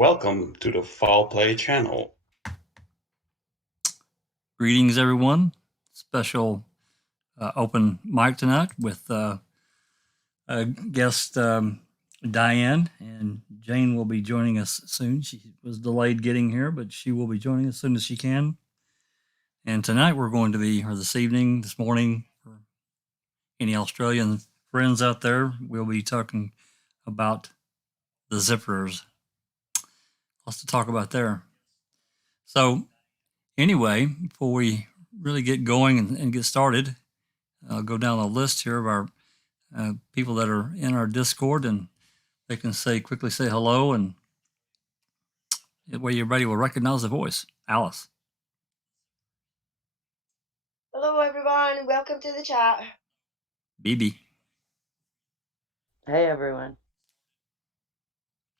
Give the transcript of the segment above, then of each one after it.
Welcome to the Foul Play channel. Greetings, everyone. Special open mic tonight with guest Diane, and Jane will be joining us soon. She was delayed getting here, but she will be joining us as soon as she can. And tonight we're going to be, or this evening, this morning, for any Australian friends out there, we'll be talking about the Zipperers. Lots to talk about there. So anyway, before we really get going and get started, I'll go down the list here of our people that are in our Discord, and they can quickly say hello, and that way everybody will recognize the voice. Alice. Hello, everyone. Welcome to the chat. BB. Hey, everyone.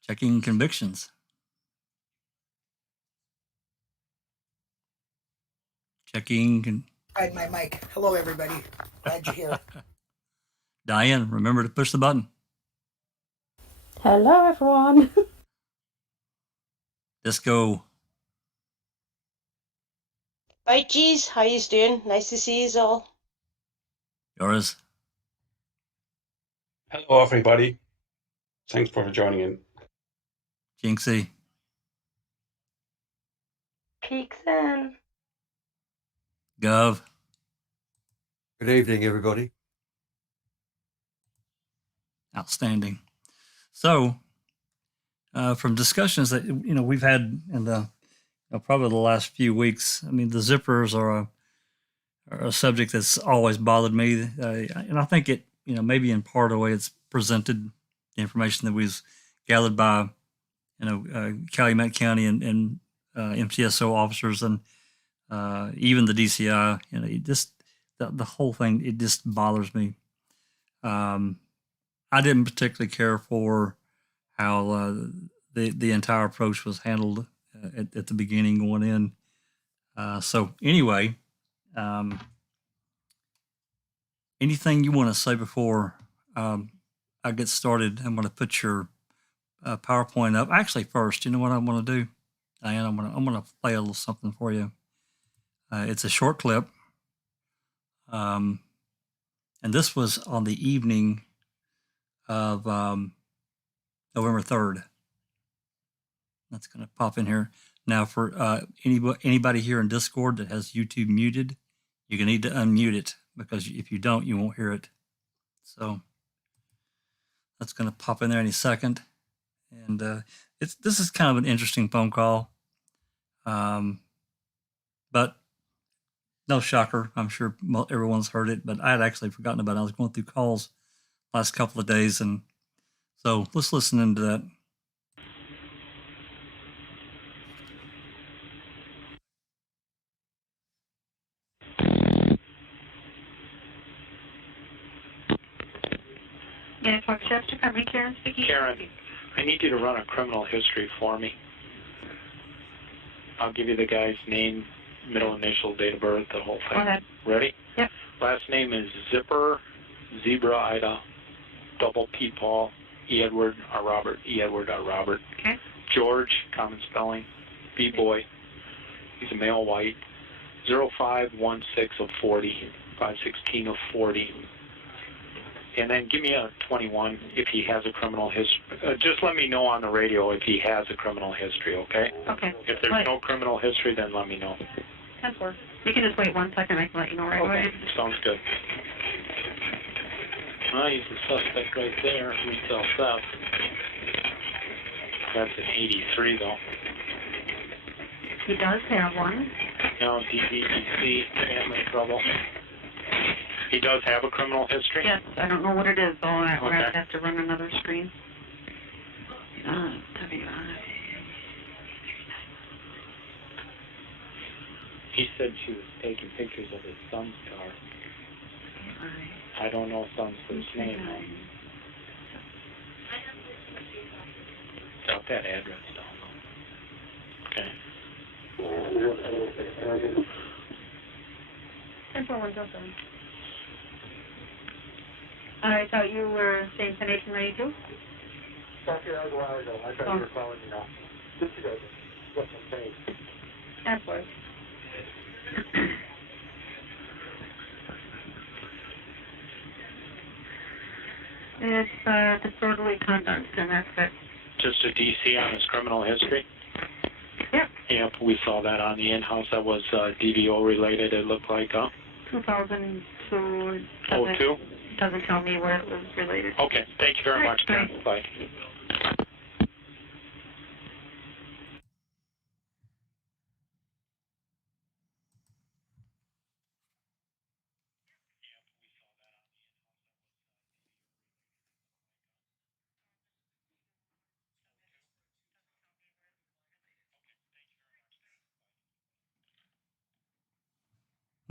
Checking convictions. Checking. Hide my mic. Hello, everybody. Glad you're here. Diane, remember to push the button. Hello, everyone. Disco. Bye, Cheese. How you doing? Nice to see you all. Yours. Hello, everybody. Thanks for joining in. Jinxie. Peeks in. Gov. Good evening, everybody. Outstanding. So, from discussions that we've had in the probably the last few weeks, I mean, the Zipperers are a subject that's always bothered me, and I think it maybe in part of the way it's presented, the information that was gathered by Calumet County and MTSO officers and even the DCI. It just the whole thing, it just bothers me. I didn't particularly care for how the entire approach was handled at the beginning going in. So anyway, anything you want to say before I get started? I'm going to put your PowerPoint up. Actually, first, you know what I'm going to do, Diane? I'm going to play a little something for you. It's a short clip, and this was on the evening of November 3rd. That's going to pop in here. Now, for anybody here in Discord that has YouTube muted, you're going to need to unmute it, because if you don't, you won't hear it. So that's going to pop in there any second. And this is kind of an interesting phone call. But no shocker, I'm sure everyone's heard it, but I had actually forgotten about it. I was going through calls last couple of days, and so let's listen into that. Unit 4 Sheriff's Department, Karen speaking. Karen, I need you to run a criminal history for me. I'll give you the guy's name, middle initial, date of birth, the whole thing. Go ahead. Ready? Yep. Last name is Zipperer, Zebra, Ida, double P, Paul, E, Edward, R, Robert, E, Edward, R, Robert. Okay. George, common spelling, B, boy. He's a male, white. 0516 of 40, 516 of 40. And then give me a 21 if he has a criminal history. Just let me know on the radio if he has a criminal history, okay? Okay. If there's no criminal history, then let me know. That's work. You can just wait 1 second. I can let you know right away. Sounds good. Well, he's the suspect right there. Retail theft. That's an 83, though. He does have one. Now, DDEC, family trouble. He does have a criminal history? Yes, I don't know what it is, though. I would Okay. have to run another screen. WI. He said she was taking pictures of his son's car. I don't know son's first name, though. Got that address down, though. Okay. Central 107. I thought you were saying 10-1892? Talked to you a while ago. I thought you were calling me now. That's what. It's disorderly conduct, and that's it. Just a DC on his criminal history? Yep. Yep, we saw that on the in-house. That was DVO related, it looked like, 2002. Oh, two? Doesn't tell me where it was related. Okay, thank you very much, Karen. Bye.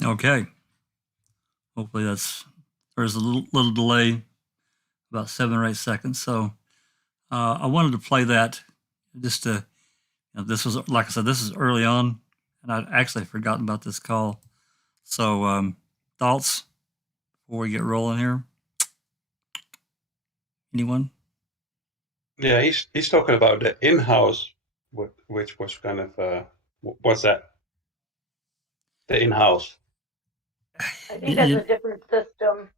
Okay. Hopefully there's a little delay, about 7 or 8 seconds. So I wanted to play that just to, this was, like I said, this is early on, and I'd actually forgotten about this call. So thoughts before we get rolling here? Anyone? Yeah, he's talking about the in-house, which was kind of what's that? The in-house. I think that's a different system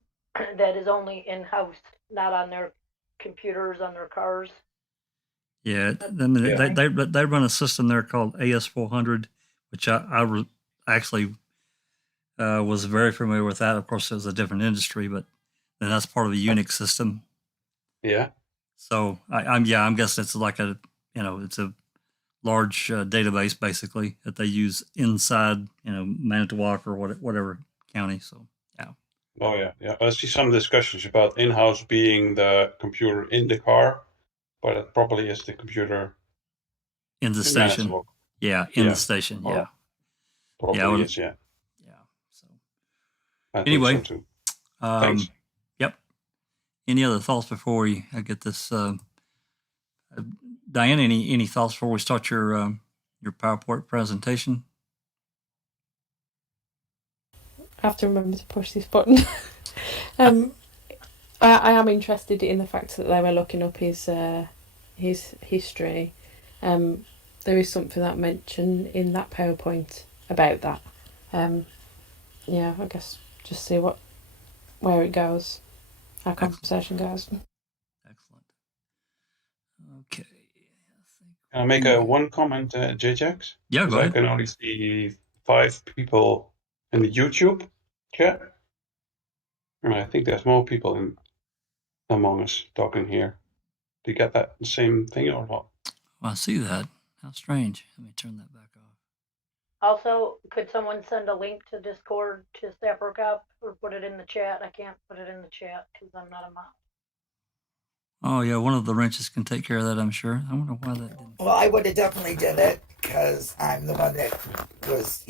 that is only in-house, not on their computers, on their cars. Yeah, they run a system there called AS400, which I actually was very familiar with that. Of course, it was a different industry, but then that's part of a Unix system. Yeah. So I'm guessing it's like it's a large database basically that they use inside Manitowoc or whatever county. So yeah. Oh yeah. I see some discussions about in-house being the computer in the car, but it probably is the computer in the station. Manitowoc. Yeah, in the station. Yeah. Probably is. Yeah. Yeah. So Anyway, think so too. Thanks. Yep. Any other thoughts before I get this? Diane, any thoughts before we start your PowerPoint presentation? I have to remember to push this button. I am interested in the fact that they were looking up his history. There is something that mentioned in that PowerPoint about that. Yeah, I guess just see where it goes, our conversation goes. Excellent. Okay. Can I make one comment, JJax? Yeah, go ahead. I can only see 5 people in the YouTube chat. And I think there's more people among us talking here. Do you get that the same thing or what? Well, I see that. How strange. Let me turn that back off. Also, could someone send a link to Discord to Zipperer Cup or put it in the chat? I can't put it in the chat because I'm not a mod. Oh yeah, one of the wrenches can take care of that, I'm sure. I wonder why that didn't. Well, I would have definitely did it because I'm the one that was,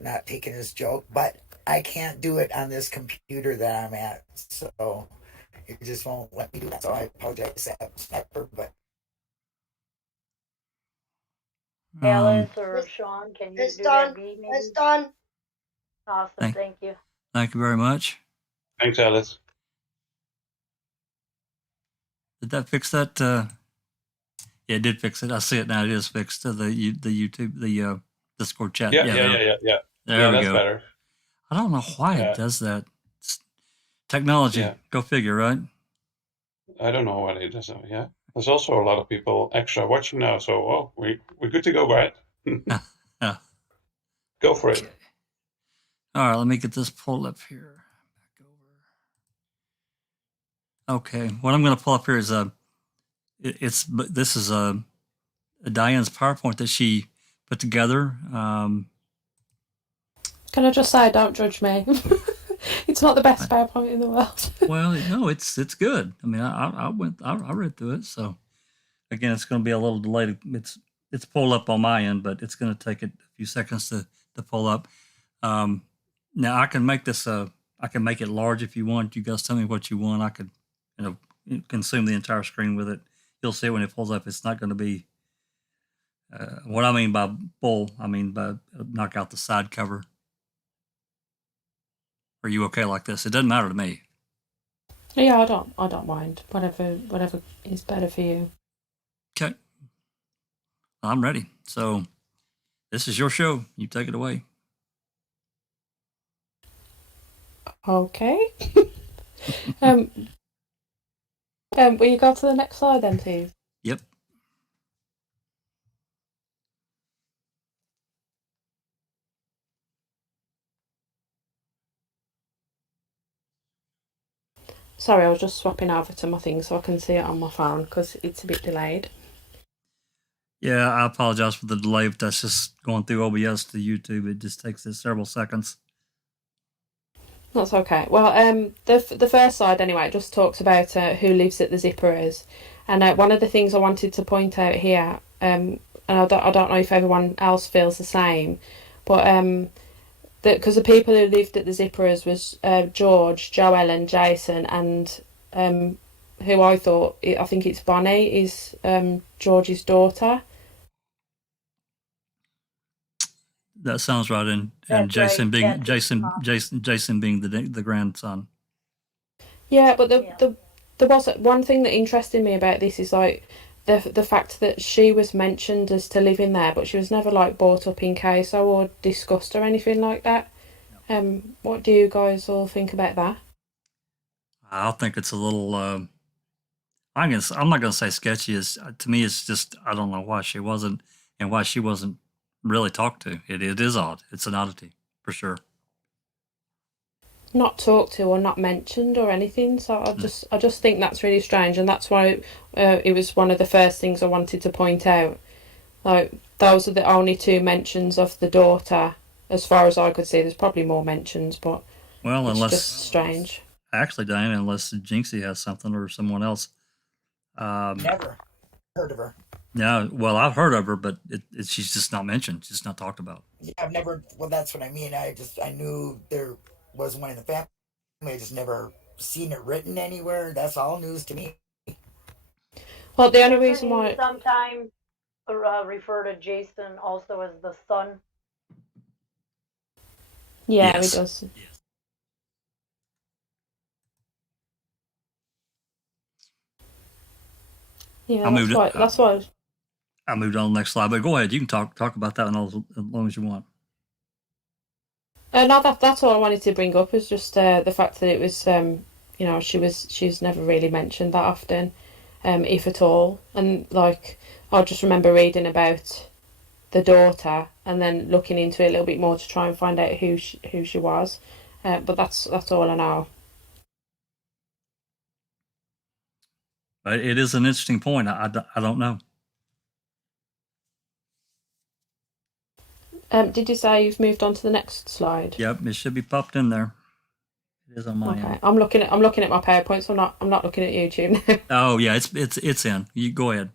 not taking his joke. But I can't do it on this computer that I'm at, so it just won't let me do that. So I apologize, Sniper, but. Alice or Sean, can you do that? It's done. Awesome, thank you. Thank you very much. Thanks, Alice. Did that fix that? Yeah, it did fix it. I see it now. It is fixed. The YouTube, the Discord chat. Yeah. There we that's go. Better. I don't know why it does that. It's technology. Yeah. Go figure, right? I don't know why it does that. Yeah. There's also a lot of people extra watching now, so we're good to go, right? Yeah. Go for it. All right, let me get this pulled up here. Back over. Okay, what I'm going to pull up here is this is Diane's PowerPoint that she put together. Can I just say, don't judge me. It's not the best PowerPoint in the world. Well, no, it's good. I mean, I read through it. So again, it's going to be a little delayed. It's pulled up on my end, but it's going to take it a few seconds to pull up. Now I can make this I can make it large if you want. You guys tell me what you want. I could consume the entire screen with it. You'll see when it pulls up. It's not going to be what I mean by full. I mean by knock out the side cover. Are you okay like this? It doesn't matter to me. Yeah, I don't mind. Whatever is better for you. Okay. I'm ready. So this is your show. You take it away. Okay. Will you go to the next slide then, please? Yep. Sorry, I was just swapping over to my thing so I can see it on my phone because it's a bit delayed. Yeah, I apologize for the delay, but that's just going through OBS to YouTube. It just takes several seconds. That's okay. Well, the first slide anyway just talks about who lives at the Zipperers, and one of the things I wanted to point out here, and I don't know if everyone else feels the same, but because the people who lived at the Zipperers was George, Joel, and Jason, and who I think it's Bonnie is George's daughter. That sounds right, and That's Jason right. being That's Jason being the grandson. Yeah, but there was one thing that interested me about this is like the fact that she was mentioned as to live in there, but she was never like brought up in queso or discussed or anything like that. What do you guys all think about that? I think it's a little. I'm not gonna say sketchy. To me, it's just I don't know why she wasn't and why she wasn't really talked to. It is odd. It's an oddity for sure. Not talked to or not mentioned or anything. So I just think that's really strange, and that's why it was one of the first things I wanted to point out. Like those are the only two mentions of the daughter, as far as I could see. There's probably more mentions, but Well, it's unless just strange. actually Diane, unless Jinxie has something or someone else. Never heard of her. Yeah, well, I've heard of her, but she's just not mentioned. She's not talked about. Yeah, I've never. Well, that's what I mean. I knew there was one in the family. I just never seen it written anywhere. That's all news to me. Well, the only reason why sometimes refer to Jason also as the son. yeah, Yes. he does. Yes. Yeah, I moved it. that's why. I moved on to the next slide, but go ahead. You can talk about that as long as you want. No, that's all I wanted to bring up is just the fact that it was, she's never really mentioned that often, if at all. And like, I just remember reading about the daughter and then looking into it a little bit more to try and find out who she was. But that's all I know. But it is an interesting point. I don't know. Did you say you've moved on to the next slide? Yep, it should be popped in there. It is on my Okay, end. I'm looking at my PowerPoint, so I'm not looking at YouTube now. Oh yeah, it's in. You go ahead.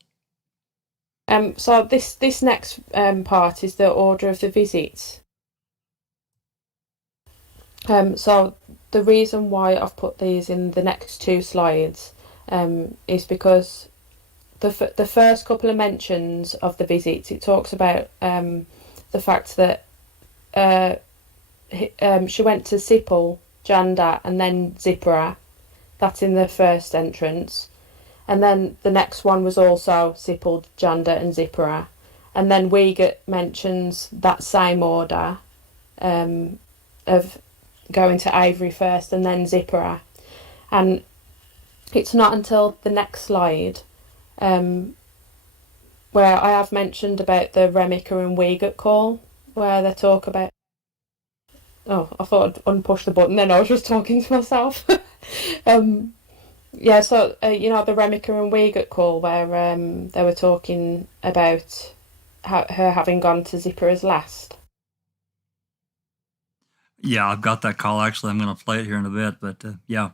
So this next part is the order of the visits. So the reason why I've put these in the next two slides is because the first couple of mentions of the visits, it talks about the fact that she went to Sipple, Janda, and then Zipperer. That's in the first entrance. And then the next one was also Sipple, Janda, and Zipperer. And then Wiegert mentions that same order of going to Avery first and then Zipperer. And it's not until the next slide where I have mentioned about the Remiker and Wiegert call, where they talk about... Oh, I thought I'd unpush the button, then I was just talking to myself. Yeah, so, the Remiker and Wiegert call where they were talking about her having gone to Zipperer's last. Yeah, I've got that call. Actually, I'm going to play it here in a bit, but yeah.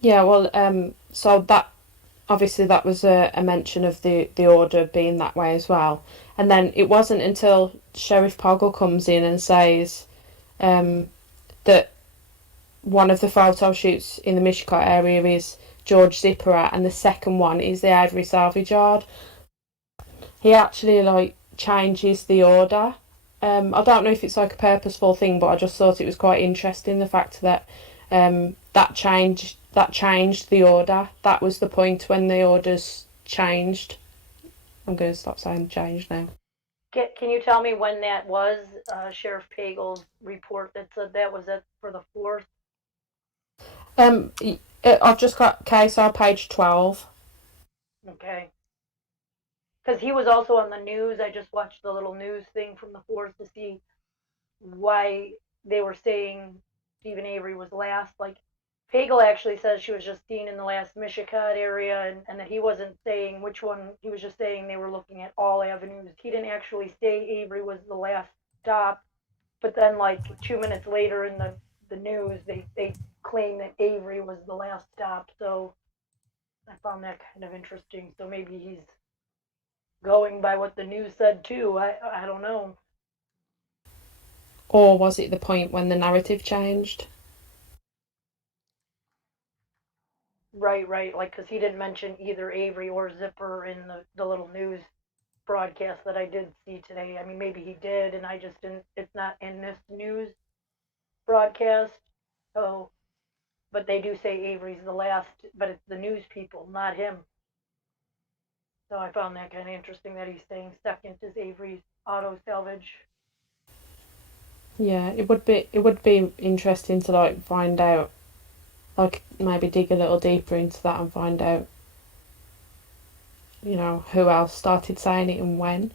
Yeah, well, so that, obviously that was a mention of the order being that way as well. And then it wasn't until Sheriff Poggle comes in and says that one of the photo shoots in the Mishcot area is George Zipperer and the second one is the Avery Salvage Yard. He actually changes the order. I don't know if it's a purposeful thing, but I just thought it was quite interesting, the fact that that changed the order. That was the point when the orders changed. I'm going to stop saying change now. Can you tell me when that was, Sheriff Pagel's report that said that? Was that for the 4th? I've just got KSR page 12. Okay. Because he was also on the news. I just watched the little news thing from the 4th to see why they were saying Steven Avery was last. Like, Pagel actually says she was just seen in the last Mishicot area, and that he wasn't saying which one. He was just saying they were looking at all avenues. He didn't actually say Avery was the last stop. But then, like 2 minutes later in the news, they claim that Avery was the last stop. So I found that kind of interesting. So maybe he's going by what the news said too. I don't know. Or was it the point when the narrative changed? Right. Like, because he didn't mention either Avery or Zipperer in the little news broadcast that I did see today. I mean, maybe he did, and I just didn't. It's not in this news broadcast. So, but they do say Avery's the last, but it's the news people, not him. So I found that kind of interesting that he's saying second is Avery's auto salvage. Yeah, it would be interesting to like find out, like maybe dig a little deeper into that and find out, who else started saying it and when.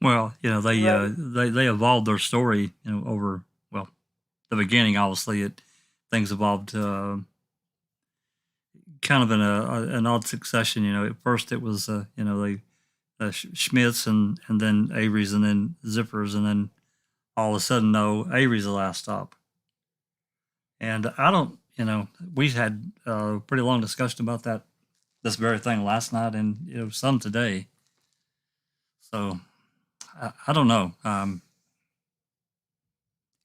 Well, they Right. they evolved their story, over the beginning. Obviously, things evolved kind of in an odd succession. At first it was the Schmidts and then Avery's and then Zipperers, and then all of a sudden, no, Avery's the last stop. And I don't, we had a pretty long discussion about this very thing last night, and some today. So I don't know.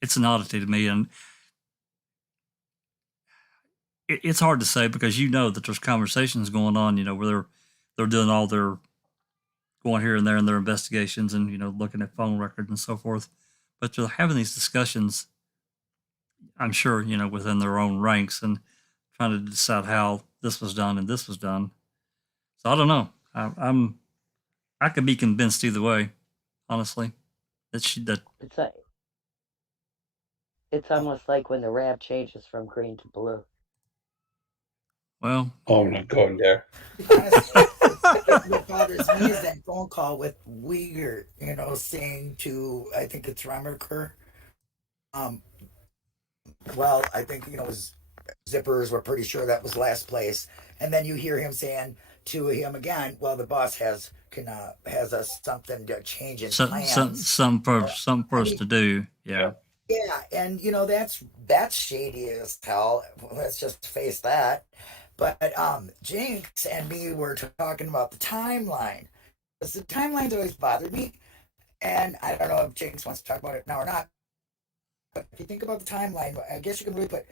It's an oddity to me, and it's hard to say because that there's conversations going on, where they're doing all their going here and there in their investigations and looking at phone records and so forth, but they're having these discussions, I'm sure, within their own ranks and trying to decide how this was done and this was done. So I don't know. I could be convinced either way, honestly. It's almost like when the RAB changes from green to blue. Well, Oh, I'm not going there. Honestly, what bothers me is that phone call with Uyghur, saying to, I think it's Ramerker, well, I think, was Zippers were pretty sure that was last place. And then you hear him saying to him again, well, the boss has us something to change in plans. Some for us to do. Yeah. Yeah, and that's shady as hell. Let's just face that. But Jinx and me were talking about the timeline. Because the timeline's always bothered me. And I don't know if Jinx wants to talk about it now or not. But if you think about the timeline, I guess you can really put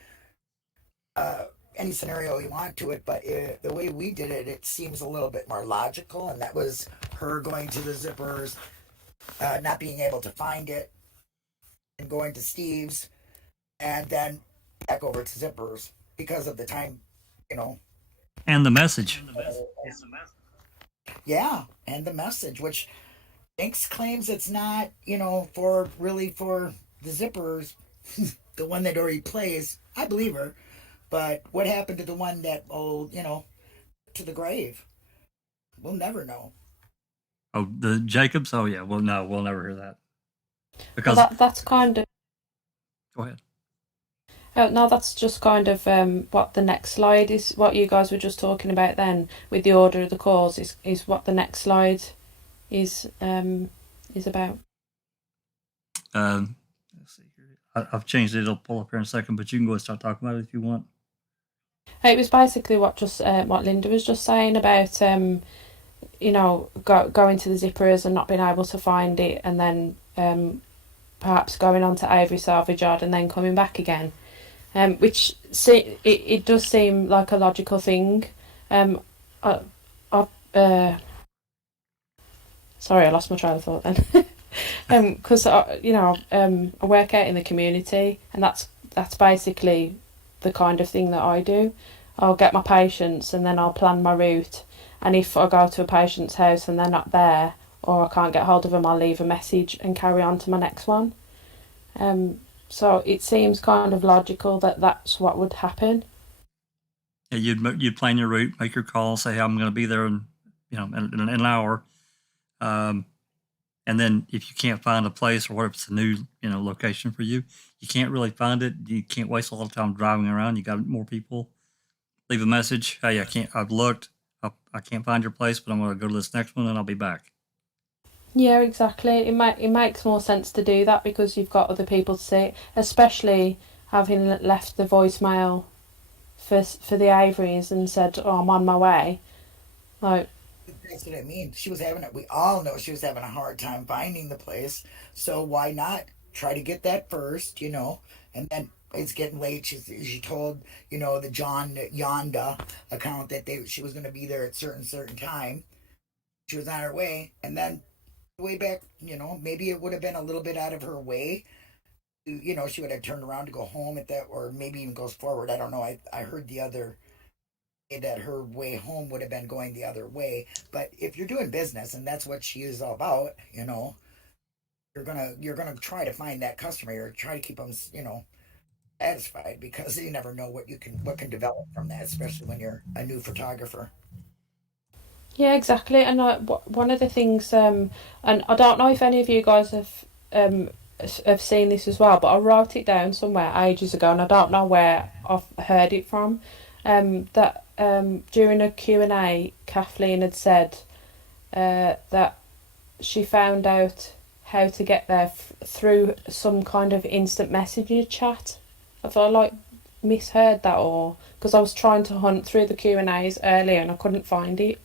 any scenario you want to it. But the way we did it, it seems a little bit more logical. And that was her going to the Zippers, not being able to find it, and going to Steve's, and then back over to Zippers because of the time, And the message. Yeah, and the message, which Jinx claims it's not, for the Zippers, the one that already plays. I believe her, but what happened to the one that, to the grave? We'll never know. Oh, the Jacobs? Oh, yeah. Well, no, we'll never hear that. Because that's kind of. Go ahead. No, that's just kind of what the next slide is. What you guys were just talking about then with the order of the calls is what the next slide is about. Let's see here. I've changed it. It'll pull up here in a second, but you can go and start talking about it if you want. It was basically what Linda was just saying about going to the Zipperers and not being able to find it, and then perhaps going on to Avery Salvage Yard and then coming back again, which it does seem like a logical thing. Sorry, I lost my train of thought then. Because I work out in the community, and that's basically the kind of thing that I do. I'll get my patients and then I'll plan my route. And if I go to a patient's house and they're not there, or I can't get hold of them, I'll leave a message and carry on to my next one. So it seems kind of logical that that's what would happen. Yeah, you'd plan your route, make your call, say, hey, I'm going to be there in in an hour. And then if you can't find a place, or what if it's a new location for you, you can't really find it. You can't waste a lot of time driving around. You got more people. Leave a message. Hey, I've looked. I can't find your place, but I'm going to go to this next one and I'll be back. Yeah, exactly. It makes more sense to do that because you've got other people to see, especially having left the voicemail for the Averys and said, "Oh, I'm on my way." Like, That's what I mean. She was having it. We all know she was having a hard time finding the place. So why not try to get that first, And then it's getting late. She told the John Yonda account that she was going to be there at certain time. She was on her way, and then way back, maybe it would have been a little bit out of her way. She would have turned around to go home at that, or maybe even goes forward. I don't know. I heard the other that her way home would have been going the other way. But if you're doing business and that's what she is all about, you're gonna try to find that customer. You're try to keep them, satisfied, because you never know what can develop from that, especially when you're a new photographer. yeah, exactly. And one of the things, and I don't know if any of you guys have seen this as well, but I wrote it down somewhere ages ago, and I don't know where I've heard it from. That during a Q&A, Kathleen had said that she found out how to get there through some kind of instant messaging chat. Have I misheard that, or because I was trying to hunt through the Q&As earlier and I couldn't find it?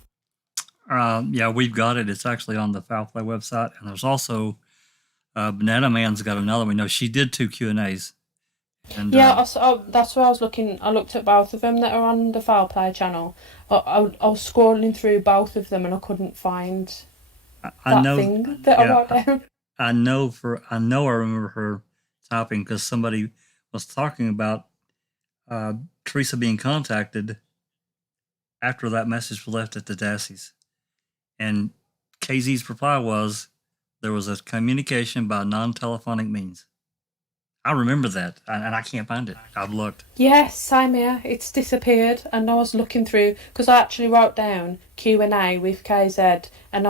Yeah, we've got it. It's actually on the Foul Play website, and there's also Banana Man's got another one. She did 2 Q&As. And, yeah, that's where I was looking. I looked at both of them that are on the Foul Play channel. I was scrolling through both of them and I couldn't find I know thing that I wrote down. I remember her typing because somebody was talking about Theresa being contacted after that message was left at the Dasseys. And KZ's reply was there was a communication by non-telephonic means. I remember that, and I can't find it. I've looked. Yes, same here. It's disappeared, and I was looking through because I actually wrote down Q&A with KZ, and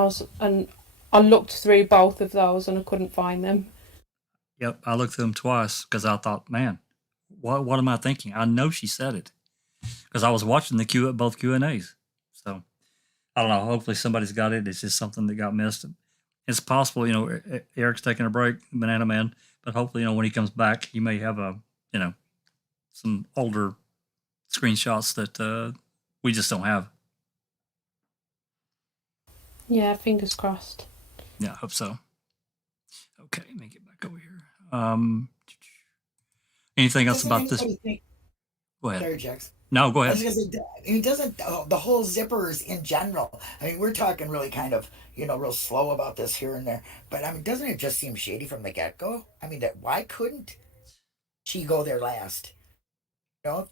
I looked through both of those and I couldn't find them. Yep, I looked through them twice because I thought, man, what am I thinking? I know she said it because I was watching both Q&As. So I don't know. Hopefully somebody's got it. It's just something that got missed. It's possible, Eric's taking a break, Banana Man, but hopefully, when he comes back, he may have some older screenshots that we just don't have. Yeah, fingers crossed. Yeah, I hope so. Okay, let me get back over here. Anything else about this? Go ahead. Sorry, Jax. No, go ahead. Doesn't the whole Zipperers in general? We're talking really kind of, real slow about this here and there. But doesn't it just seem shady from the get-go? Why couldn't she go there last?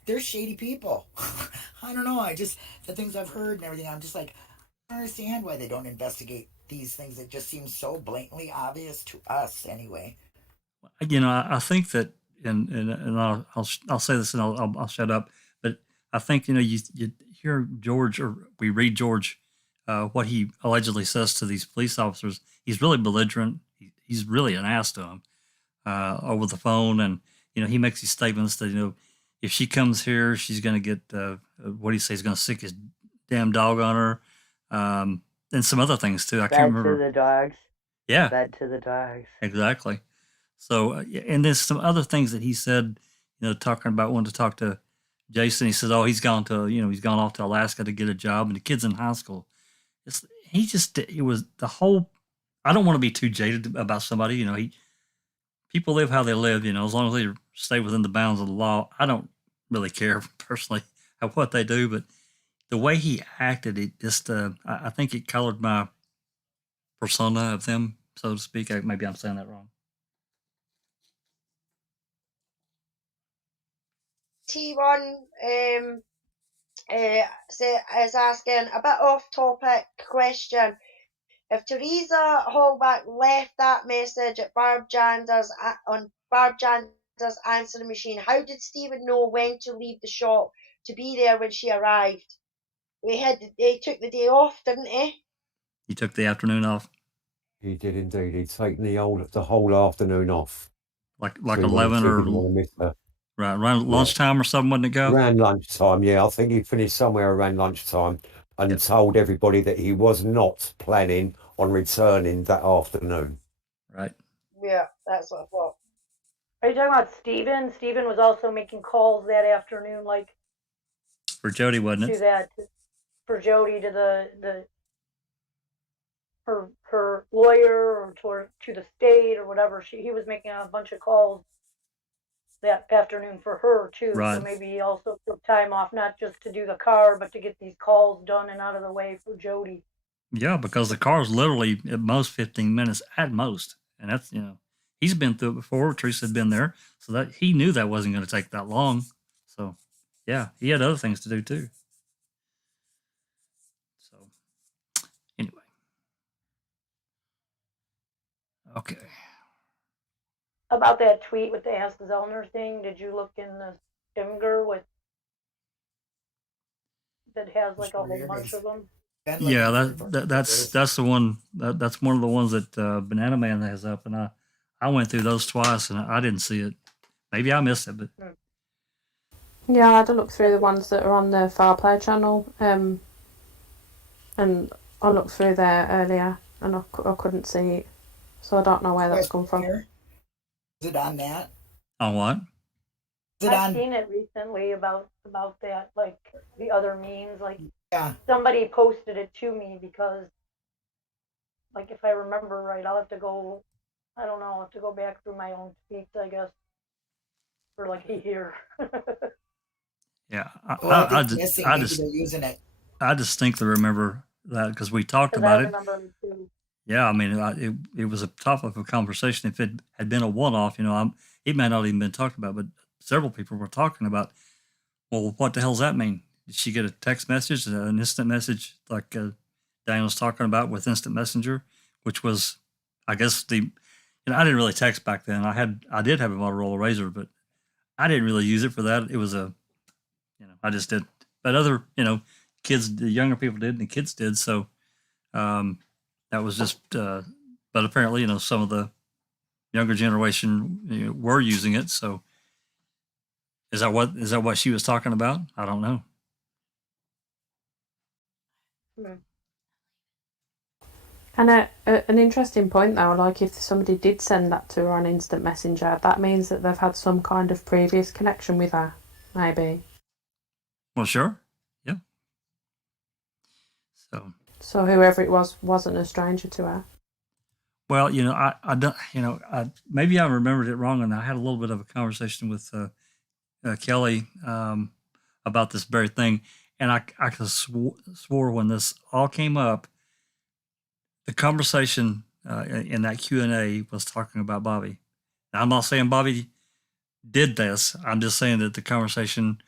They're shady people. I don't know. The things I've heard and everything, I'm just like, I don't understand why they don't investigate these things. It just seems so blatantly obvious to us, anyway. I think that, and I'll say this and I'll shut up. But I think you hear George, or we read George, what he allegedly says to these police officers. He's really belligerent. He's really an ass to them over the phone, and he makes these statements that if she comes here, she's going to get what do you say? He's going to sick his damn dog on her, and some other things too. I can't remember. Bed to the dogs. Yeah. Bed to the dogs. Exactly. So, and there's some other things that he said, talking about wanting to talk to Jason. He said, oh, he's gone off to Alaska to get a job, and the kid's in high school. It was the whole, I don't want to be too jaded about somebody, people live how they live, as long as they stay within the bounds of the law. I don't really care personally of what they do, but the way he acted, it just, I think it colored my persona of them, so to speak. Maybe I'm saying that wrong. T1, is asking a bit off topic question. If Theresa Hallback left that message at on Barb Jander's answering machine, how did Stephen know when to leave the shop to be there when she arrived? They took the day off, didn't he? He took the afternoon off. He did indeed. He'd taken the whole afternoon off. Like So he 11 or didn't want to miss her. right around lunchtime or something, wouldn't it go? Around lunchtime, yeah. I think he finished somewhere around lunchtime and told everybody that he was not planning on returning that afternoon. Right. Yeah, that's what I thought. Are you talking about Steven? Steven was also making calls that afternoon, like For Jody, wasn't it? For Jody to her lawyer or to the state or whatever. He was making a bunch of calls that afternoon for her too. Right. So maybe he also took time off, not just to do the car, but to get these calls done and out of the way for Jody. Yeah, because the car's literally at most 15 minutes at most. And that's, he's been through it before. Teresa had been there. So that he knew that wasn't going to take that long. So, yeah, he had other things to do too. So, anyway. Okay. About that tweet with the Ask Zellner thing, did you look in the Stimger that has like a whole bunch of them? Yeah, that's the one. That's one of the ones that Banana Man has up, and I went through those twice, and I didn't see it. Maybe I missed it, but Yeah, I had to look through the ones that are on the Far Play channel, and I looked through there earlier, and I couldn't see it, so I don't know where that's come from. Is it on that? On what? I've seen it recently about that, like the other memes. Like Yeah. somebody posted it to me because, like, if I remember right, I'll have to go. I don't know. I'll have to go back through my own tweets, I guess, for like a year. Yeah, I distinctly remember that because we talked about it. Yeah, I mean, it was a topic of conversation. If it had been a one-off, it may not even been talked about, but several people were talking about, well, what the hell does that mean? Did she get a text message, an instant message, like Diane was talking about with Instant Messenger, which was, I guess, I didn't really text back then. I did have a Motorola Razr, but I didn't really use it for that. It was I just did. But other, kids, the younger people did, and the kids did. So that was just, but apparently, some of the younger generation were using it. So is that what she was talking about? I don't know. And an interesting point though, like if somebody did send that to her on Instant Messenger, that means that they've had some kind of previous connection with her, maybe. Well, sure. Yeah. So whoever it was wasn't a stranger to her. Well, I don't, maybe I remembered it wrong, and I had a little bit of a conversation with Kelly about this very thing, and I swore when this all came up, the conversation in that Q&A was talking about Bobby. Now, I'm not saying Bobby did this. I'm just saying that the conversation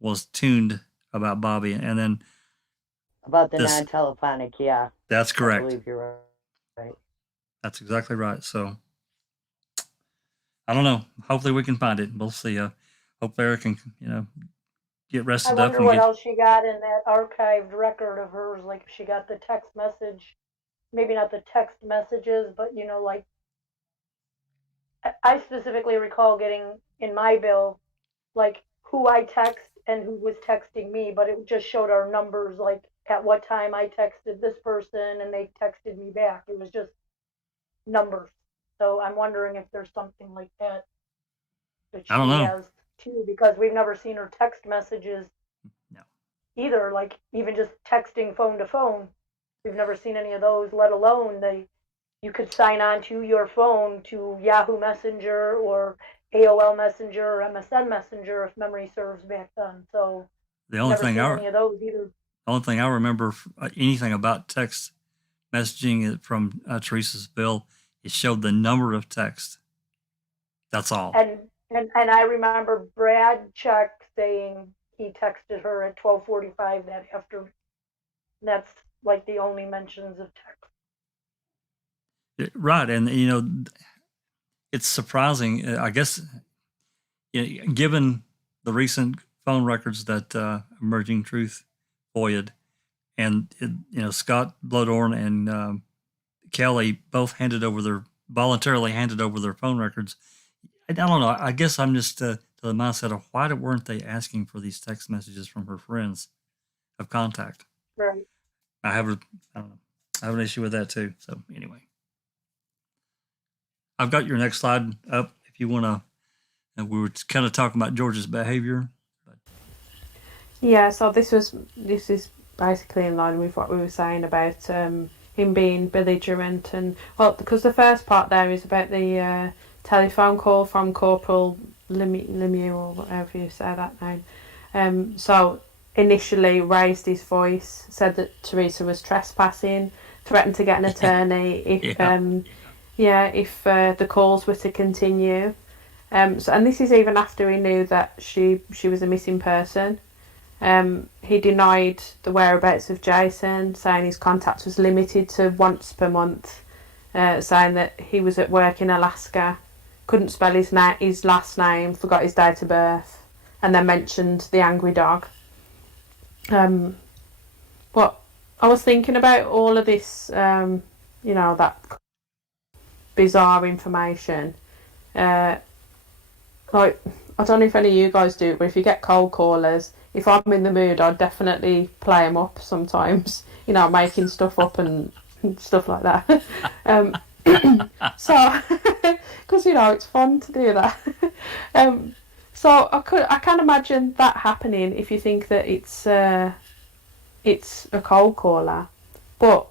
was tuned about Bobby, and then about the non-telephonic, yeah. That's correct. I believe you're right. That's exactly right. So I don't know. Hopefully we can find it. We'll see. Hope Eric can, get rested up. I wonder what else she got in that archived record of hers. Like if she got the text message, maybe not the text messages, but like I specifically recall getting in my bill, like who I text and who was texting me, but it just showed our numbers, like at what time I texted this person and they texted me back. It was just numbers. So I'm wondering if there's something like that she has too, because we've never seen her text messages either, like even just texting phone to phone. We've never seen any of those, let alone you could sign on to your phone to Yahoo Messenger or AOL Messenger or MSN Messenger if memory serves back then. So the only thing any of those either. The only thing I remember anything about text messaging from Teresa's bill, it showed the number of texts. That's all. And I remember Brad Chuck saying he texted her at 12:45 that after. That's like the only mentions of text. Right, and it's surprising. I guess, given the recent phone records that Emerging Truth FOIA'd, and Scott Blodorn and Kelly both voluntarily handed over their phone records. I don't know. I guess I'm just to the mindset of why weren't they asking for these text messages from her friends of contact? Right. I don't know. I have an issue with that too. So anyway, I've got your next slide up if you want to. And we were kind of talking about George's behavior. Yeah, so this is basically in line with what we were saying about him being belligerent, and because the first part there is about the telephone call from Corporal Lemieux, or whatever you say that name. So initially raised his voice, said that Theresa was trespassing, threatened to get an attorney if the calls were to continue. And this is even after he knew that she was a missing person. He denied the whereabouts of Jason, saying his contact was limited to once per month, saying that he was at work in Alaska, couldn't spell his last name, forgot his date of birth, and then mentioned the angry dog. But I was thinking about all of this, that bizarre information. I don't know if any of you guys do it, but if you get cold callers, if I'm in the mood, I'd definitely play them up sometimes, making stuff up and stuff like that. So, because, it's fun to do that. So I can imagine that happening if you think that it's a cold caller. But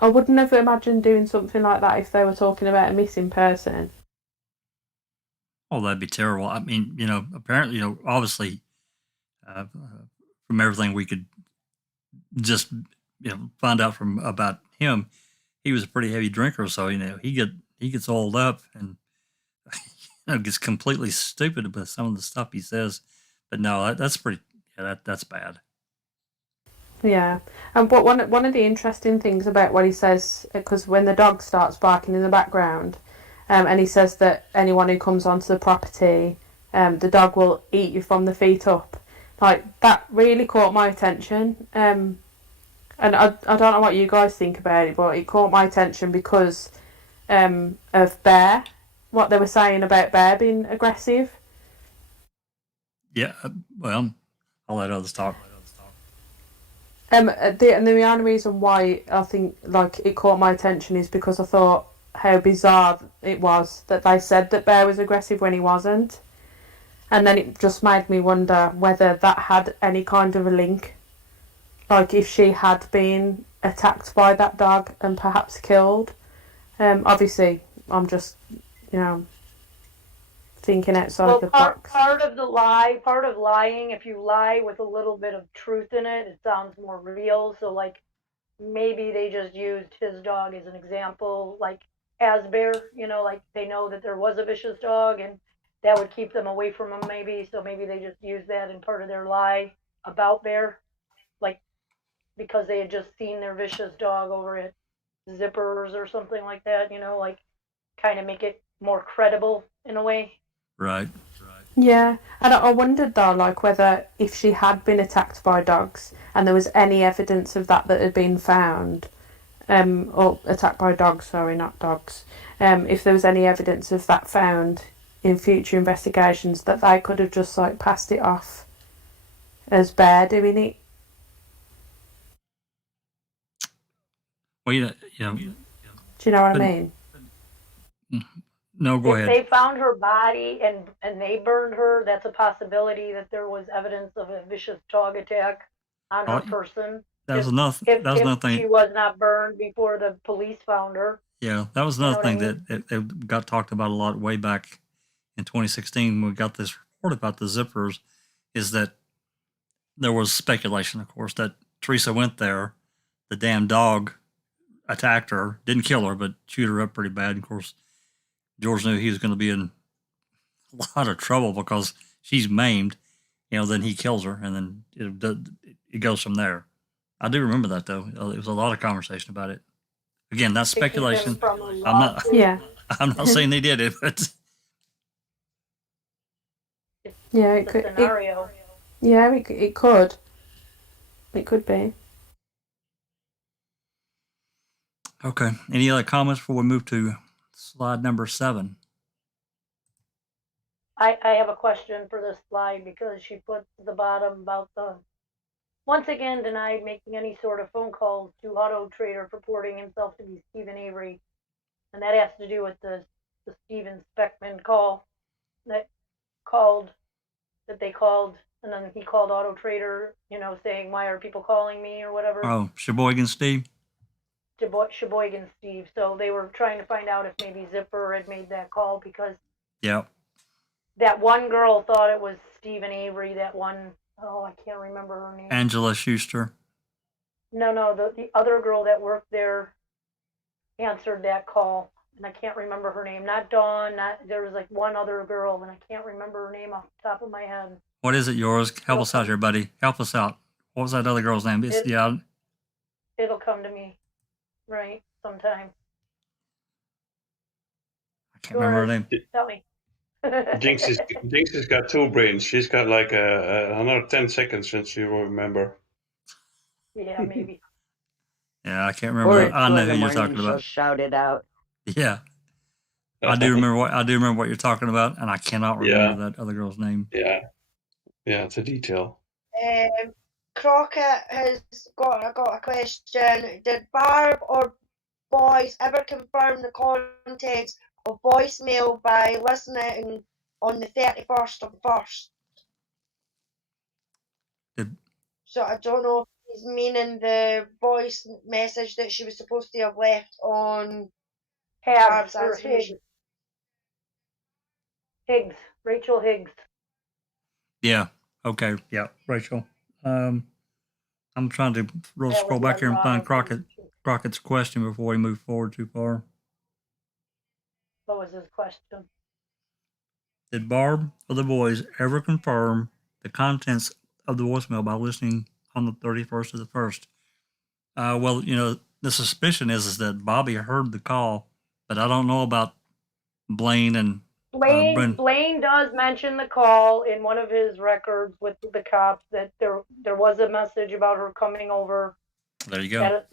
I would never imagine doing something like that if they were talking about a missing person. Oh, that'd be terrible. I mean, apparently, obviously, from everything we could just find out about him, he was a pretty heavy drinker. So he gets oiled up and gets completely stupid about some of the stuff he says. But no, that's pretty. Yeah, that's bad. Yeah, and but one of the interesting things about what he says, because when the dog starts barking in the background. And he says that anyone who comes onto the property, the dog will eat you from the feet up. Like, that really caught my attention. And I don't know what you guys think about it, but it caught my attention because of Bear, what they were saying about Bear being aggressive. Yeah, well, I'll let others talk. The only reason why I think it caught my attention is because I thought how bizarre it was that they said that Bear was aggressive when he wasn't. And then it just made me wonder whether that had any kind of a link. Like if she had been attacked by that dog and perhaps killed. Obviously, I'm just, thinking outside the box. Part of lying, if you lie with a little bit of truth in it, it sounds more real. So maybe they just used his dog as an example, as Bear, they know that there was a vicious dog and that would keep them away from him maybe. So maybe they just used that in part of their lie about Bear, because they had just seen their vicious dog over at Zipperers or something like that, kind of make it more credible in a way. Right. Yeah, and I wondered though, whether if she had been attacked by dogs and there was any evidence of that had been found, or attacked by dogs, sorry, not dogs. If there was any evidence of that found in future investigations, that they could have just passed it off as Bear doing it. Well, do you know what I mean? No, go ahead. If they found her body and they burned her, that's a possibility that there was evidence of a vicious dog attack on her person. That was nothing. If she was not burned before the police found her. Yeah, that was another thing that got talked about a lot way back in 2016 when we got this report about the Zipperers, is that there was speculation, of course, that Theresa went there, the damn dog attacked her, didn't kill her, but chewed her up pretty bad. Of course, George knew he was going to be in a lot of trouble because she's maimed, then he kills her, and then it goes from there. I do remember that, though. It was a lot of conversation about it. Again, that's To keep him speculation. from a I'm not. lawsuit. Yeah. I'm not saying they did it, but Yeah, The scenario. Yeah, it could. It could be. okay. Any other comments before we move to slide number 7? I have a question for this slide because she put at the bottom about the once again denied making any sort of phone calls to Auto Trader purporting himself to be Steven Avery. And that has to do with the Steven Speckman call that they called, and then he called Auto Trader, saying, why are people calling me or whatever. Oh, Sheboygan Steve. Sheboygan Steve. So they were trying to find out if maybe Zipperer had made that call because Yep. that one girl thought it was Steven Avery. That one, I can't remember her name. Angela Schuster. No, the other girl that worked there answered that call, and I can't remember her name. Not Dawn. There was like one other girl, and I can't remember her name off the top of my head. What is it, yours? Help us out here, buddy. Help us out. What was that other girl's name? It'll come to me, right, sometime. I can't remember her name. Tell me. Jinx has got 2 brains. She's got like another 10 seconds since she will remember. Yeah, maybe. Yeah, I can't remember. I know who you're talking She'll about. shout it out. Yeah, I do remember what you're talking about, and I cannot remember that other girl's name. Yeah, it's a detail. Crockett has got a question. Did Barb or Boyce ever confirm the contents of voicemail by listening on the 31st of the 1st? So I don't know if he's meaning the voice message that she was supposed to have left on Barb's answer machine. Higgs. Rachel Higgs. Yeah. Okay. Yeah. Rachel. I'm trying to scroll back here and find Crockett's question before we move forward too far. What was his question? Did Barb or the boys ever confirm the contents of the voicemail by listening on the 31st of the 1st? Well, the suspicion is that Bobby heard the call, but I don't know about Blaine and Blaine does mention the call in one of his records with the cops that there was a message about her coming over. There you go. At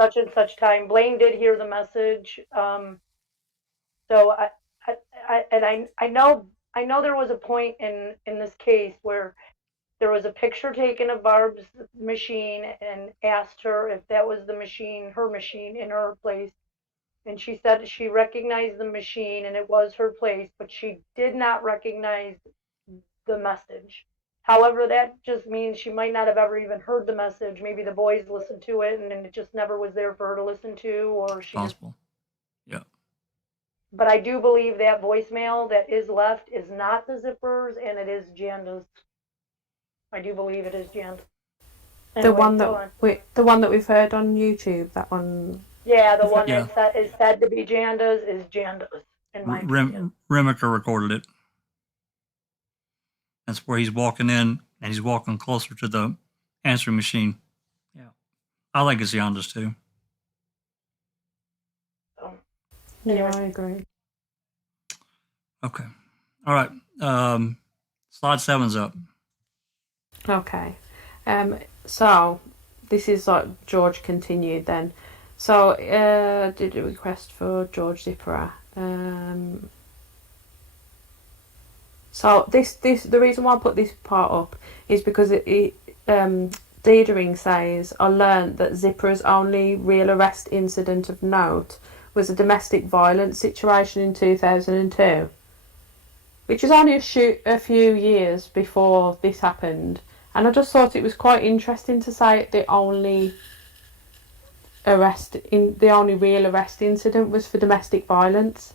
such and such time. Blaine did hear the message. So I know there was a point in this case where there was a picture taken of Barb's machine and asked her if that was her machine in her place. And she said she recognized the machine and it was her place, but she did not recognize the message. However, that just means she might not have ever even heard the message. Maybe the boys listened to it and it just never was there for her to listen to, or she. Possible. Yeah. But I do believe that voicemail that is left is not the Zipperers and it is Janda's. I do believe it is Janda. The one that we've heard on YouTube, that one. Yeah, the one that is said to be Janda's is Janda's. In my opinion. Remiker recorded it. That's where he's walking in and he's walking closer to the answering machine. Yeah, I think it's Janda's too. Yeah, I agree. Okay. All right. Slide 7's up. Okay. So this is like George continued then. So did a request for George Zipperer. So this the reason why I put this part up is because Diedering says, I learnt that Zipperer's only real arrest incident of note was a domestic violence situation in 2002, which is only a few years before this happened. And I just thought it was quite interesting to say the only real arrest incident was for domestic violence.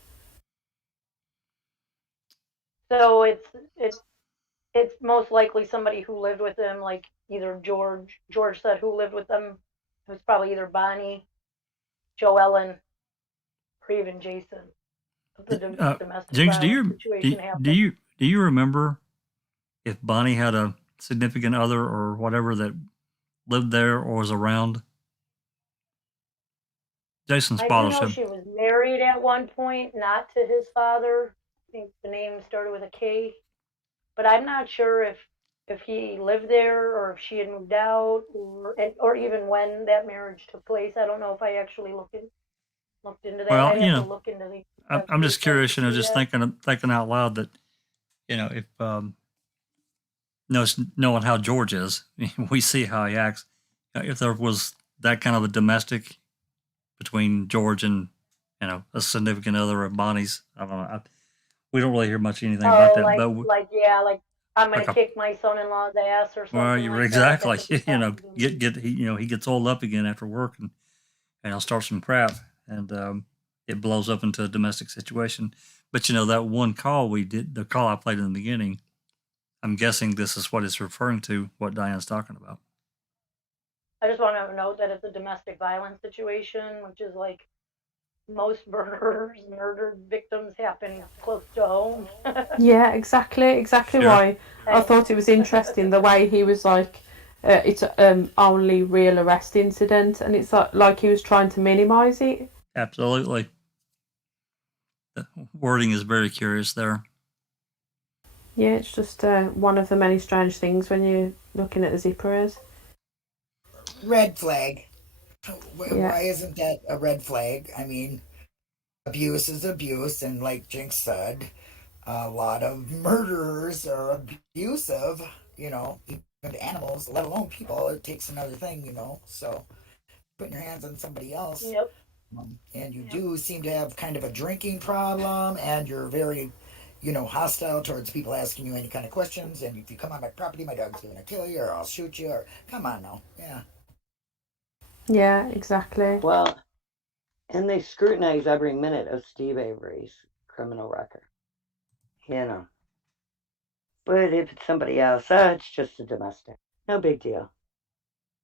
So it's most likely somebody who lived with him, like either George said who lived with them. It was probably either Bonnie, Joe Ellen, or even Jason. The domestic Jinx, violence situation happened. do you remember if Bonnie had a significant other or whatever that lived there or was around? Jason I do Spotter know said, she was married at one point, not to his father. I think the name started with a K, but I'm not sure if he lived there or if she had moved out or even when that marriage took place. I don't know if I actually looked into that. well, I'd have to look into the I'm just curious, to see just that. thinking out loud that, if knowing how George is, we see how he acts. If there was that kind of a domestic between George and a significant other of Bonnie's, I don't know. We don't really hear much anything about that, like but like I'm gonna like a kick my son-in-law's ass or well, something you're like that. exactly. That's what he's talking to me. He gets oiled up again after work and I'll start some crap and it blows up into a domestic situation. But that one call we did, the call I played in the beginning, I'm guessing this is what it's referring to, what Diane's talking about. I just want to note that it's a domestic violence situation, which is like most murdered victims happen close to home. Yeah, exactly Sure. why I thought it was interesting the way he was like, it's only real arrest incident, and it's like he was trying to minimise it. Absolutely. The wording is very curious there. Yeah, it's just one of the many strange things when you're looking at the Zipperers. Red flag. Yeah. Why isn't that a red flag? I mean, abuse is abuse, and like Jinx said, a lot of murderers are abusive, even to animals, let alone people. It takes another thing, so putting your hands on somebody else. Yep. And you do seem to have kind of a drinking problem, and you're very, hostile towards people asking you any kind of questions. And if you come on my property, my dog's going to kill you, or I'll shoot you, or come on now. Yeah. Yeah, exactly. Well, and they scrutinize every minute of Steve Avery's criminal record. But if it's somebody else, it's just a domestic. No big deal.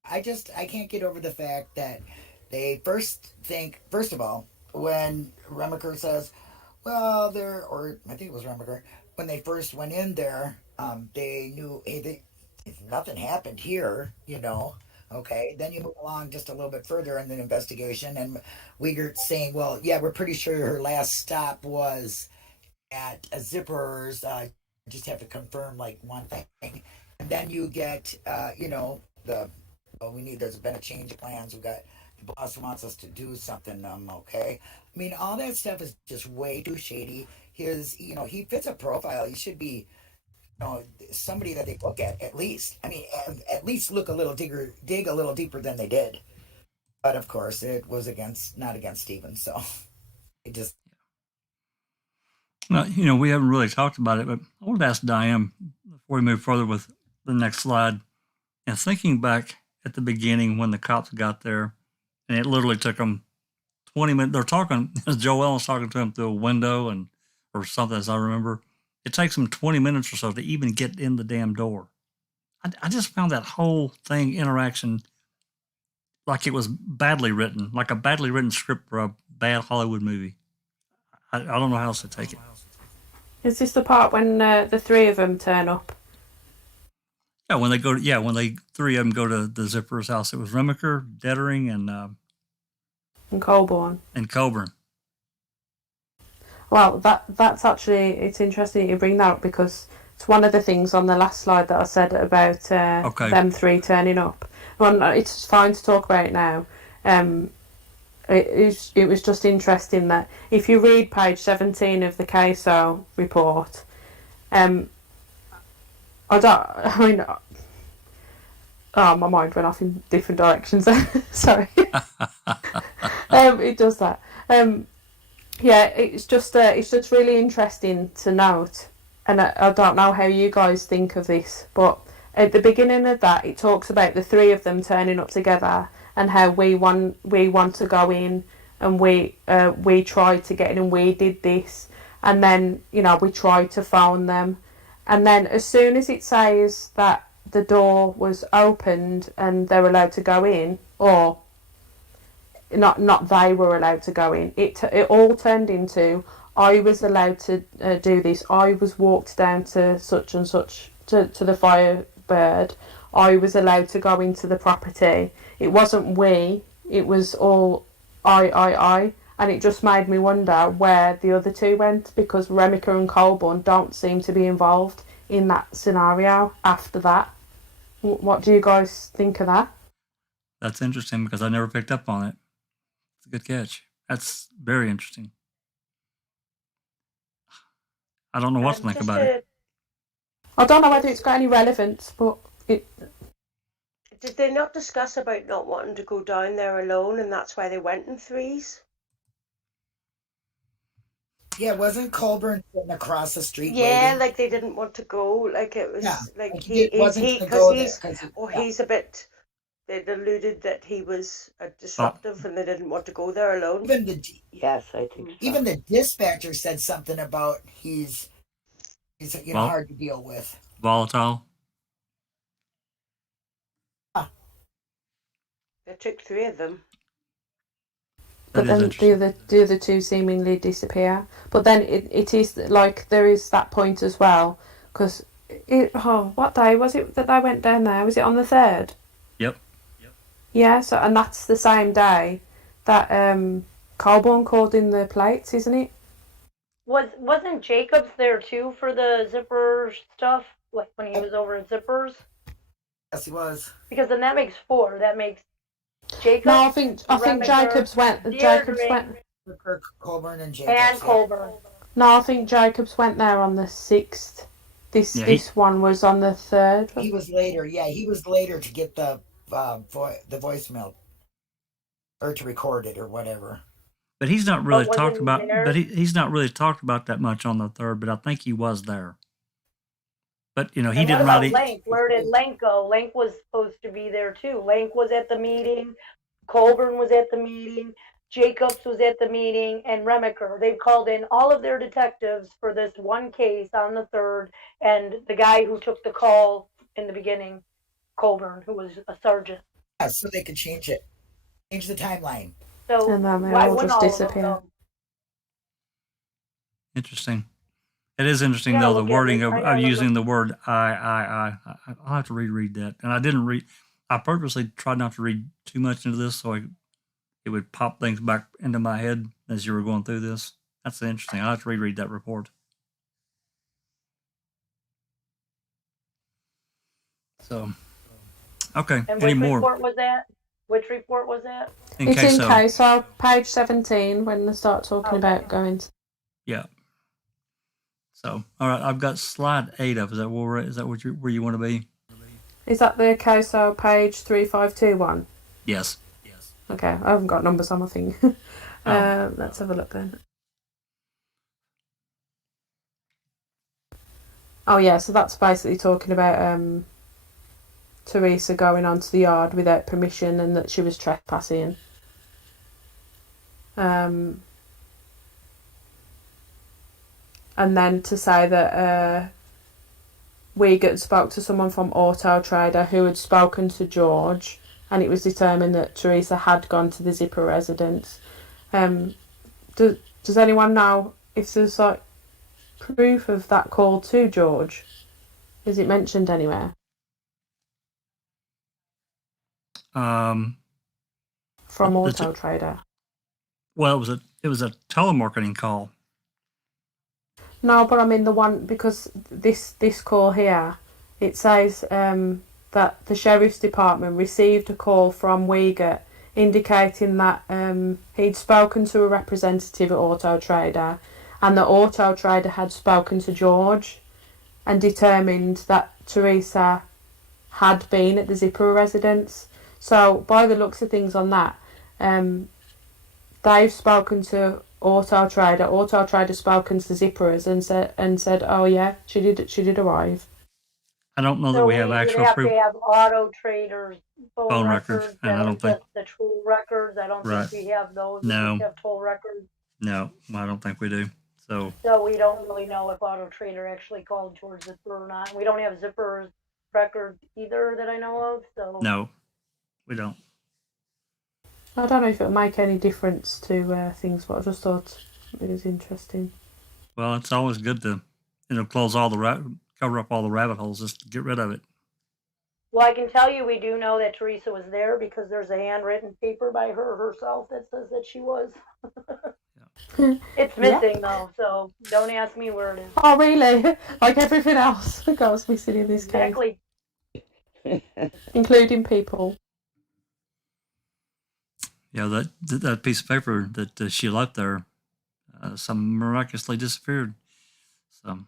I can't get over the fact that they first of all, when Remaker says, well, or I think it was Remaker, when they first went in there, they knew, hey, nothing happened here, Okay, then you move along just a little bit further in the investigation, and Wiegert's saying, well, yeah, we're pretty sure her last stop was at a Zipperer's. Just have to confirm like one thing. And then you get, there's been a change of plans. We've got the boss wants us to do something, okay? I mean, all that stuff is just way too shady. He fits a profile. He should be, somebody that they look at least. I mean, at least dig a little deeper than they did. But of course, it was not against Steven, so it just. Now, we haven't really talked about it, but I wanted to ask Diane before we move further with the next slide. And thinking back at the beginning when the cops got there, and it literally took them 20 minutes. They're talking, Joelle's talking to him through a window or something, as I remember. It takes them 20 minutes or so to even get in the damn door. I just found that whole interaction, like it was badly written, like a badly written script for a bad Hollywood movie. I don't know how else to take it. Is this the part when the three of them turn up? Yeah, when they three of them go to the Zipperer's house. It was Remaker, Dettering, And Colborne. And Coburn. Well, that's actually, it's interesting you bring that up because it's one of the things on the last slide that I said about them three turning up. Well, it's fine to talk about it now. It was just interesting that if you read page 17 of the CASO report, my mind went off in different directions. Sorry. It does that. It's just really interesting to note, and I don't know how you guys think of this, but at the beginning of that, it talks about the three of them turning up together and how we want to go in and we tried to get in and we did this, and then we tried to phone them, and then as soon as it says that the door was opened and they were allowed to go in, or not they were allowed to go in, it all turned into I was allowed to do this. I was walked down to such and such to the bird, I was allowed to go into the property. It wasn't we, it was all I. And it just made me wonder where the other two went, because Remiker and Colburn don't seem to be involved in that scenario after that. What do you guys think of that? That's interesting because I never picked up on it. It's a good catch. That's very interesting. I don't know what to think about it. I don't know whether it's got any relevance, but it... Did they not discuss about not wanting to go down there alone, and that's why they went in threes? Yeah, wasn't Colburn sitting across the street? Yeah, waiting? like they didn't want to go. Like it was like he's a bit. They'd alluded that he was disruptive, and they didn't want to go there alone. Yes, I think so. Even the dispatcher said something about he's hard to deal with. Volatile. They took 3 of them. But then the other two seemingly disappear. But then it is like there is that point as well, because what day was it that they went down there? Was it on the 3rd? Yep. Yeah. So and that's the same day that Colburn called in the plates, isn't it? Wasn't Jacobs there too for the Zipperer stuff? Like when he was over at Zippers? Yes, he was. Because then that makes 4. That makes Jacobs. No, I think Jacobs went. Colburn and Jacobs. And Colburn. No, I think Jacobs went there on the 6th. This one was on the 3rd. He was later. Yeah, he was later to get the voicemail or to record it or whatever. But he's not really talked about. But he's not really talked about that much on the 3rd. But I think he was there. But he didn't really. Lank? Where did Lank go? Lank was supposed to be there too. Lank was at the meeting. Colburn was at the meeting. Jacobs was at the meeting, and Remiker. They've called in all of their detectives for this one case on the 3rd, and the guy who took the call in the beginning, Colburn, who was a sergeant. Yeah, so they could change the timeline. So and then they why all wouldn't just all of them disappear. go? Interesting. It is interesting, though, the wording of using the word I. I'll have to reread that. And I didn't read. I purposely tried not to read too much into this so it would pop things back into my head as you were going through this. That's interesting. I'll have to reread that report. So, okay. And Any which more? report was that? Which report was that? It's in CASO, page 17, when they start talking about going to... Yeah. So, all right, I've got slide 8 up. Is that where you want to be? Is that the CASO page 3521? Yes. Okay, I haven't got numbers on my thing. Let's have a look then. Oh yeah, so that's basically talking about Theresa going onto the yard without permission and that she was trespassing. And then to say that Wiegert spoke to someone from Auto Trader who had spoken to George, and it was determined that Theresa had gone to the Zipper residence. Does anyone know if there's like proof of that call to George? Is it mentioned anywhere? From Auto Trader. Well, it was a telemarketing call. No, but I mean the one, because this call here, it says that the Sheriff's Department received a call from Wiegert indicating that he'd spoken to a representative at Auto Trader, and the Auto Trader had spoken to George and determined that Theresa had been at the Zipper residence. So by the looks of things on that, they've spoken to Auto Trader spoken to the Zipperers and said, oh yeah, she did arrive. I don't know that we have actual proof. We have to have Auto Trader's phone records, and I don't think the toll records. I don't think we have those. No. We have toll records. No, I don't think we do. So we don't really know if Auto Trader actually called George Zipper or not. We don't have Zipper's records either that I know of. So no, we don't. I don't know if it would make any difference to things, but I just thought it was interesting. Well, it's always good to cover up all the rabbit holes just to get rid of it. Well, I can tell you we do know that Theresa was there because there's a handwritten paper by her herself that says that she was. It's missing though, so don't ask me where it is. Oh, really? Like everything else that goes missing in this Exactly. case, including people. Yeah, that piece of paper that she left there, some miraculously disappeared. So.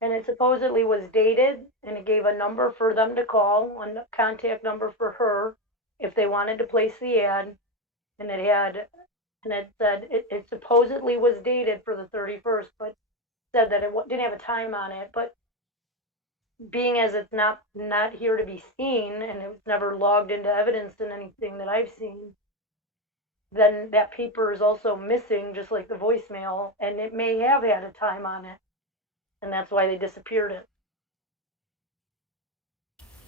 And it supposedly was dated, and it gave a number for them to call, a contact number for her, if they wanted to place the ad. And it said it supposedly was dated for the 31st, but said that it didn't have a time on it. But being as it's not here to be seen, and it was never logged into evidence in anything that I've seen, then that paper is also missing, just like the voicemail, and it may have had a time on it, and that's why they disappeared it.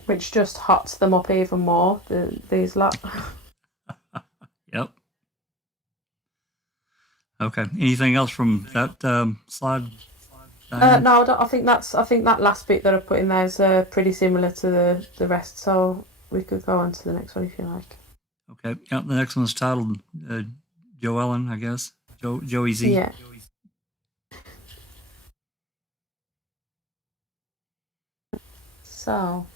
Which just hots them up even more, these lot. Yep. Okay. Anything else from that slide? No, I think that last bit that I put in there is pretty similar to the rest, so we could go on to the next one if you like. Okay. Yeah, the next one's titled Joellen, I guess. Joey Z. Yeah. So,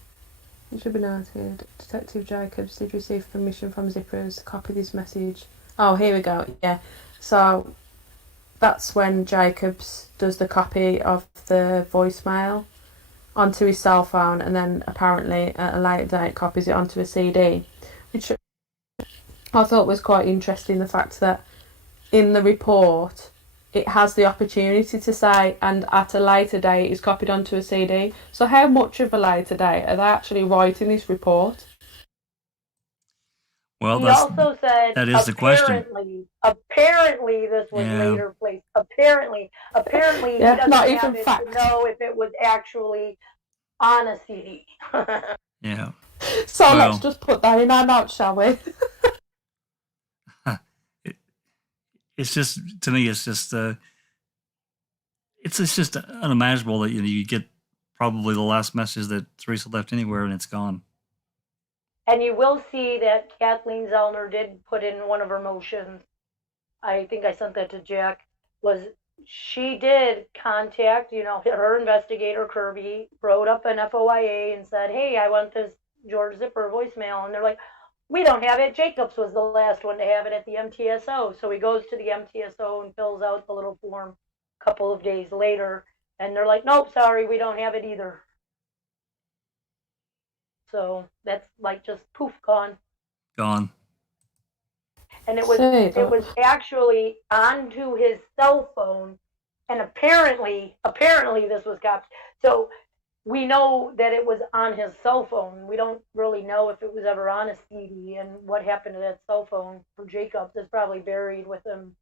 it should be noted, Detective Jacobs did receive permission from Zipperer to copy this message. Oh, here we go. Yeah. So, that's when Jacobs does the copy of the voicemail onto his cell phone, and then apparently at a later date copies it onto a CD, which I thought was quite interesting, the fact that in the report it has the opportunity to say, and at a later date it's copied onto a CD. So how much of a later date are they actually writing this report? Well, he also said that is the question. Apparently, this was later placed. Apparently, he doesn't not have even it fact. to know if it was actually on a CD. Yeah. So let's just put that in our notes, shall we? It's just, to me, it's just unimaginable that you get probably the last message that Theresa left anywhere and it's gone. And you will see that Kathleen Zellner did put in one of her motions. I think I sent that to Jack. She did contact, her investigator Kirby, wrote up an FOIA and said, "Hey, I want this George Zipperer voicemail," and they're like, "We don't have it. Jacobs was the last one to have it at the MTSO." So he goes to the MTSO and fills out the little form a couple of days later, and they're like, "Nope, sorry, we don't have it either." So that's like just poof, gone. Gone. And it was actually onto his cell phone, and apparently this was cops. So we know that it was on his cell phone. We don't really know if it was ever on a CD, and what happened to that cell phone for Jacobs is probably buried with him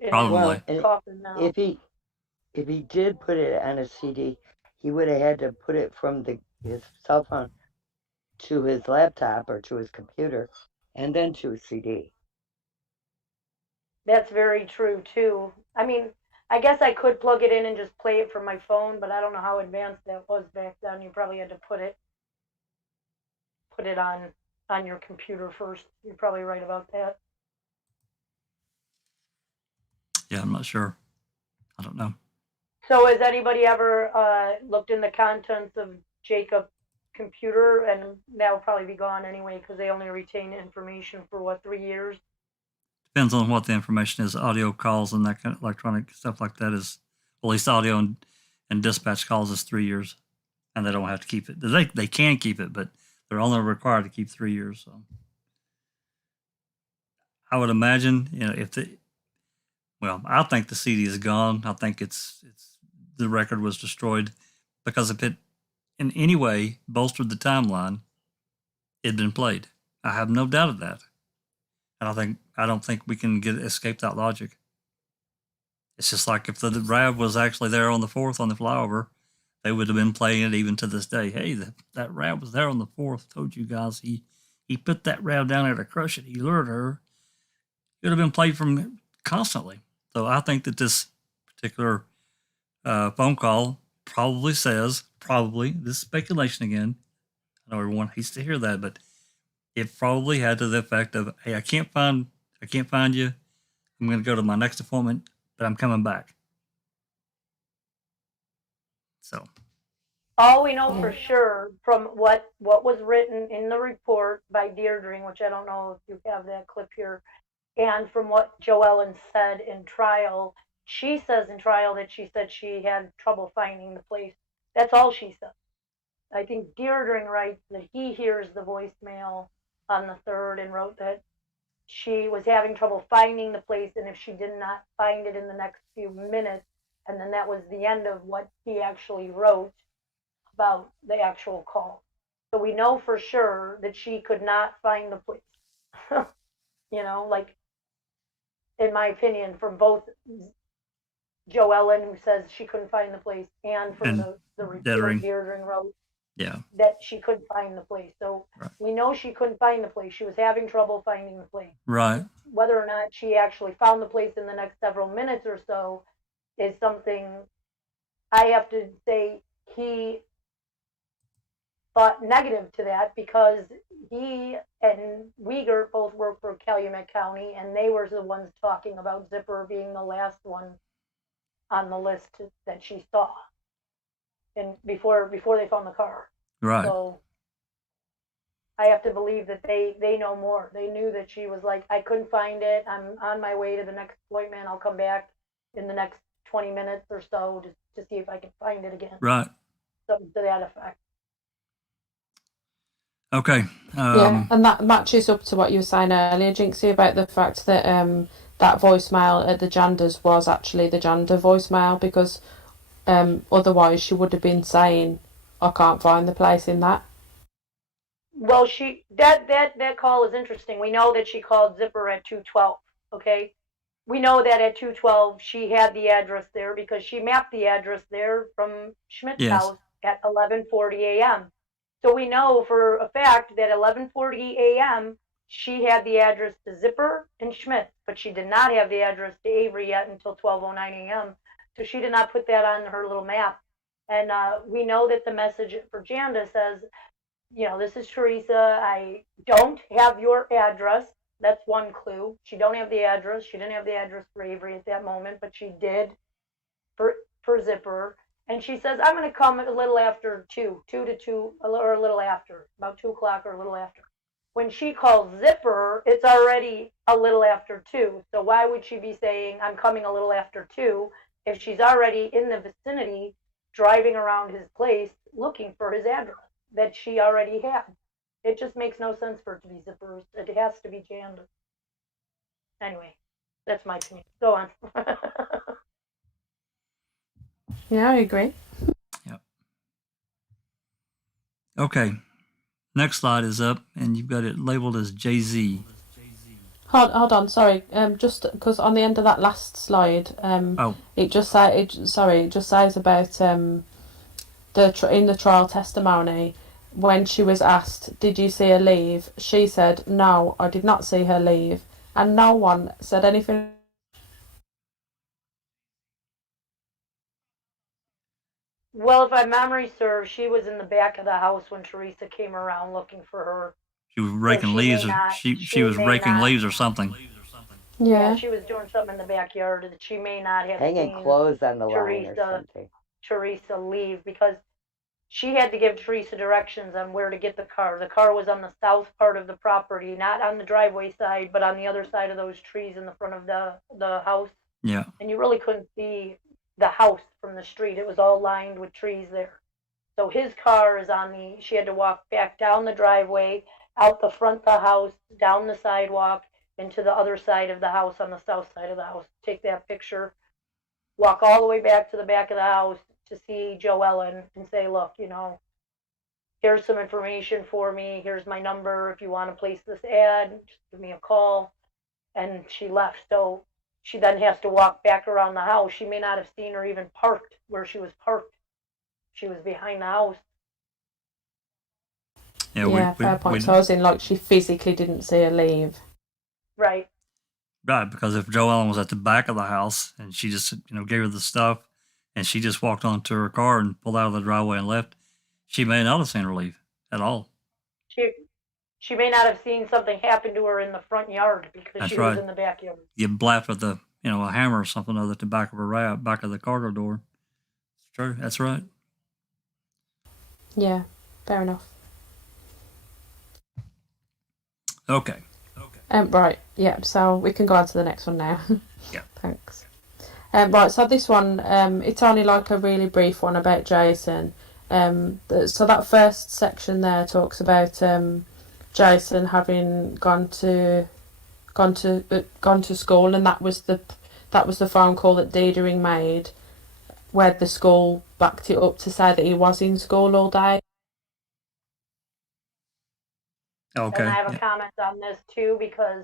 in his coffin now. If he did put it on a CD, he would have had to put it from his cell phone to his laptop or to his computer, and then to a CD. That's very true too. I mean, I guess I could plug it in and just play it from my phone, but I don't know how advanced that was back then. You probably had to put it on your computer first. You're probably right about that. Yeah, I'm not sure. I don't know. So has anybody ever looked in the contents of Jacob's computer? And that will probably be gone anyway because they only retain information for 3 years? Depends on what the information is. Audio calls and that kind of electronic stuff like that is, at least audio and dispatch calls is 3 years, and they don't have to keep it. They can keep it, but they're only required to keep 3 years. So I would imagine, I think the CD is gone. I think it's the record was destroyed because if it in any way bolstered the timeline, it'd been played. I have no doubt of that. And I don't think we can escape that logic. It's just like if the RAV was actually there on the 4th on the flyover, they would have been playing it even to this day. Hey, that RAV was there on the 4th. Told you guys he put that RAV down there to crush it. He lured her. It would have been played from constantly. So I think that this particular phone call probably, this is speculation again, I know everyone hates to hear that, but it probably had to the effect of, hey, I can't find you. I'm going to go to my next appointment, but I'm coming back. So all we know for sure from what was written in the report by Deirdre, which I don't know if you have that clip here, and from what Joellen said in trial, she says in trial that she said she had trouble finding the place. That's all she said. I think Deirdre writes that he hears the voicemail on the 3rd and wrote that she was having trouble finding the place, and if she did not find it in the next few minutes, and then that was the end of what he actually wrote about the actual call. So we know for sure that she could not find the place. You know, like, in my opinion, from both Joellen, who says she couldn't find the place, and from the report Deirdre wrote that she couldn't find the place. So we know she couldn't find the place. She was having trouble finding the place. Right. Whether or not she actually found the place in the next several minutes or so is something I have to say he thought negative to that, because he and Uyghur both work for Calumet County, and they were the ones talking about Zipperer being the last one on the list that she saw, and before they found the car. Right. So I have to believe that they know more. They knew that she was like, I couldn't find it. I'm on my way to the next appointment. I'll come back in the next 20 minutes or so to see if I can find it again. Right. Something to that effect. Okay. Yeah, and that matches up to what you were saying earlier, Jinxie, about the fact that that voicemail at the Janders was actually the Jander voicemail, because otherwise she would have been saying, I can't find the place in that. Well, that call is interesting. We know that she called Zipperer at 2:12. Okay, we know that at 2:12 she had the address there because she mapped the address there from Schmidt's house at 11:40 a.m. So we know for a fact that 11:40 a.m. she had the address to Zipperer and Schmidt, but she did not have the address to Avery yet until 12:09 a.m. So she did not put that on her little map. And we know that the message for Janda says, you know, this is Theresa. I don't have your address. That's one clue. She don't have the address. She didn't have the address for Avery at that moment, but she did for Zipperer. And she says, I'm going to come a little after 2 to 2, or a little after, about 2 o'clock or a little after. When she calls Zipperer, it's already a little after 2. So why would she be saying, I'm coming a little after 2, if she's already in the vicinity, driving around his place, looking for his address that she already had? It just makes no sense for it to be Zipperer. It has to be Janda. Anyway, that's my opinion. Go on. Yeah, I agree. Yep. Okay. Next slide is up, and you've got it labeled as Jay-Z. Hold on, sorry. Just because on the end of that last slide, it just says about in the trial testimony, when she was asked, did you see her leave? She said, no, I did not see her leave, and no one said anything. Well, if my memory serves, she was in the back of the house when Theresa came around looking for her. She was raking leaves. She was raking leaves or something. Yeah, she was doing something in the backyard that she may not have hanging seen clothes on the line or something. Theresa leave, because she had to give Theresa directions on where to get the car. The car was on the south part of the property, not on the driveway side, but on the other side of those trees in the front of the house. Yeah. And you really couldn't see the house from the street. It was all lined with trees there. So his car is she had to walk back down the driveway, out the front of the house, down the sidewalk, into the other side of the house, on the south side of the house. Take that picture, walk all the way back to the back of the house to see Joellen and say, look, you know, here's some information for me. Here's my number. If you want to place this ad, just give me a call. And she left. So she then has to walk back around the house. She may not have seen her even parked where she was parked. She was behind the house. Yeah, fair point. So I was in, like, she physically didn't see her leave. Right. Right, because if Joellen was at the back of the house and she just, gave her the stuff and she just walked onto her car and pulled out of the driveway and left, she may not have seen her leave at all. She may not have seen something happen to her in the front yard because That's she was right. in the backyard. You blapped with a hammer or something other at the back of back of the cargo door. It's true. That's right. Yeah, fair enough. Okay. Right, yeah, so we can go on to the next one now. Yeah. Thanks. Right, so this one, it's only like a really brief one about Jason. So that first section there talks about Jason having gone to school, and that was the phone call that Diedering made, where the school backed it up to say that he was in school all day. Okay. And I have a comment on this too, because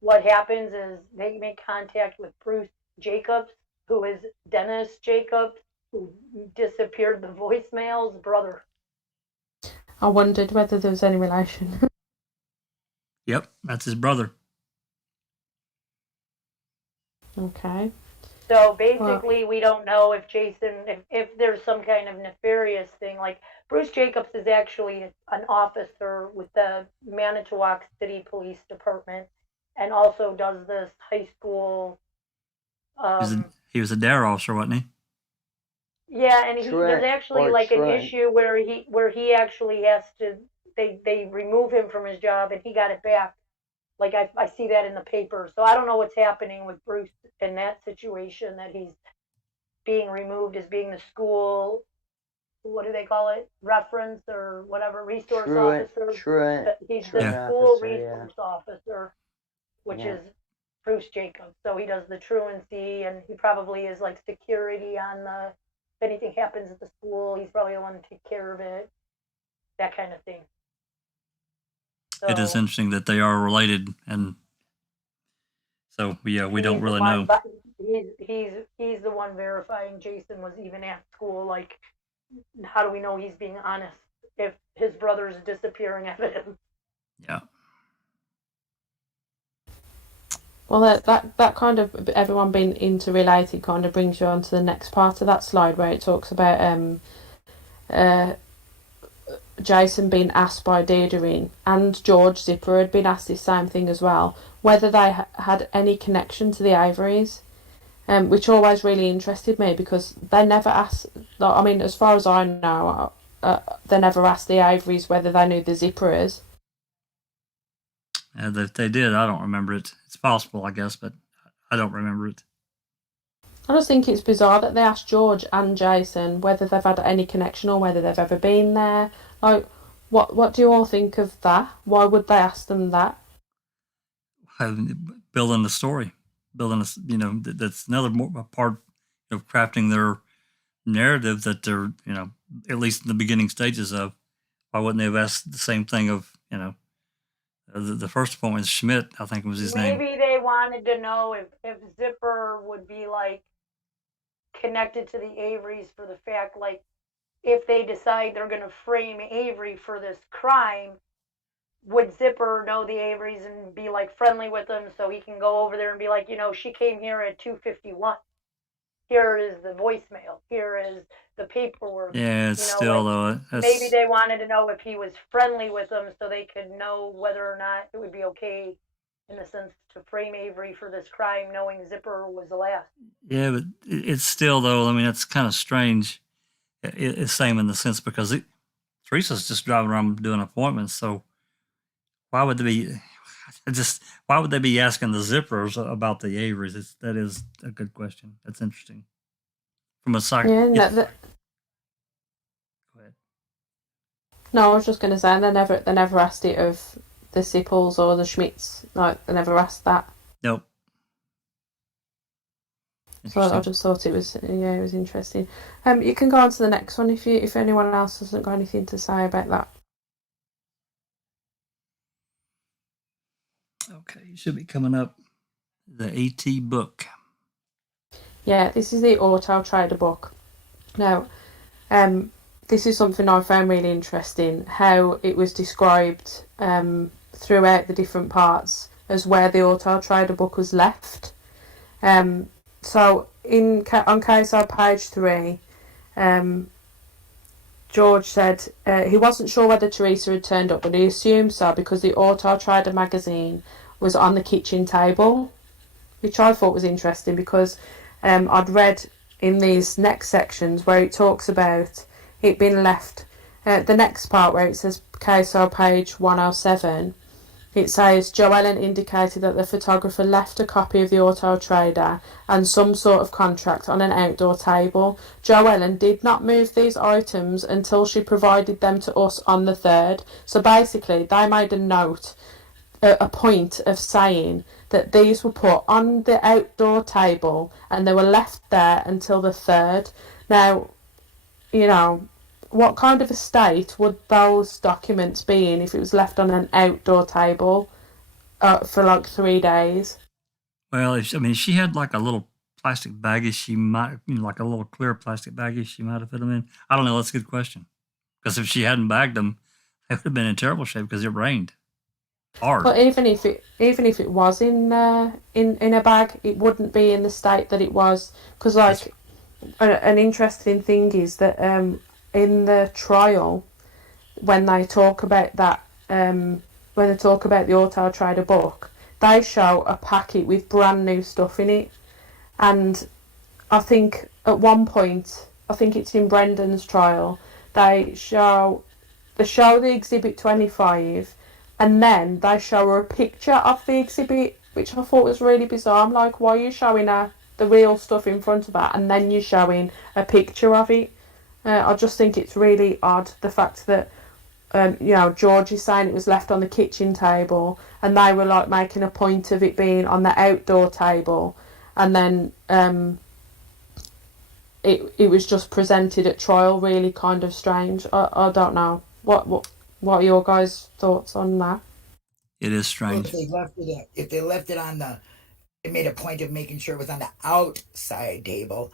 what happens is they make contact with Bruce Jacobs, who is Dennis Jacobs, who disappeared the voicemail's brother. I wondered whether there was any relation. Yep, that's his brother. Okay. So basically, we don't know if Jason, if there's some kind of nefarious thing. Like, Bruce Jacobs is actually an officer with the Manitowoc City Police Department, and also does this high school. He was a dare officer, wasn't he? Yeah, and there's actually like an issue where he actually has to. They remove him from his job, and he got it back. Like, I see that in the paper. So I don't know what's happening with Bruce in that situation, that he's being removed as being the school, what do they call it? Reference or whatever, resource officer. He's the school resource officer, which is Bruce Jacobs. So he does the truancy, and he probably is like security on if anything happens at the school, he's probably the one to take care of it, that kind of thing. So, it is interesting that they are related, and so we don't really know. But he's the one verifying Jason was even at school. Like, how do we know he's being honest if his brother's disappearing evidence? Yeah. Well, that kind of, everyone being interrelated kind of brings you on to the next part of that slide, where it talks about Jason being asked by Diedering, and George Zipperer had been asked the same thing as well, whether they had any connection to the Averys, which always really interested me, because they never asked, I mean, as far as I know, they never asked the Averys whether they knew the Zipperers. If they did, I don't remember it. It's possible, I guess, but I don't remember it. I just think it's bizarre that they asked George and Jason whether they've had any connection or whether they've ever been there. Like, what do you all think of that? Why would they ask them that? Building the story, that's another part of crafting their narrative that they're, at least in the beginning stages of. Why wouldn't they have asked the same thing of, the first appointment, Schmidt, I think was his name. Maybe they wanted to know if Zipper would be like connected to the Averys, for the fact, like, if they decide they're going to frame Avery for this crime, would Zipper know the Averys and be like friendly with them, so he can go over there and be like, she came here at 2:51. Here is the voicemail. Here is the paperwork. Yeah, it's still though. Maybe they wanted to know if he was friendly with them, so they could know whether or not it would be okay, in a sense, to frame Avery for this crime, knowing Zipper was the last. Yeah, but it's still though. I mean, it's kind of strange. It's same in the sense, because Theresa's just driving around doing appointments. So why would they be asking the Zipperers about the Averys? That is a good question. That's interesting. From a psych. Yeah, Go ahead. No, I was just going to say they never asked it of the Sipples or the Schmidts. Like, they never asked that. Nope. So I just thought it was interesting. You can go on to the next one if anyone else hasn't got anything to say about that. Okay, you should be coming up. The AT book. Yeah, this is the Auto Trader book. Now, this is something I found really interesting, how it was described throughout the different parts as where the Auto Trader book was left. So on KSR page 3, George said he wasn't sure whether Theresa had turned up, but he assumed so because the Auto Trader magazine was on the kitchen table, which I thought was interesting because I'd read in these next sections where it talks about it being left. The next part where it says KSO page 107, it says Joellen indicated that the photographer left a copy of the Auto Trader and some sort of contract on an outdoor table. Joellen did not move these items until she provided them to us on the 3rd. So basically, they made a note, a point of saying that these were put on the outdoor table and they were left there until the 3rd. Now, you know, what kind of a state would those documents be in if it was left on an outdoor table for like 3 days? Well, she had like a little plastic baggie. She might, like a little clear plastic baggie. She might have put them in. I don't know. That's a good question. Because if she hadn't bagged them, they would have been in terrible shape because it rained hard. But even if it was in a bag, it wouldn't be in the state that it was. Because like an interesting thing is that in the trial, when they talk about that, when they talk about the Auto Trader book, they show a packet with brand new stuff in it. And I think at one point, I think it's in Brendan's trial, they show the exhibit 25 and then they show her a picture of the exhibit, which I thought was really bizarre. I'm like, why are you showing her the real stuff in front of her and then you're showing a picture of it? I just think it's really odd, the fact that George is saying it was left on the kitchen table and they were like making a point of it being on the outdoor table, and then it was just presented at trial. Really kind of strange. I don't know. What are your guys' thoughts on that? It is strange. Well, if they left it on they made a point of making sure it was on the outside table,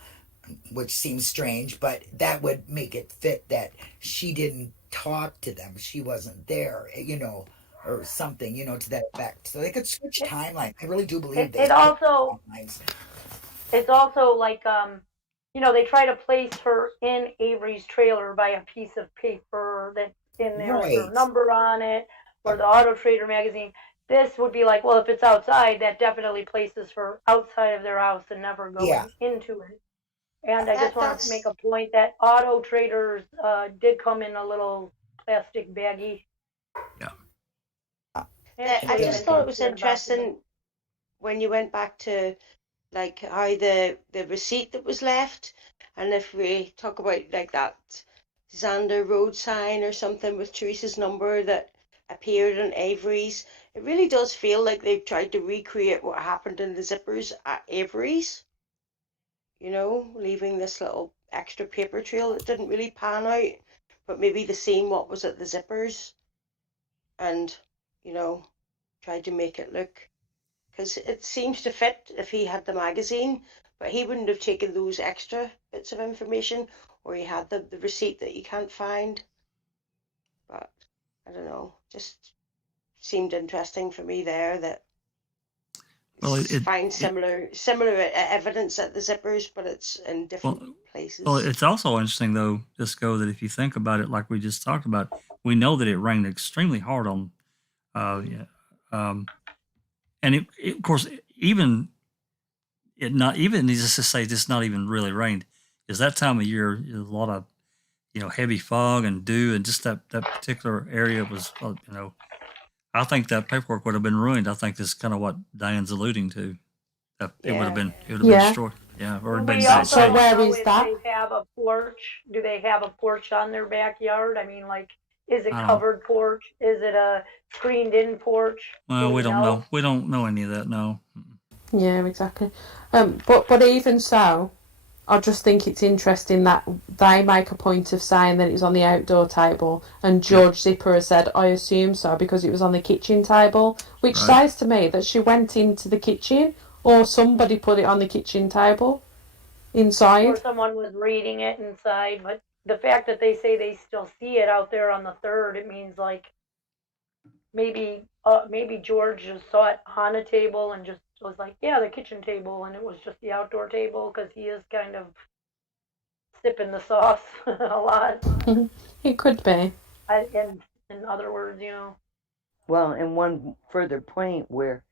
which seems strange, but that would make it fit that she didn't talk to them. She wasn't there, or something, to that effect. So they could switch timeline. I really do believe they It's also like, they try to place her in Avery's trailer by a piece of paper that's in there with her number on it, or the Auto Trader magazine. This would be like, well, if it's outside, that definitely places her outside of their house and never going into it. And I just wanted to make a point that Auto Traders did come in a little plastic baggie. Yeah. I just thought it was interesting when you went back to like how the receipt that was left, and if we talk about like that Xander road sign or something with Theresa's number that appeared on Avery's, it really does feel like they've tried to recreate what happened in the zippers at Avery's. Leaving this little extra paper trail that didn't really pan out, but maybe the same what was at the zippers, and tried to make it look, because it seems to fit if he had the magazine, but he wouldn't have taken those extra bits of information, or he had the receipt that you can't find. But I don't know, just seemed interesting for me there that find similar evidence at the zippers, but it's in different places. Well, it's also interesting though, Disco, that if you think about it, like we just talked about, we know that it rained extremely hard on, and it of course needs to say it's not even really rained, because that time of year there's a lot of heavy fog and dew, and just that particular area was I think that paperwork would have been ruined. I think this is kind of what Diane's alluding to. That it would have been destroyed. Yeah, or been bad. So where is that? They have a porch. Do they have a porch on their backyard? I mean, like, is it covered porch? Is it a screened-in porch? Well, we don't know. We don't know any of that. No. Yeah, exactly. But even so, I just think it's interesting that they make a point of saying that it was on the outdoor table, and George Zipperer said, I assume so because it was on the kitchen table, which says to me that she went into the kitchen, or somebody put it on the kitchen table inside. Or someone was reading it inside, but the fact that they say they still see it out there on the 3rd, it means like maybe George just saw it on a table and just was like, yeah, the kitchen table, and it was just the outdoor table, because he is kind of sipping the sauce a lot. It could be. In other words, Well, and one further point where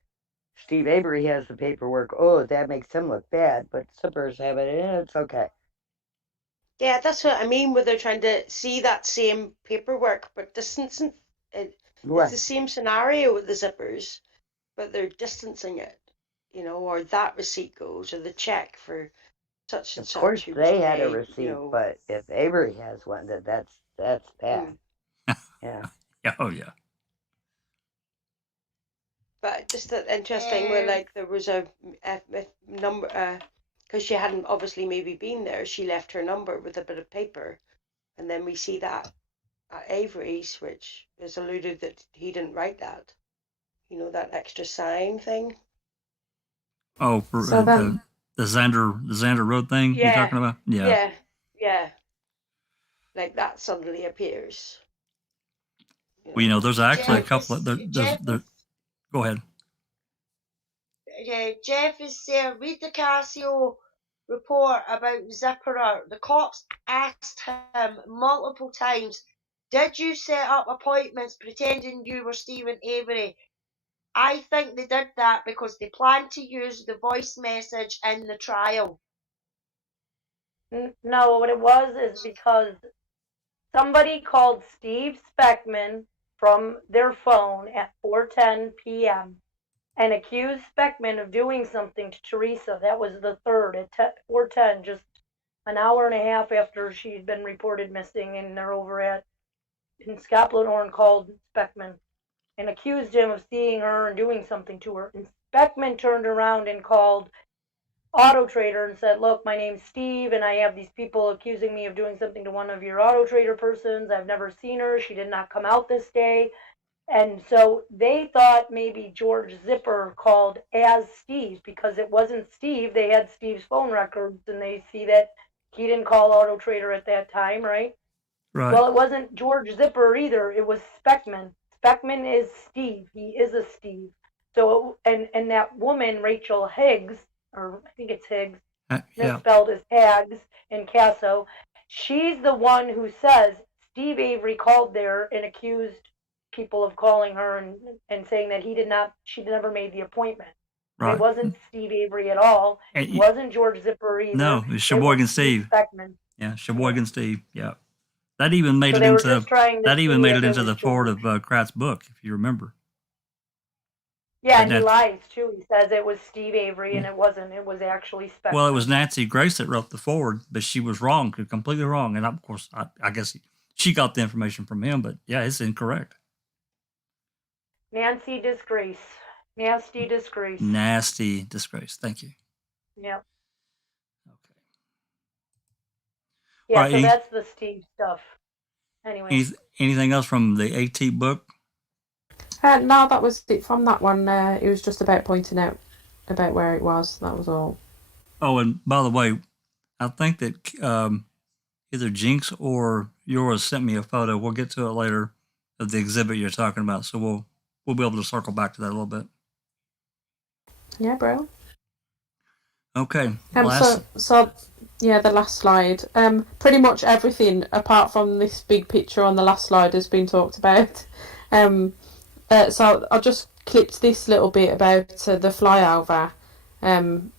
Steve Avery has the paperwork, oh, that makes him look bad, but Zippers have it, and it's okay. Yeah, that's what I mean, where they're trying to see that same paperwork, but distancing it. Right. It's the same scenario with the Zippers, but they're distancing it, or that receipt goes, or the check for such and Of such. course, who was they had a paid, receipt, but if Avery has one, that's bad. Yeah. Oh yeah. But just that interesting where like there was a number, because she hadn't obviously maybe been there, she left her number with a bit of paper, and then we see that at Avery's, which is alluded that he didn't write that. That extra sign thing. Oh, for So then, the Xander Road thing you're Yeah. talking about? Yeah. Yeah. Like that suddenly appears. Well, there's actually a Jeff couple of go ahead. Jeff is saying, read the Casio report about Zipperer. The cops asked him multiple times, did you set up appointments pretending you were Steven Avery? I think they did that because they planned to use the voice message in the trial. No, what it was is because somebody called Steve Speckman from their phone at 4:10 p.m. and accused Speckman of doing something to Theresa. That was the 3rd at 4:10, just an hour and a half after she'd been reported missing, and they're over in Scotland. Horn called Speckman and accused him of seeing her and doing something to her. And Speckman turned around and called Auto Trader and said, look, my name's Steve, and I have these people accusing me of doing something to one of your Auto Trader persons. I've never seen her. She did not come out this day. And so they thought maybe George Zipper called as Steve because it wasn't Steve. They had Steve's phone records, and they see that he didn't call Auto Trader at that time, right? Right. Well, it wasn't George Zipper either. It was Speckman. Speckman is Steve. He is a Steve. So, and that woman, Rachel Higgs, or I think it's Higgs, Yeah. misspelled as Hags in Casso, she's the one who says Steve Avery called there and accused people of calling her and saying that she never made the appointment. Right. It wasn't Steve Avery at all. It wasn't George Zipper either. No, it was Sheboygan Steve. Speckman. Yeah, Sheboygan Steve. Yeah. That even made So it they were into just trying to that even see made if it into was the forward George. of Kratt's book, if you remember. Yeah, And and he that- lies too. He says it was Steve Avery, and it wasn't. It was actually Speckman. Well, it was Nancy Grace that wrote the forward, but she was wrong, completely wrong. And of course, I guess she got the information from him, but yeah, it's incorrect. Nasty disgrace. Nasty disgrace. Nasty disgrace. Thank you. Yep. Okay. Yeah, Right, so that's the Steve stuff. Anyway. Anything else from the AT book? No, that was it from that one. It was just about pointing out about where it was. That was all. Oh, and by the way, I think that either Jinx or yours sent me a photo. We'll get to it later of the exhibit you're talking about, so we'll be able to circle back to that a little bit. Yeah, bro. Okay. So yeah, the last slide. Pretty much everything apart from this big picture on the last slide has been talked about. So I just clipped this little bit about the flyover,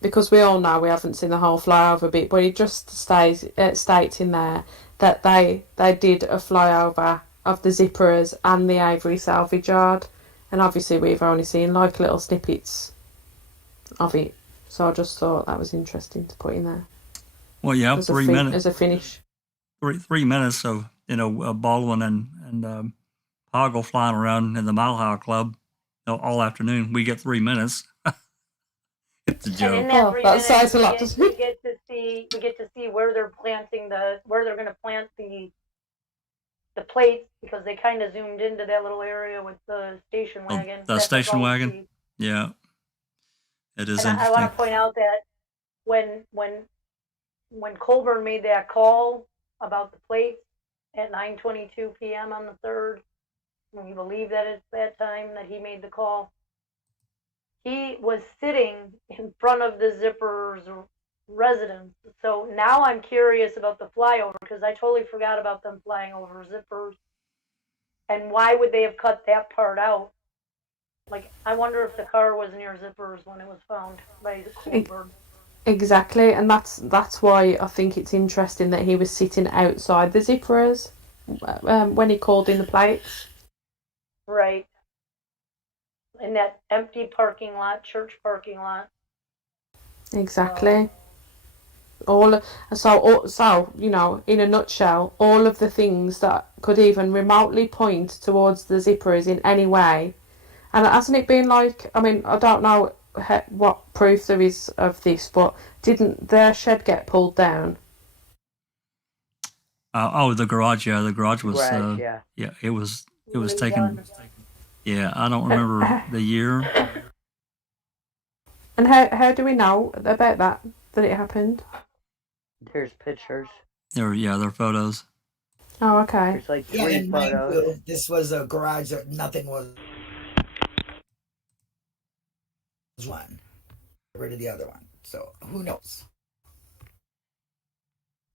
because we all know we haven't seen the whole flyover bit, but it just states in there that they did a flyover of the Zipperers and the Avery salvage yard, and obviously we've only seen like little snippets of it. So I just thought that was interesting to put in there. Well, yeah, as 3 minutes as a finish. 3 minutes. So Baldwin and Poggle flying around in the Mile High Club all afternoon. We get 3 minutes. It's a joke. And in that 3 minutes, says a lot. we get to see where they're planting where they're going to plant the plates, because they kind of zoomed into that little area with the station wagon. The station wagon. Yeah, it is and interesting. I want to point out that when Colburn made that call about the plates at 9:22 p.m. on the 3rd, and you believe that it's that time that he made the call, he was sitting in front of the Zipperers residents. So now I'm curious about the flyover because I totally forgot about them flying over zippers. And why would they have cut that part out? Like, I wonder if the car was near zippers when it was found by the Coolberg. Exactly, and that's why I think it's interesting that he was sitting outside the Zipperers when he called in the plates. Right. In that empty parking lot, church parking lot. Exactly. So you know, in a nutshell, all of the things that could even remotely point towards the Zipperers in any way, and hasn't it been like? I mean, I don't know what proof there is of this, but didn't their shed get pulled down? The garage. Yeah, the garage was. Garage, yeah. Yeah, it was taken. Yeah, I don't remember the year. And how do we know about that it happened? There's pictures. There are photos. Oh, okay. There's like Yeah, 3 and mind photos. you, this was a garage that nothing was one. Get rid of the other one. So who knows?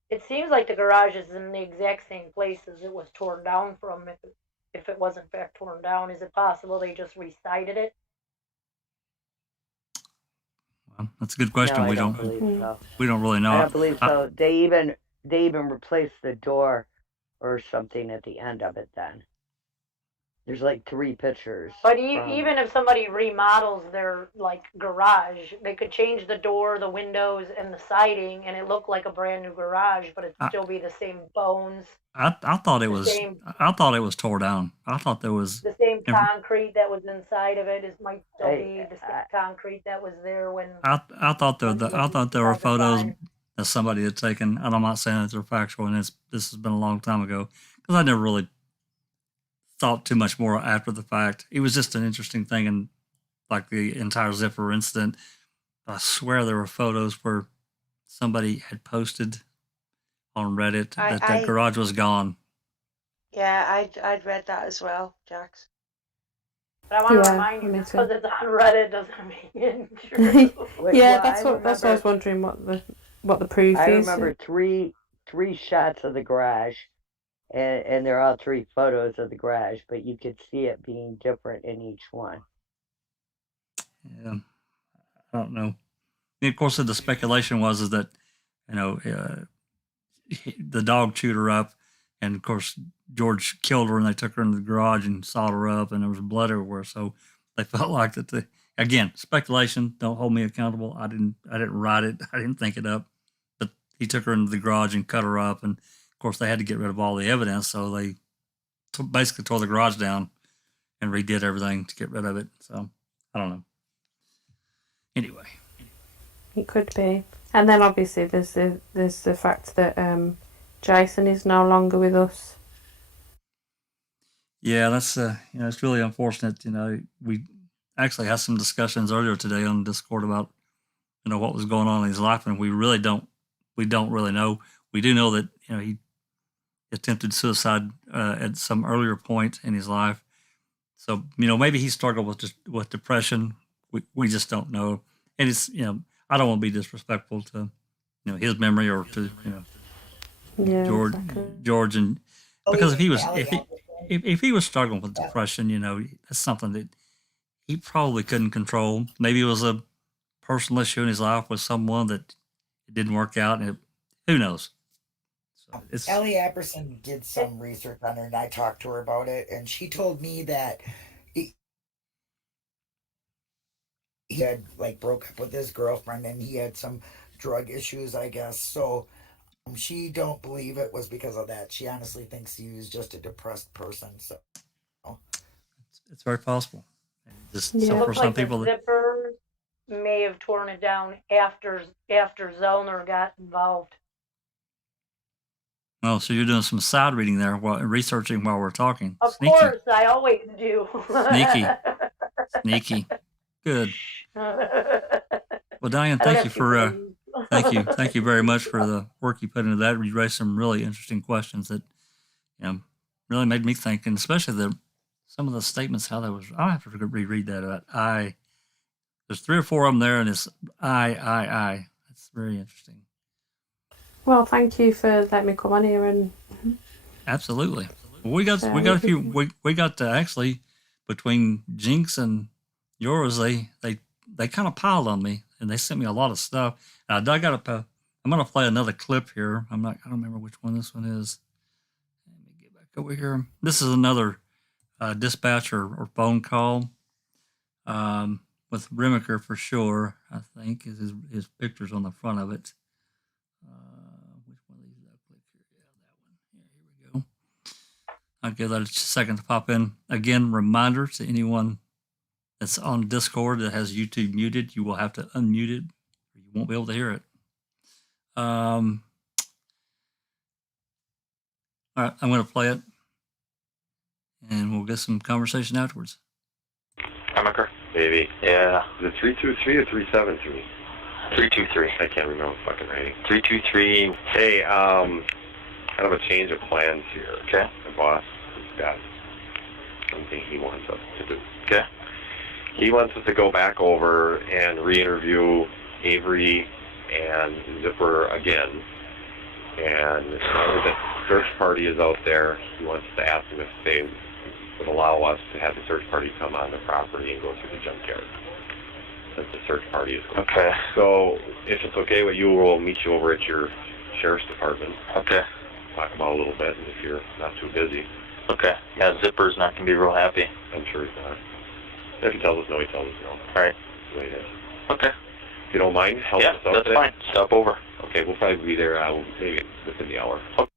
It seems like the garage is in the exact same place as it was torn down from. If it was in fact torn down, is it possible they just recited it? Well, that's a good question. No, we I don't don't. believe so. We don't really know. I don't believe so. They even replaced the door or something at the end of it. Then there's like 3 pictures. But even if somebody remodels their like garage, they could change the door, the windows, and the siding, and it look like a brand new garage, but it'd still be the same bones. I thought it was. I thought it was tore down. I thought there was the same concrete that was inside of it. Might still be the same concrete that was there when. I thought there were photos that somebody had taken, and I'm not saying that they're factual, and this has been a long time ago because I never really thought too much more after the fact. It was just an interesting thing, and like the entire Zipperer incident, I swear there were photos where somebody had posted on Reddit that garage was gone. Yeah, I'd read that as well, Jax. But I want to remind you, just because it's on Reddit doesn't mean it's true. That's what I was wondering what the proof is. I remember three shots of the garage, and they're all 3 photos of the garage, but you could see it being different in each one. Yeah, I don't know. And of course, the speculation was that the dog chewed her up, and of course George killed her, and they took her into the garage and sawed her up, and there was blood everywhere. So they felt like that. Again, speculation. Don't hold me accountable. I didn't write it. I didn't think it up. But he took her into the garage and cut her up, and of course they had to get rid of all the evidence. So they basically tore the garage down and redid everything to get rid of it. So I don't know. Anyway, it could be. And then obviously there's the fact that Jason is no longer with us. Yeah, that's it's really unfortunate. We actually had some discussions earlier today on Discord about what was going on in his life, and we don't really know. We do know that he attempted suicide at some earlier point in his life. So maybe he struggled with depression. We just don't know, and it's I don't want to be disrespectful to his memory or to George, and because if he was struggling with depression, that's something that he probably couldn't control. Maybe it was a personal issue in his life with someone that it didn't work out, and who knows. So Ellie Apperson did some research on her, and I talked to her about it, and she told me that he had broke up with his girlfriend, and he had some drug issues, I guess. So she don't believe it was because of that. She honestly thinks he was just a depressed person. So it's very possible. Just for some people, the Zipper may have torn it down after Zellner got involved. Oh, so you're doing some side reading there, researching while we're talking. Of course, I always do. Sneaky. Good. Well, Diane, thank you for thank you very much for the work you put into that. You raised some really interesting questions that really made me think, and especially some of the statements how that was. I'll have to reread that. There's 3 or 4 of them there, and it's I. It's very interesting. Well, thank you for letting me come on here and. Absolutely. We got a few. We got actually between Jinx and yours. They kind of piled on me, and they sent me a lot of stuff. And I got to. I'm gonna play another clip here. I don't remember which one this one is. Let me get back over here. This is another dispatch or phone call with Remaker for sure. I think is his pictures on the front of it. Which one of these did I click here? Yeah, that one. Here we go. I'll give that a second to pop in. Again, reminder to anyone that's on Discord that has YouTube muted, you will have to unmute it, or you won't be able to hear it. All right, I'm going to play it, and we'll get some conversation afterwards. Remaker? Maybe. Yeah. Is it 323 or 373? 323. I can't remember fucking writing. 323. Hey, kind of a change of plans here. Okay. The boss has got something he wants us to do. Okay. He wants us to go back over and re-interview Avery and Zipperer again. And now that the search party is out there, he wants to ask them if they would allow us to have the search party come on the property and go through the junkyard. Since the search party is going. Okay. So, if it's okay with you, we'll meet you over at your sheriff's department. Okay. Talk about a little bit, and if you're not too busy. Okay. Yeah, Zipper's not going to be real happy. I'm sure he's not. If he tells us no, he tells us no. All right. That's the way it is. Okay. If you don't mind, help us out today. Yeah, that's fine. Stop over. Okay, we'll probably be there maybe within the hour. Okay.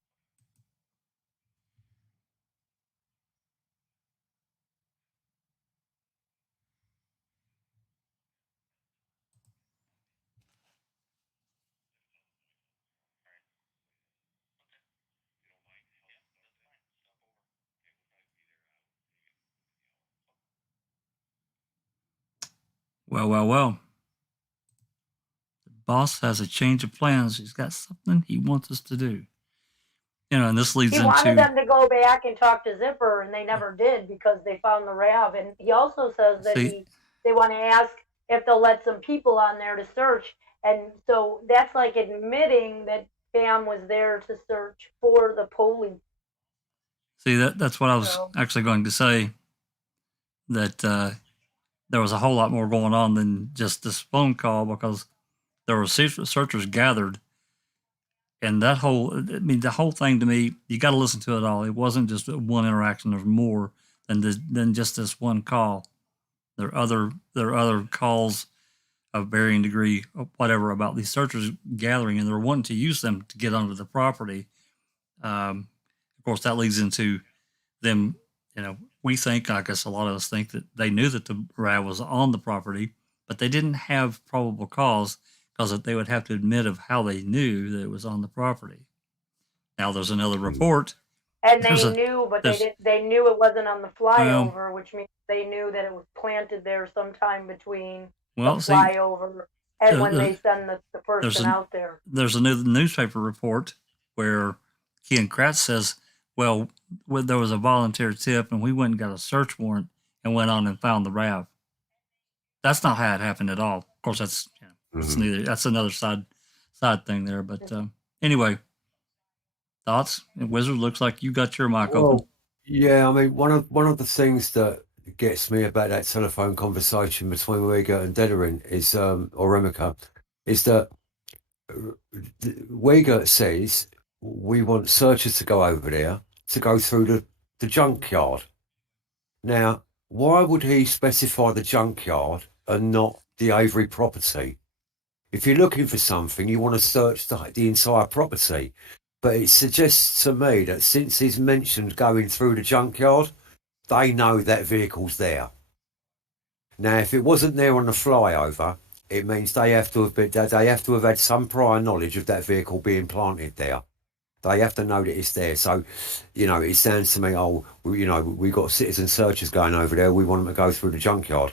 Well. The boss has a change of plans. He's got something he wants us to do. And this leads He wanted them to go back and talk to Zipper, and they never did because they found the RAV. And he also says that they want to ask if they'll let some people on there to search. And so that's like admitting that Bam was there to search for the police. See, that's what I was actually going to say, that there was a whole lot more going on than just this phone call, because there were searchers gathered. And the whole thing to me, you got to listen to it all. It wasn't just one interaction. There's more than just this one call. There are other calls of varying degree, whatever, about these searchers gathering, and they're wanting to use them to get onto the property. Of course, that leads into them. We think, I guess a lot of us think, that they knew that the RAV was on the property, but they didn't have probable cause, because they would have to admit of how they knew that it was on the property. Now there's another report. And they knew, but they knew it wasn't on the flyover, which means they knew that it was planted there sometime between the flyover and when they send the person out there. There's a new newspaper report where Ken Kratz says, well, there was a volunteer tip, and we went and got a search warrant and went on and found the RAV. That's not how it happened at all. Of course, that's that's another side thing there. But anyway, thoughts? Wizard, looks like you got your mic open. Yeah, I mean, one of the things that gets me about that telephone conversation between Uyghur and Dedarin is, or Remaker, is that Uyghur says we want searchers to go over there to go through the junkyard. Now, why would he specify the junkyard and not the Avery property? If you're looking for something, you want to search the entire property. But it suggests to me that since he's mentioned going through the junkyard, they know that vehicle's there. Now, if it wasn't there on the flyover, it means they have to have had some prior knowledge of that vehicle being planted there. They have to know that it's there. So, it sounds to me, we've got citizen searchers going over there. We want them to go through the junkyard.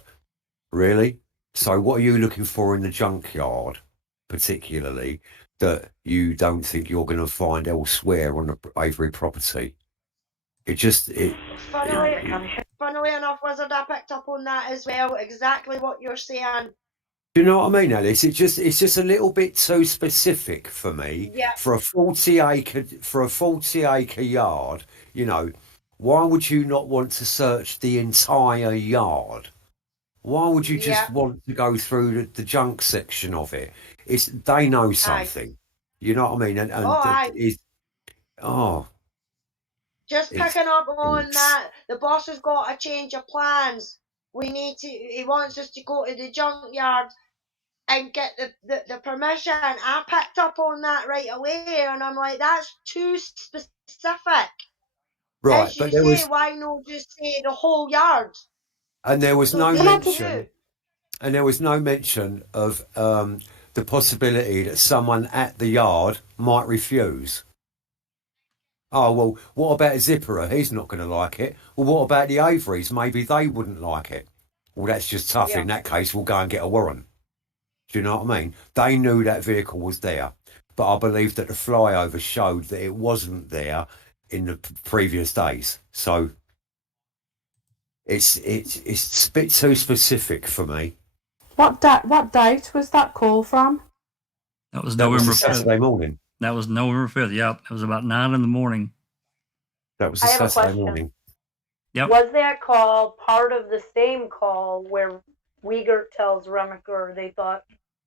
Really? So what are you looking for in the junkyard, particularly, that you don't think you're going to find elsewhere on the Avery property? Funnily enough, Wizard, I picked up on that as well. Exactly what you're saying. Do you know what I mean, Alice? It's just a little bit too specific for me Yeah, for a 40 acre yard. You know, why would you not want to search the entire yard? Why would you yeah, just want to go through the junk section of it? It's they know aye. something. You know what I mean? Oh, And that aye. is oh, Just it's picking up on it's that, the boss has got a change of plans. He wants us to go to the junkyard and get the permission. I picked up on that right away, and I'm like, that's too specific. right. As But you say, why not just say the whole yard? there was So no they mention, knew. and there was no mention of the possibility that someone at the yard might refuse. Oh, well, what about Zipperer? He's not going to like it. Well, what about the Averys? Maybe they wouldn't like it. Well, that's just tough. Yeah. In that case, we'll go and get a warrant. Do you know what I mean? They knew that vehicle was there, but I believe that the flyover showed that it wasn't there in the previous days. So it's a bit too specific for me. What date was that call from? That was That was November a 5th. Saturday morning. That was November 5th. Yep. It was about 9 in the morning. That was I a have a Saturday question. morning. Yep. Was that call part of the same call where Wiegert tells Remacher they thought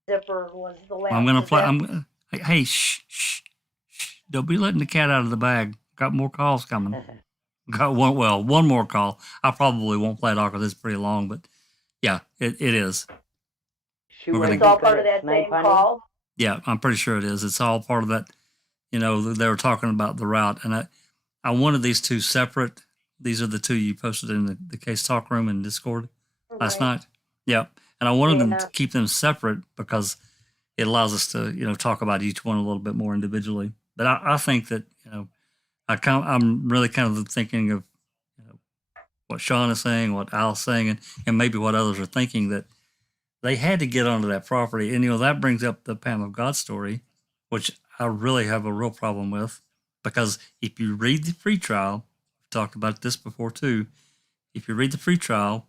Zipper was the last? I'm going to Is play. that- Hey, shh, shh, shh. Don't be letting the cat out of the bag. Got more calls coming. Got one more call. I probably won't play it all because it's pretty long, but yeah, it is. She We're gonna- It's wasn't all part gonna of that snipe same honey. call. Yeah, I'm pretty sure it is. It's all part of that. You know, they were talking about the route, and I wanted these two separate. These are the two you posted in the case talk room and Discord last Right. night. Yep, and I wanted them Yeah. to keep them separate because it allows us to talk about each one a little bit more individually. But I think that I'm really kind of thinking of what Sean is saying, what Al's saying, and maybe what others are thinking, that they had to get onto that property. And, that brings up the Pam of God story, which I really have a real problem with, because if you read the pretrial, we've talked about this before too. If you read the pretrial,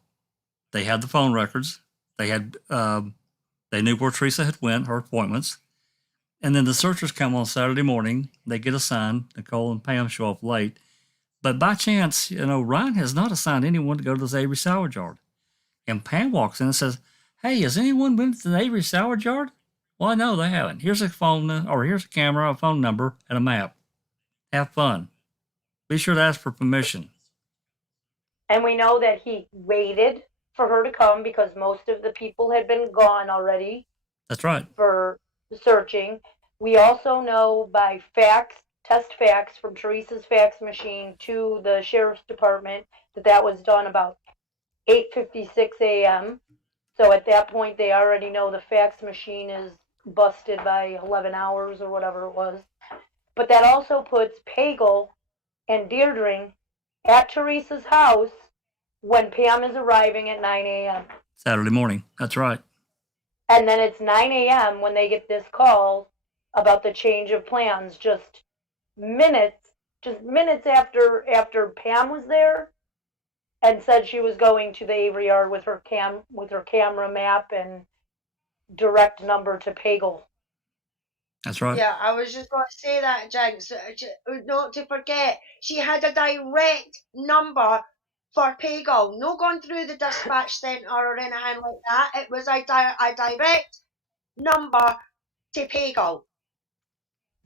they had the phone records. They had, they knew where Theresa had went, her appointments. And then the searchers come on Saturday morning. They get assigned. Nicole and Pam show up late. But by chance, Ryan has not assigned anyone to go to this Avery salvage yard. And Pam walks in and says, "Hey, has anyone been to the Avery salvage yard?" "Well, no, they haven't. Here's a phone, or here's a camera, a phone number, and a map. Have fun. Be sure to ask for permission." And we know that he waited for her to come because most of the people had been gone already That's right. for searching. We also know by test fax from Teresa's fax machine to the sheriff's department that was done about 8:56 a.m. So at that point, they already know the fax machine is busted by 11 hours or whatever it was. But that also puts Pagel and Deirdre at Teresa's house when Pam is arriving at 9 a.m. Saturday morning. That's right. And then it's 9 a.m. when they get this call about the change of plans, just minutes after Pam was there and said she was going to the Avery Yard with her camera map and direct number to Pagel. That's right. Yeah, I was just going to say that, Jinx. Not to forget, she had a direct number for Pagel. No gone through the dispatch centre or anything like that. It was a direct number to Pagel.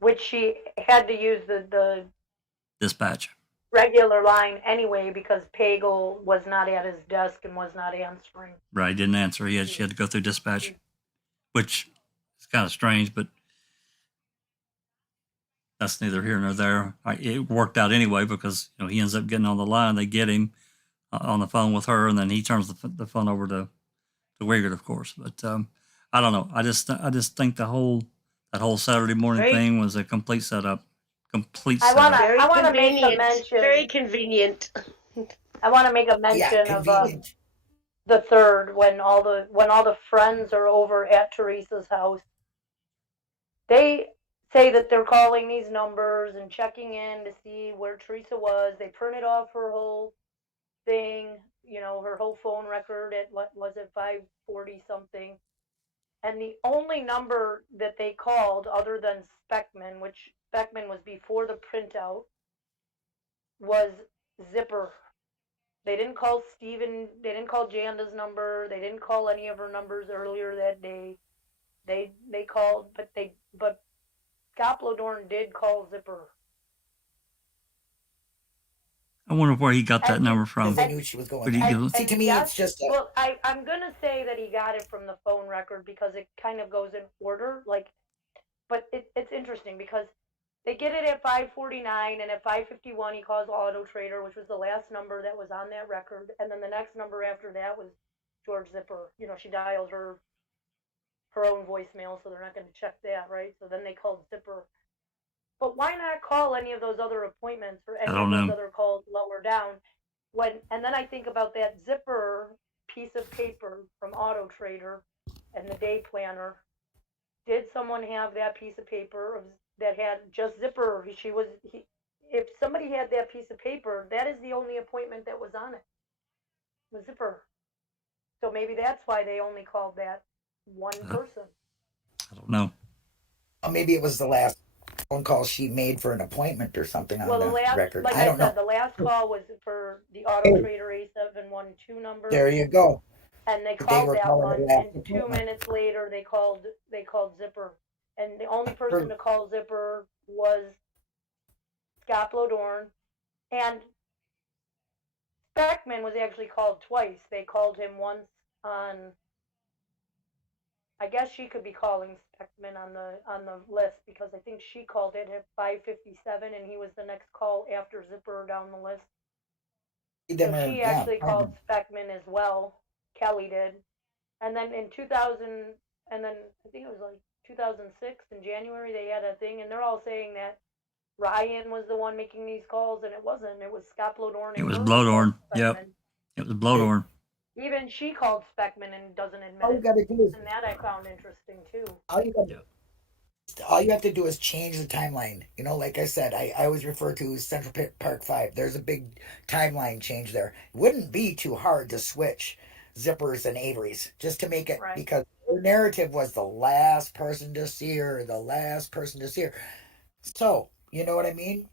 Which she had to use the Dispatch. regular line anyway because Pagel was not at his desk and was not answering. Right. He didn't answer. She had to go through dispatch, which is kind of strange, but that's neither here nor there. It worked out anyway because he ends up getting on the line. They get him on the phone with her, and then he turns the phone over to Wiegert, of course. But I don't know. I just think that whole Saturday morning thing was a complete setup. Complete setup. I want to make a mention. Very convenient. I want to make a mention of the third when all the friends are over at Teresa's house. They say that they're calling these numbers and checking in to see where Theresa was. They printed off her whole thing, her whole phone record at what was it, 5:40 something. And the only number that they called, other than Speckman, which Speckman was before the printout, was Zipperer. They didn't call Steven, they didn't call Janda's number, they didn't call any of her numbers earlier that day. They called, but Goplodorn did call Zipperer. I wonder where he got that number from. Because they knew she was going But he there. goes- See, to me, yes, it's just a, well, I'm gonna say that he got it from the phone record because it kind of goes in order, like, but it's interesting because they get it at 5:49, and at 5:51 he calls Auto Trader, which was the last number that was on that record, and then the next number after that was George Zipperer. You know, she dialed her own voicemail, so they're not going to check that, right? So then they called Zipperer. But why not call any of those other appointments or any of those other calls lower down? And then I think about that Zipperer piece of paper from Auto Trader and the day planner. Did someone have that piece of paper that had just Zipperer? If somebody had that piece of paper, that is the only appointment that was on it. Was Zipperer. So maybe that's why they only called that one person. I don't know. or maybe it was the last phone call she made for an appointment or something on the last, record. like I don't know. the last call was for the Auto Trader A712 number. There you go. And they They called were that calling one, it last and 2 appointment. minutes later they called Zipperer, and the only person to call Zipperer was Goplodorn, and Speckman was actually called twice. They called him once on, I guess she could be calling Speckman on the list because I think she called it at 5:57, and he was the next call after Zipperer down the list. So she actually called Speckman as well. Kelly did. And then in 2000, and then I think it was like 2006 in January, they had a thing, and they're all saying that Ryan was the one making these calls, and it wasn't. It was Goplodorn. It was Blowdorn. Yep. It was Blowdorn. Even she called Speckman and doesn't admit All you it. gotta do is, And that I found interesting too. all you have to do is change the timeline. You know, like I said, I always refer to Central Park 5. There's a big timeline change there. It wouldn't be too hard to switch Zippers and Averys just to make it, Right. because her narrative was the last person to see her, the last person to see her. So, you know what I mean?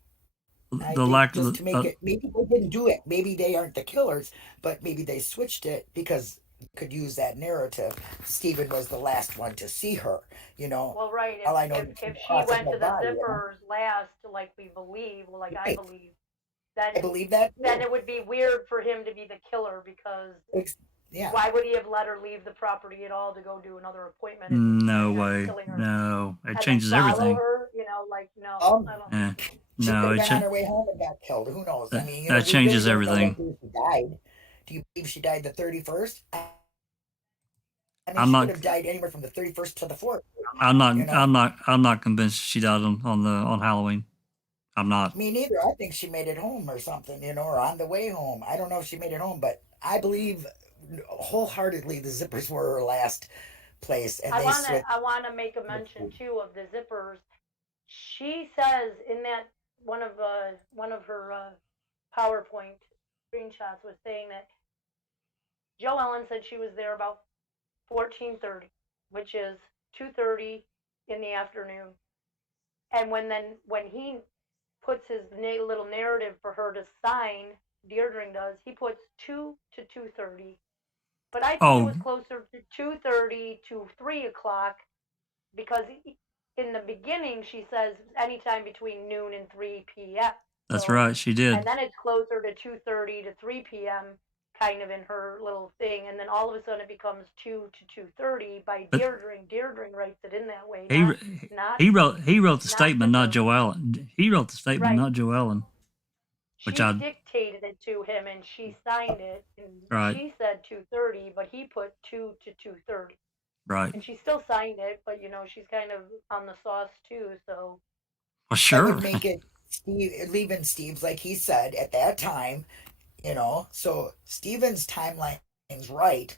I The think lack just of to make it, maybe they didn't do it. Maybe they aren't the killers, but maybe they switched it because they could use that narrative. Steven was the last one to see her, you know. Well, right. All I know If is she possible went to the body, you know? Zippers last, like we believe, like I Right. believe, then I believe that. then it would be weird for him to be the killer because Yeah. why would he have let her leave the property at all to go do another appointment? No way. No. It changes everything. Her, you know, like no, I don't. Yeah. She could No, have it been on her way home and got killed. Who knows? I mean, you know, that we changes really don't know everything. when she died. Do you believe she died the 31st? I mean, I'm she not- could have died anywhere from the 31st to the 4th. I'm not. You know? I'm not convinced she died on Halloween. I'm not. Me neither. I think she made it home or something, you know, or on the way home. I don't know if she made it home, but I believe wholeheartedly the Zippers were her last place, and I they switched. I wanna make a mention too of the Zippers. She says in that one of her PowerPoint screenshots was saying that Joe Ellen said she was there about 14:30, which is 2:30 in the afternoon. And when he puts his little narrative for her to sign, Deirdre does, he puts 2 to 2:30. But I think it was closer to 2:30 to 3 o'clock because in the beginning she says anytime between noon and 3 p.m. That's right. She did. And then it's closer to 2:30 to 3 p.m. kind of in her little thing, and then all of a sudden it becomes 2 to 2:30 by Deirdre. Deirdre writes it in that way. He wrote the statement, not Joe Ellen. He wrote the statement, not Joe Ellen. She dictated it to him, and she signed it. And she said 2:30, but he put 2 to 2:30. Right. And she still signed it, but you know she's kind of on the sauce too. So. Well, sure. That would make it leaving Steve's, like he said at that time, you know. So Steven's timeline's right.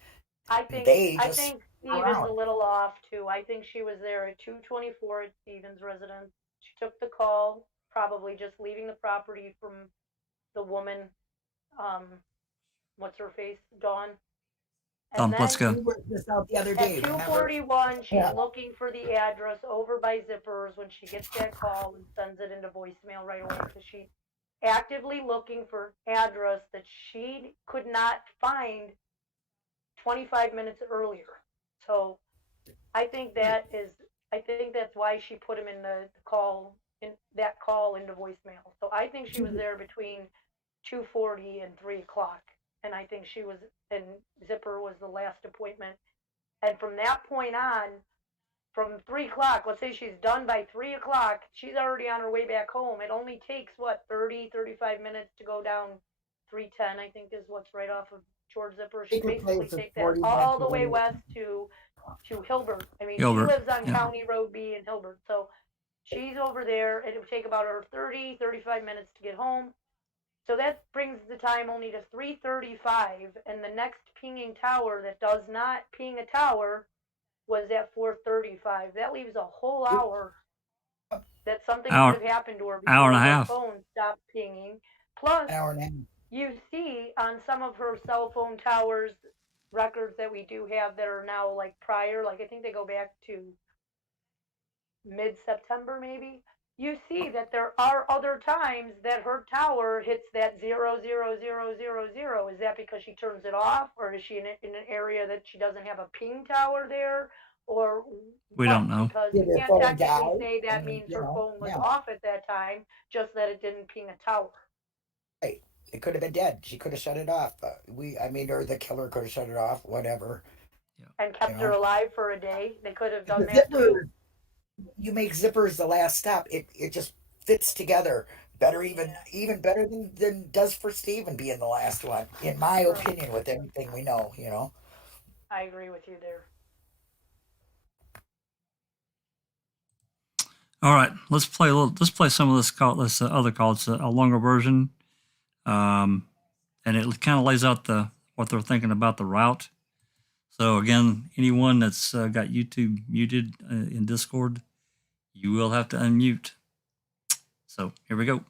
I think Steven's a little off too. I think she was there at 2:24 at Steven's residence. She took the call, probably just leaving the property from the woman, what's her face, Dawn. And let's then go. We worked this out the other at day, remember? 2:41, she's Yeah. looking for the address over by Zipperers when she gets that call and sends it into voicemail right away because she's actively looking for address that she could not find 25 minutes earlier. So I think that's why she put him in the call into voicemail. So I think she was there between 2:40 and 3 o'clock, and I think and Zipper was the last appointment. And from that point on, from 3 o'clock, let's say she's done by 3 o'clock, she's already on her way back home. It only takes 35 minutes to go down 310, I think is what's right off of George Zipper. She basically takes that all the way west to Hilbert. I mean, Hilbert, she lives on yeah. County Road B in Hilbert. So she's over there, and it would take about her 35 minutes to get home. So that brings the time only to 3:35, and the next pinging tower that does not ping a tower was at 4:35. That leaves a whole hour that something could have happened to her before hour and a her half. phone stopped pinging. Plus, Hour and a half. you see on some of her cell phone towers records that we do have that are now like prior, like I think they go back to mid-September maybe. You see that there are other times that her tower hits that 00000. Is that because she turns it off, or is she in an area that she doesn't have a ping tower there, or We don't know. Because you can't technically say that means her phone was off at that time, just that it didn't ping a tower. Right. It could have been dead. She could have shut it off. Or the killer could have shut it off, whatever. And kept her alive for a day. They could have done that too. You make Zippers the last stop. It just fits together better, even better than does for Steven being the last one, in my opinion, with everything we know, I agree with you there. All right, let's play some of this other call. It's a longer version, and it kind of lays out what they're thinking about the route. So again, anyone that's got YouTube muted in Discord, you will have to unmute. So here we go.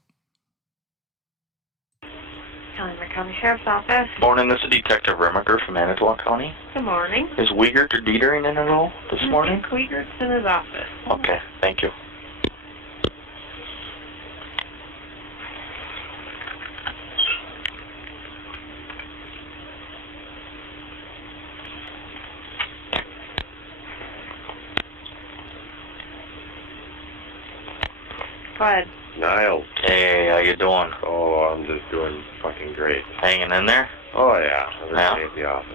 Calumet County Sheriff's Office. Morning, this is Detective Remaker from Manitowoc County. Good morning. Is Wiegert or Dietering in at all this morning? I think Wiegert's in his office. Okay, thank you. Go ahead. Niles. Hey, how you doing? Oh, I'm just doing fucking great. Hanging in there? Oh, yeah. I'm at the office.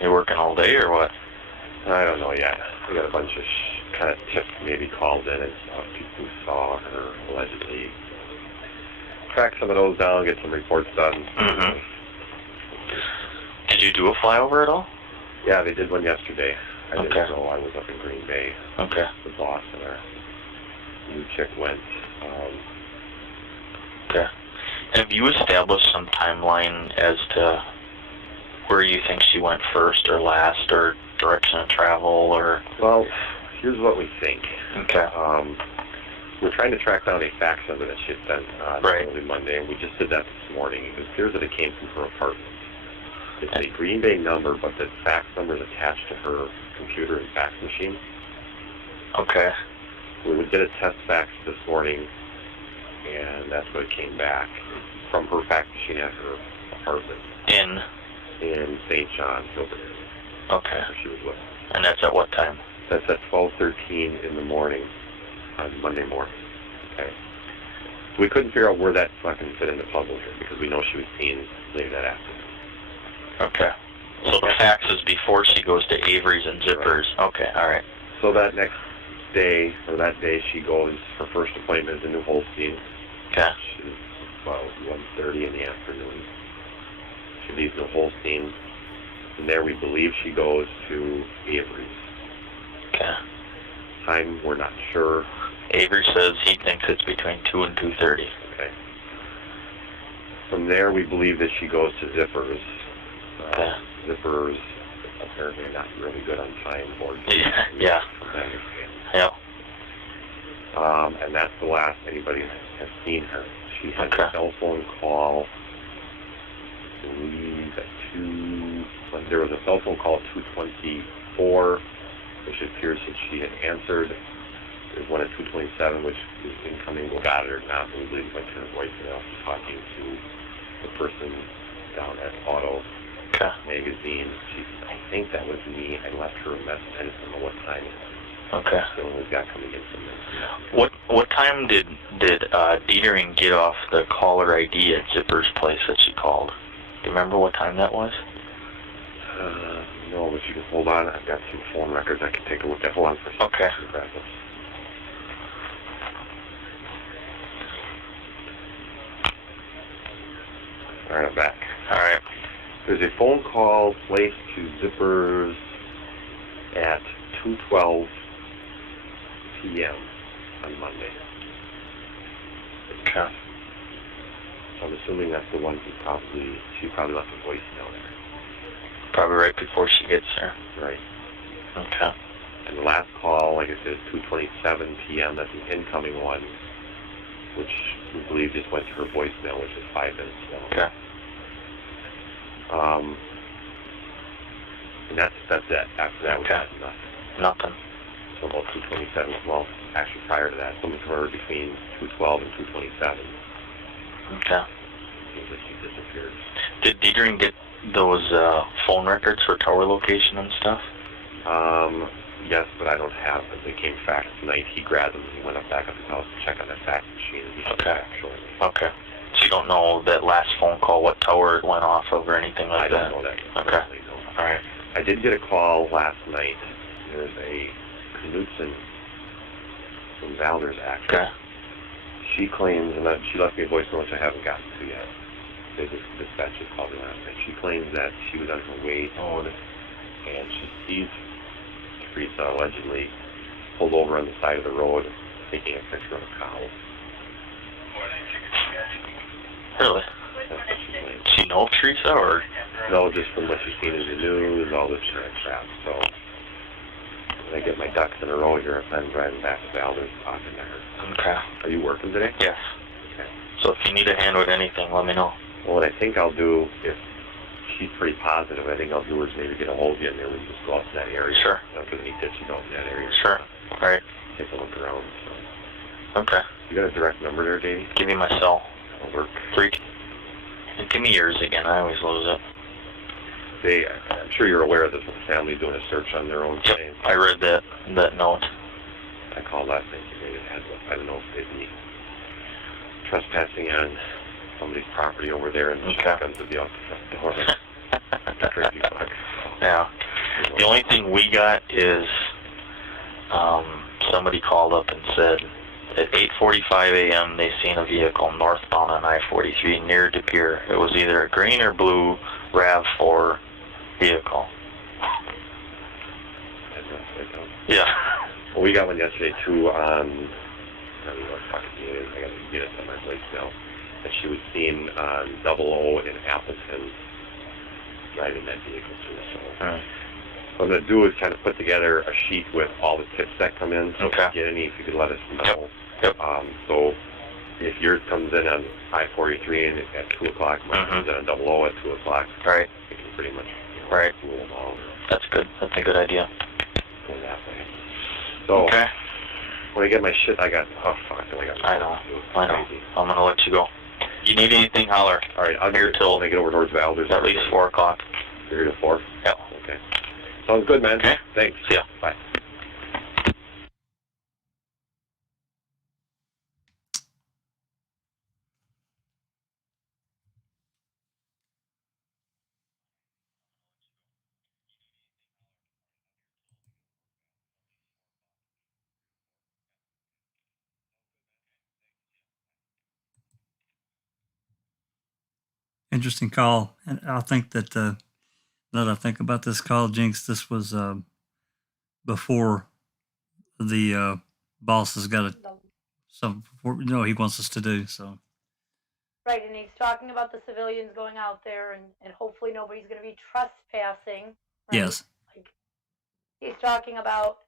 You working all day or what? I don't know yet. We got a bunch of kind of tips maybe called in and stuff. People who saw her allegedly. Track some of those down, get some reports done. Mm-hmm. Did you do a flyover at all? Yeah, they did one yesterday. I didn't Okay. know. I was up in Green Bay. Okay. The boss and our new chick went. Okay. Have you established some timeline as to where you think she went first or last, or direction of travel, or? Well, here's what we think. Okay. We're trying to track down a fax number that she had sent Right. early Monday, and we just did that this morning. It appears that it came from her apartment. It's a Green Bay number, but the fax number is attached to her computer and fax machine. Okay. We would get a test fax this morning, and that's what came back from her fax machine at her apartment In St. John, Hilbert. Okay. Where she was with. And that's at what time? That's at 12:13 in the morning on Monday morning. Okay. We couldn't figure out where that fucking fit in the puzzle here because we know she was seen later that afternoon. Okay. So the fax is before she goes to Avery's and Zippers. Right. Okay, all right. So that next day, or that day, she goes, her first appointment is in New Holstein. Okay. She's about 1:30 in the afternoon. She leaves New Holstein. From there, we believe she goes to Avery's. Okay. Time, we're not sure. Avery says he thinks it's between 2 and 2:30. Okay. From there, we believe that she goes to Zipper's. Okay. Zipper's apparently not really good on time or Yeah. Yep. And that's the last anybody has seen her. She had a cell phone call, I believe, at 2:20 there was a cell phone call at 2:24, which it appears that she had answered. There's one at 2:27, which is incoming. We'll got it or not, but we believe went to her voicemail. She's talking to the person down at Auto Magazine. I think that was me. I left her a message. I just don't know what time it is. Okay. So we've got coming in from there. What time did Dietering get off the caller ID at Zipper's place that she called? Do you remember what time that was? No, but you can hold on. I've got some phone records I can take a look at. Hold on for a second. Okay. All right, I'm back. All right. There's a phone call placed to Zippers at 2:12 p.m. on Monday. Okay. So I'm assuming that's the one she probably left a voicemail there. Probably right before she gets there. Right. Okay. And the last call, like I said, is 2:27 p.m. That's an incoming one, which we believe just went to her voicemail, which is 5 minutes ago. Okay. And that's it. After that, we got nothing. So about 2:27. Well, actually prior to that, something to her between 2:12 and 2:27. Okay. Seems like she disappeared. Did Dietering get those phone records for tower location and stuff? Yes, but I don't have them. They came fax tonight. He grabbed them and he went back up his house to check on that fax machine. And he should be back shortly. Okay. So you don't know that last phone call, what tower it went off of or anything like that? I don't know that. Okay. No. All right. I did get a call last night. There's a Knutson from Valder's Okay. She claims, and she left me a voicemail which I haven't gotten to yet. They just dispatched it called me last night. She claims that she was on her way home and she sees Theresa allegedly pulled over on the side of the road taking a picture of a cow. Really? That's what she claims. Does she know Theresa or? No, just from what she's seen in the news, all this kind of crap. So when I get my ducks in a row here, if I'm driving back to Valder's talking to her. Okay. Are you working today? Yes. Okay. So if you need a hand with anything, let me know. Well, what I think I'll do, if she's pretty positive, I think I'll do is maybe get a hold of you and then we can just go out to that area. Sure. Because any ditches out in that area. Sure. All right. Take a look around. So. Okay. You got a direct number there, Davey? Give me my cell. That'll work. 3. Give me yours again. I always lose it. I'm sure you're aware of this. The family doing a search on their own. Yep. I read that note. I called last night to get a heads up. I don't know if they'd be trespassing on somebody's property over there and the shotguns would be out the front door. Crazy fuck. Yeah. The only thing we got is somebody called up and said at 8:45 a.m. they seen a vehicle northbound on I-43 near De Pere. It was either a green or blue RAV4 vehicle. Yeah. Well, we got one yesterday too on, I don't know what fucking it is. I got to get it on my voicemail. And she was seen on 00 in Appleton driving that vehicle too. So what I'm going to do is kind of put together a sheet with all the tips that come in. So if you get any, if you could let us know. Yep. So if yours comes in on I-43 and at 2 o'clock, mine comes in on 00 at 2 o'clock. Right. We can pretty much rule them all. That's good. That's a good idea. Go that way. So when I get my shit, I got, oh fuck, I know. I'm going to let you go. You need anything, holler. All right, I'm here till I get over towards Valder's. At least 4 o'clock. You're here till 4? Yep. Okay. Sounds good, man. Okay. Thanks. See ya. Bye. Interesting call. And I think that now that I think about this call, Jinx, this was before the boss has got some he wants us to do. So right, and he's talking about the civilians going out there and hopefully nobody's going to be trespassing. Right? Yes. Like, he's talking about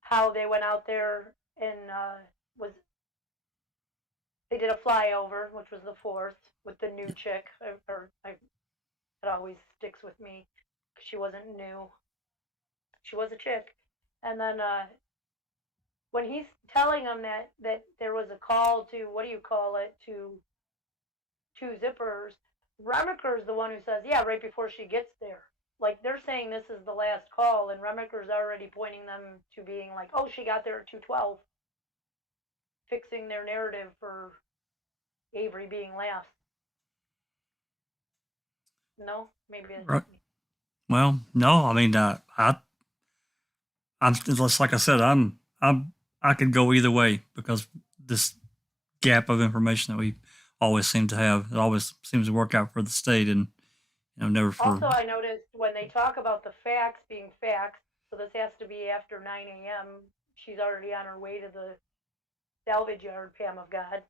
how they went out there and they did a flyover, which was the 4th, with the new chick. It always sticks with me. She wasn't new. She was a chick. And then when he's telling him that there was a call to, what do you call it, to two Zipperers, Remaker's the one who says, yeah, right before she gets there. Like, they're saying this is the last call, and Remaker's already pointing them to being like, oh, she got there at 2:12, fixing their narrative for Avery being last. No, maybe it's Right. Well, no, I mean, I'm just like I said, I could go either way because this gap of information that we always seem to have, it always seems to work out for the state, and never for. Also, I noticed when they talk about the facts being facts, so this has to be after 9 a.m. She's already on her way to the salvage yard, Pam of God.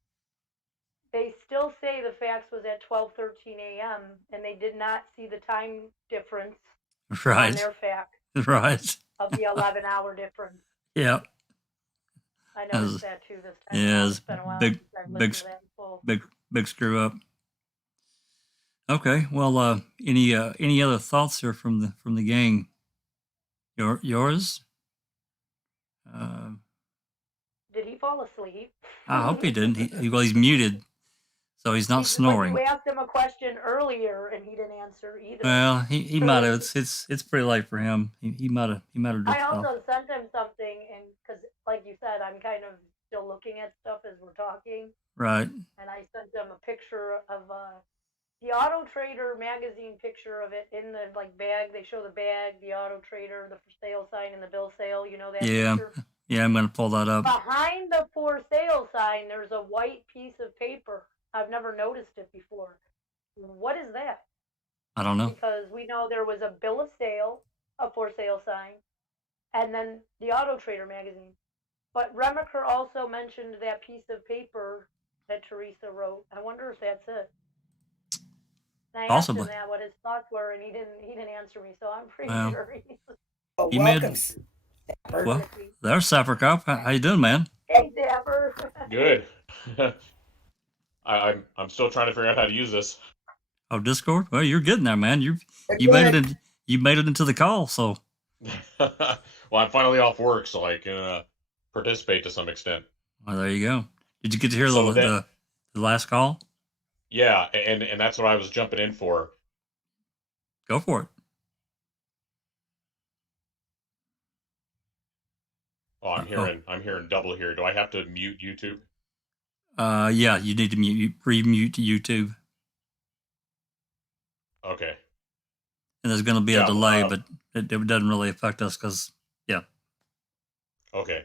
They still say the fax was at 12:13 a.m. and they did not see the time difference Right. on their fax. Right. Of the 11-hour difference. Yeah. I noticed that too this time. Yeah, It's been a while since I've listened to that in full. big screw up. Okay, well, any other thoughts here from the gang? Yours? Did he fall asleep? I hope he didn't. He's muted, so he's not snoring. Like you asked him a question earlier and he didn't answer either. Well, he might have. It's pretty late for him. He might have. I also sent him something, and because, like you said, I'm kind of still looking at stuff as we're talking. Right. And I sent him a picture of the Auto Trader magazine picture of it in the bag. They show the bag, the Auto Trader, the for sale sign, and the bill sale. You know that picture? Yeah, I'm gonna pull that up. Behind the for sale sign, there's a white piece of paper. I've never noticed it before. What is that? I don't know. Because we know there was a bill of sale, a for sale sign, and then the Auto Trader magazine. But Remaker also mentioned that piece of paper that Theresa wrote. I wonder if that's it. And I Possibly. asked him that, what his thoughts were, and he didn't answer me, so I'm pretty sure He made. Well, there's Sapper Cop. How you doing, man? Hey, Dapper. Good. I'm still trying to figure out how to use this. Oh, Discord. Well, you're getting there, man. You made it. You made it into the call. So. Well, I'm finally off work, so I can participate to some extent. Well, there you go. Did you get to hear the last call? Yeah, and that's what I was jumping in for. Go for it. Oh, I'm hearing double here. Do I have to mute YouTube? Yeah, you need to pre-mute YouTube. Okay. And there's going to be a delay, but it doesn't really affect us because, yeah. Okay.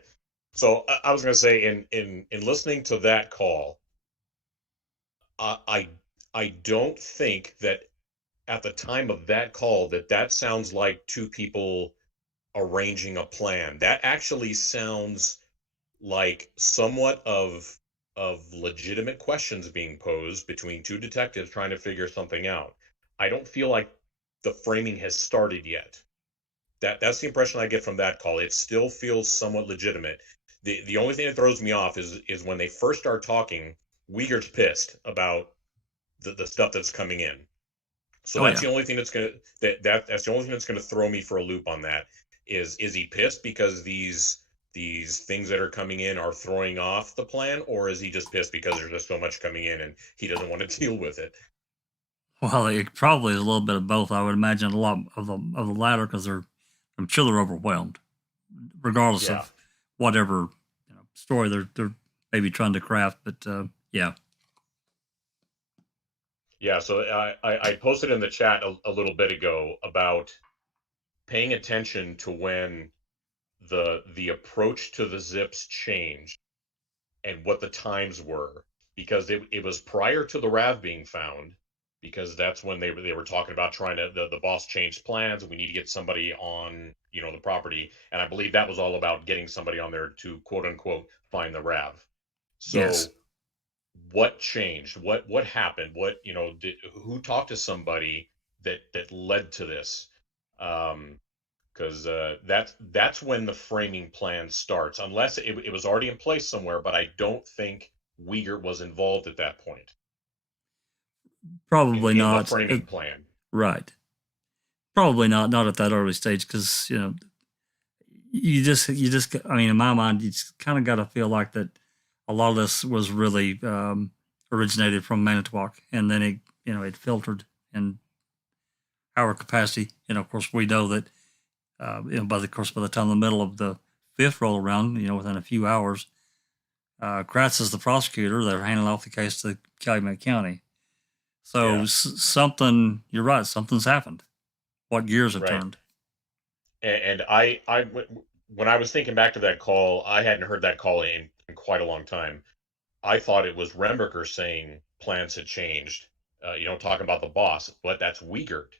So I was going to say, in listening to that call, I don't think that at the time of that call that sounds like two people arranging a plan. That actually sounds like somewhat of legitimate questions being posed between two detectives trying to figure something out. I don't feel like the framing has started yet. That's the impression I get from that call. It still feels somewhat legitimate. The only thing that throws me off is when they first start talking, Uyghur's pissed about the stuff that's coming in. So that's the only thing that's gonna throw me for a loop on that. Is he pissed because these things that are coming in are throwing off the plan, or is he just pissed because there's just so much coming in and he doesn't want to deal with it? Well, it probably is a little bit of both. I would imagine a lot of the latter because I'm sure they're overwhelmed, regardless of whatever story they're maybe trying to craft. But yeah. Yeah, so I posted in the chat a little bit ago about paying attention to when the approach to the zips changed and what the times were, because it was prior to the RAV being found, because that's when they were talking about trying to the boss changed plans and we need to get somebody on the property, and I believe that was all about getting somebody on there to quote unquote find the RAV. So yes. What changed? What happened? Who talked to somebody that led to this? Because that's when the framing plan starts, unless it was already in place somewhere. But I don't think Uyghur was involved at that point. Probably not. The framing plan. Right. Probably not at that early stage, because you just I mean, in my mind, you just kind of got to feel like that a lot of this was really originated from Manitowoc, and then it filtered in our capacity. Of course, we know that by the time the middle of the fifth roll around, within a few hours, Kratz is the prosecutor. They're handing off the case to Calumet County. So something, you're right, something's happened. What gears have turned. And when I was thinking back to that call, I hadn't heard that call in quite a long time. I thought it was Remberger saying plans had changed, talking about the boss, but that's Wiegert.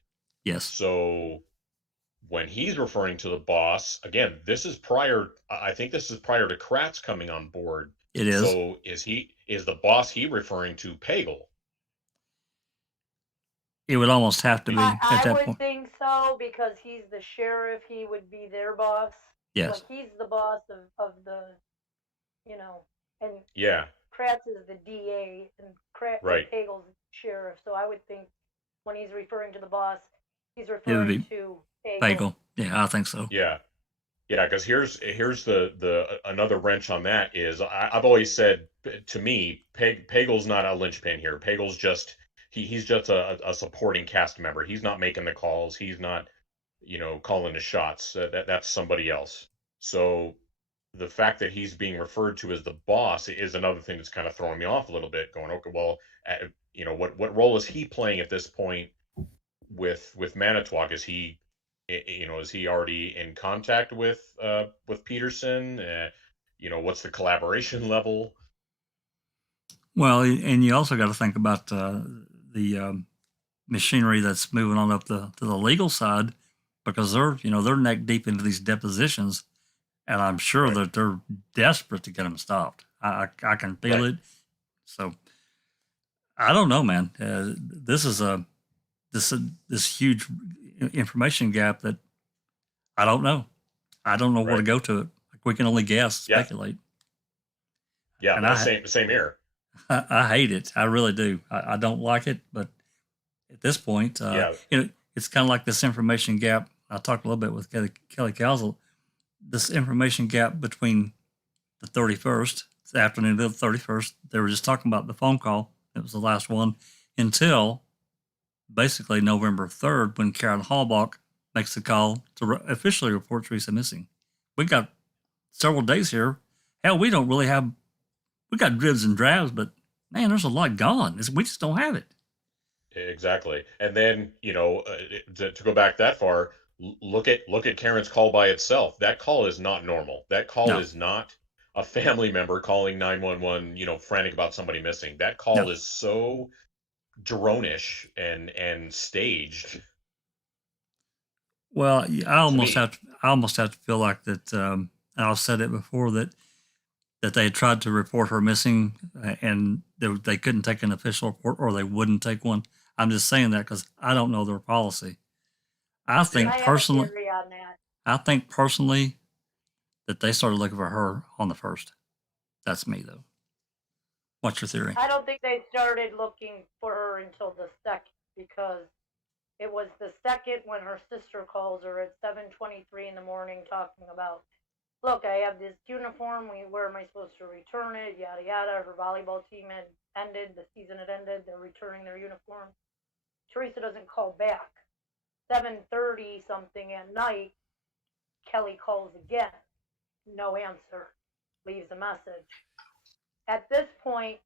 Yes. So when he's referring to the boss, again, I think this is prior to Kratz coming on board. It is. So is the boss he referring to Pagel? It would almost have to be at that point. I would think so, because he's the sheriff. He would be their boss. Yes. Like, he's the boss of the, and yeah. Kratz is the DA, and Pagel's sheriff. So I would think when he's referring to the boss, he's referring to Pagel. Yeah, I think so. Yeah. Yeah, because here's the another wrench on that is I've always said, to me, Pagel's not a linchpin here. Pagel's just he's just a supporting cast member. He's not making the calls. He's not calling the shots. That's somebody else. So the fact that he's being referred to as the boss is another thing that's kind of throwing me off a little bit. Going, okay, well, what role is he playing at this point with Manitowoc? Is he already in contact with Peterson? What's the collaboration level? Well, and you also got to think about the machinery that's moving on up to the legal side, because they're neck deep into these depositions, and I'm sure that they're desperate to get them stopped. I can feel it. So I don't know, man. This is this huge information gap that I don't know. I don't know where to go to it. We can only guess, speculate. Yeah, and same here. I hate it. I really do. I don't like it, but at this point, it's kind of like this information gap. I talked a little bit with Kelly Casel. This information gap between the 31st, the afternoon of the 31st, they were just talking about the phone call. It was the last one until basically November 3rd, when Karen Hallbach makes the call to officially report Theresa missing. We got several days here. Hell, we don't really have. We got dribs and drabs, but man, there's a lot gone. We just don't have it. Exactly. And then, to go back that far, look at Karen's call by itself. That call is not normal. That call is not a family member calling 911, frantic about somebody missing. That call is so drone-ish and staged. Well, I almost have to feel like that. And I've said it before that they had tried to report her missing, and they couldn't take an official report, or they wouldn't take one. I'm just saying that because I don't know their policy. I think personally that they started looking for her on the 1st. That's me, though. What's your theory? I don't think they started looking for her until the 2nd, because it was the 2nd when her sister calls her at 7:23 in the morning talking about, look, I have this uniform. Where am I supposed to return it? Yada, yada. Her volleyball team had ended. The season had ended. They're returning their uniform. Theresa doesn't call back. 7:30 something at night, Kelly calls again. No answer. Leaves a message. At this point,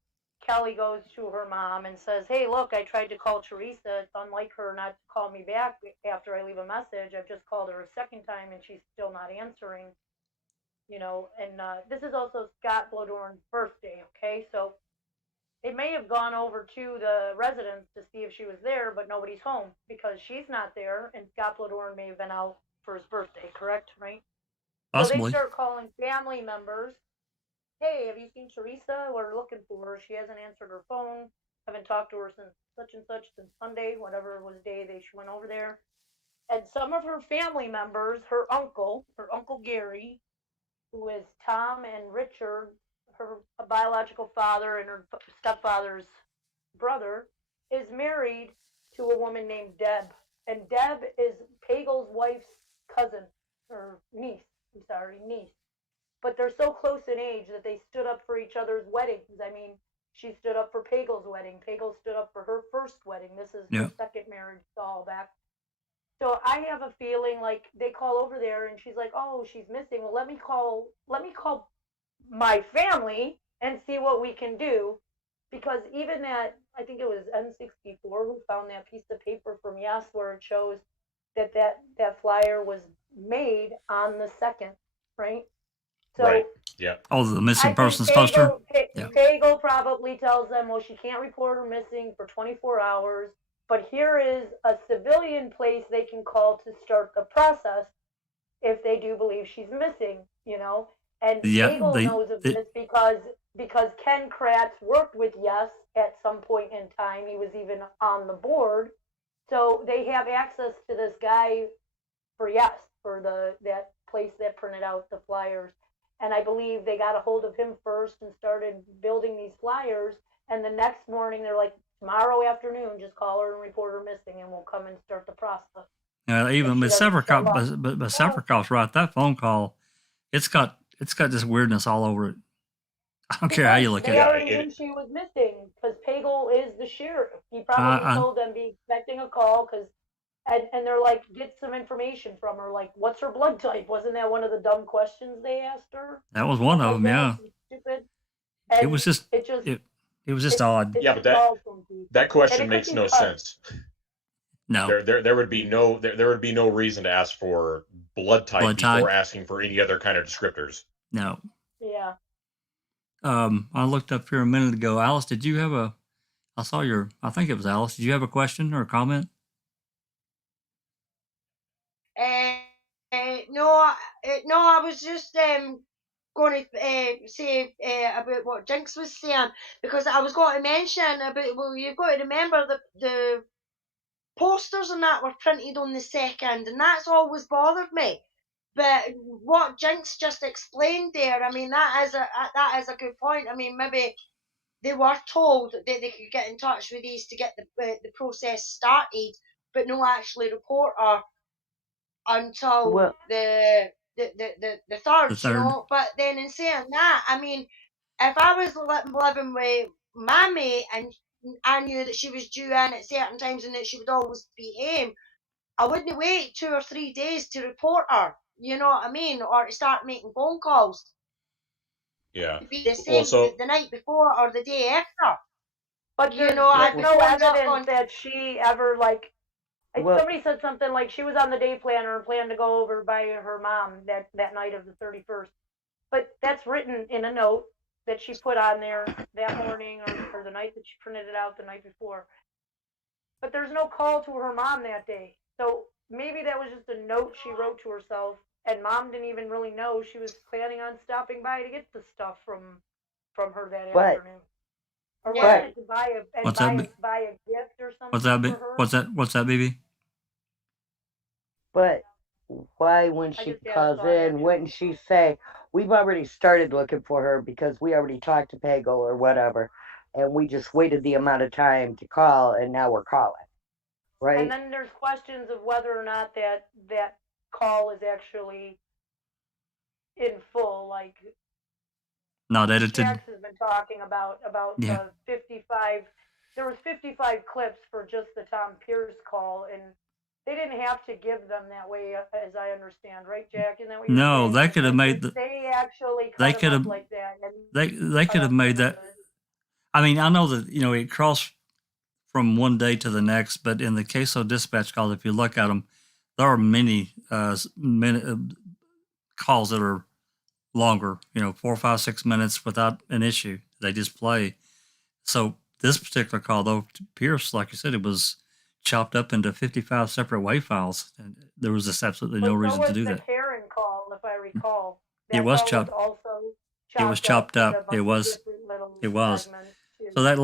Kelly goes to her mom and says, hey, look, I tried to call Theresa. It's unlike her not to call me back after I leave a message. I've just called her a second time, and she's still not answering. And this is also Scott Blodorn's birthday, okay? So it may have gone over to the residence to see if she was there, but nobody's home because she's not there, and Scott Blodorn may have been out for his birthday, correct, right? Possibly. So they start calling family members. Hey, have you seen Theresa? We're looking for her. She hasn't answered her phone. Haven't talked to her since such and such, since Sunday, whatever was day she went over there. And some of her family members, her uncle Gary, who is Tom and Richard, her biological father and her stepfather's brother, is married to a woman named Deb. And Deb is Pagel's wife's cousin, or niece. I'm sorry, niece. But they're so close in age that they stood up for each other's weddings. I mean, she stood up for Pagel's wedding. Pagel stood up for her first wedding. This is her second marriage to all back. So I have a feeling like they call over there and she's like, "Oh, she's missing. Well, let me call my family and see what we can do." Because even that, I think it was N64 who found that piece of paper from Yes where it shows that flyer was made on the 2nd, right? So right. Yeah. Oh, the missing persons poster? Yeah. Pagel probably tells them, well, she can't report her missing for 24 hours, but here is a civilian place they can call to start the process if they do believe she's missing, you know? And Pagel knows of this because Ken Kratz worked with Yes at some point in time. He was even on the board. So they have access to this guy for Yes, for that place that printed out the flyers. And I believe they got a hold of him first and started building these flyers. And the next morning, they're like, tomorrow afternoon, just call her and report her missing, and we'll come and start the process. Even but Severakoff's right. That phone call, it's got this weirdness all over it. I don't care how you look at it. They already knew she was missing because Pagel is the sheriff. He probably told them be expecting a call because. And they're like, get some information from her. Like, what's her blood type? Wasn't that one of the dumb questions they asked her? That was one of them, yeah. Stupid. It was just odd. Yeah, but that question makes no sense. No, there would be no reason to ask for blood type before asking for any other kind of descriptors. No. Yeah. I looked up here a minute ago. Alice, did you have I think it was Alice. Did you have a question or a comment? No, I was just going to say about what Jinx was saying, because I was going to mention about, well, you've got to remember the posters and that were printed on the 2nd, and that's always bothered me. But what Jinx just explained there, I mean, that is a good point. I mean, maybe they were told that they could get in touch with these to get the process started, but no actually report her until the 3rd, you know. But then in saying that, I mean, if I was living with my mate and I knew that she was due in at certain times and that she would always be home, I wouldn't wait 2 or 3 days to report her, you know what I mean, or to start making phone calls. Yeah. It'd be the same the night before or the day after. But you know, I'd no evidence that she ever somebody said something like she was on the day planner and planned to go over by her mom that night of the 31st. But that's written in a note that she put on there that morning or the night that she printed it out the night before. But there's no call to her mom that day. So maybe that was just a note she wrote to herself, and mom didn't even really know she was planning on stopping by to get the stuff from her that afternoon. Or wanted to buy a gift or something for her. What's that, baby? But why, when she calls in, wouldn't she say, we've already started looking for her because we already talked to Pagel or whatever, and we just waited the amount of time to call, and now we're calling, right? And then there's questions of whether or not that call is actually in full, like not edited. Jax has been talking about the 55. There was 55 clips for just the Tom Pierce call, and they didn't have to give them that way, as I understand, right, Jack? Isn't that what you're saying? They could have made They actually cut them up like that. They could have made that. I mean, I know that it crossed from one day to the next, but in the Queso dispatch calls, if you look at them, there are many calls that are longer. 4, 5, 6 minutes without an issue. They just play. So this particular call, though, to Pierce, like you said, it was chopped up into 55 separate WAV files, and there was just absolutely no reason to do that. The Karen call, if I recall, it was chopped. It was chopped up. It was. So that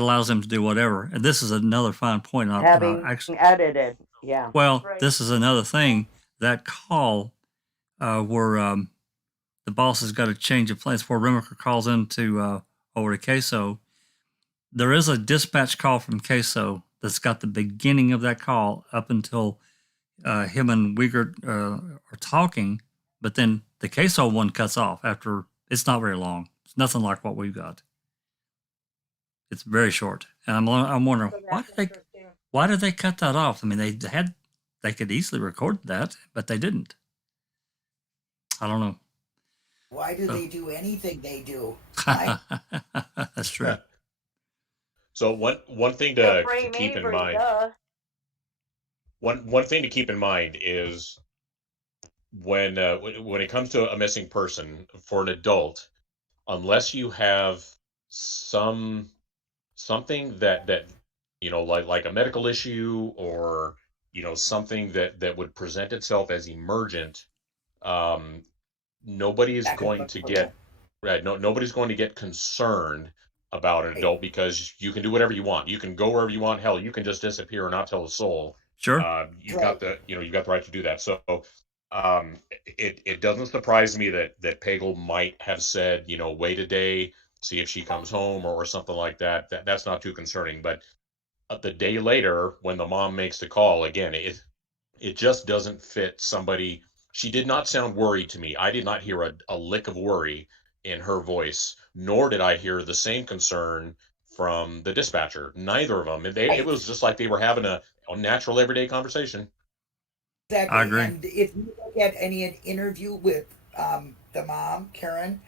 allows them to do whatever. And this is another fine point. Having edited, yeah. Well, this is another thing. That call where the boss has got to change of plans before Remaker calls into over to Queso. There is a dispatch call from Queso that's got the beginning of that call up until him and Uyghur are talking, but then the queso one cuts off after. It's not very long. It's nothing like what we've got. It's very short, and I'm wondering why did they cut that off? I mean, they could easily record that, but they didn't. I don't know. Why do they do anything they do? That's true. So one thing to keep in mind. One thing to keep in mind is when it comes to a missing person for an adult, unless you have something that like a medical issue or something that would present itself as emergent, nobody's going to get nobody's going to get concerned about an adult, because you can do whatever you want. You can go wherever you want. Hell, you can just disappear and not tell a soul. Sure. You've got the right to do that. So it doesn't surprise me that Pagel might have said, wait a day, see if she comes home or something like that. That's not too concerning. But the day later, when the mom makes the call, again, it just doesn't fit somebody. She did not sound worried to me. I did not hear a lick of worry in her voice, nor did I hear the same concern from the dispatcher. Neither of them. It was just like they were having a natural everyday conversation. Exactly. I agree. And if you look at any interview with the mom, Karen,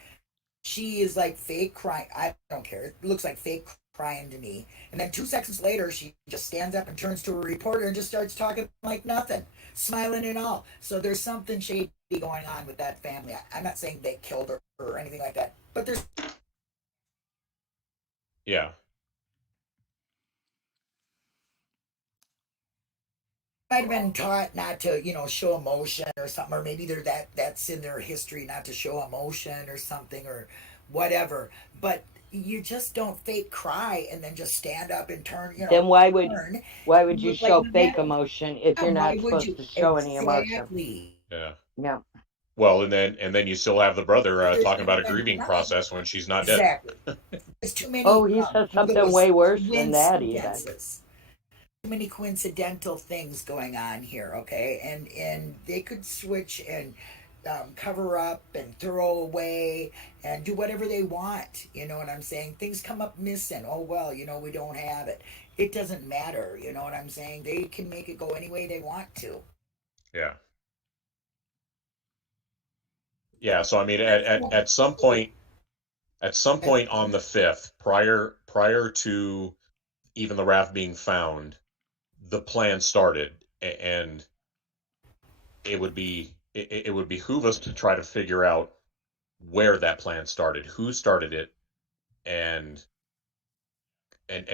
she is like fake crying. I don't care. It looks like fake crying to me. And then 2 seconds later, she just stands up and turns to a reporter and just starts talking like nothing, smiling and all. So there's something shady going on with that family. I'm not saying they killed her or anything like that, but there's... Yeah. Might have been taught not to, show emotion or something, or maybe that's in their history, not to show emotion or something or whatever. But you just don't fake cry and then just stand up and turn. Then why would you show fake emotion if you're not supposed to show any emotion? Exactly. Yeah. Yeah. Well, and then you still have the brother talking about a grieving process when she's not dead. Exactly. There's too many. Oh, he said something way worse than that even. Too many coincidental things going on here, okay? And they could switch and cover up and throw away and do whatever they want. You know what I'm saying? Things come up missing. Oh, well, we don't have it. It doesn't matter. You know what I'm saying? They can make it go any way they want to. Yeah. Yeah. So I mean, at some point on the 5th, prior to even the raft being found, the plan started, and it would behoove us to try to figure out where that plan started, who started it, and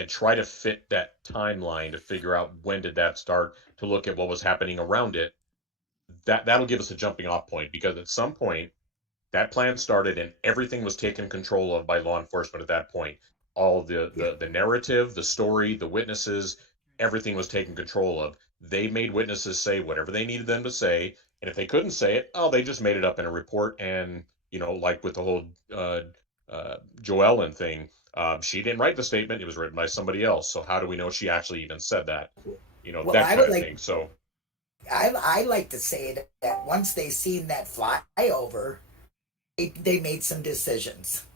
try to fit that timeline to figure out when did that start, to look at what was happening around it. That'll give us a jumping off point, because at some point that plan started and everything was taken control of by law enforcement at that point. All the narrative, the story, the witnesses, everything was taken control of. They made witnesses say whatever they needed them to say, and if they couldn't say it, they just made it up in a report. And like with the whole Joellen thing, she didn't write the statement; it was written by somebody else. So how do we know she actually even said that? That kind of thing. So I like to say that once they seen that flyover, they made some decisions.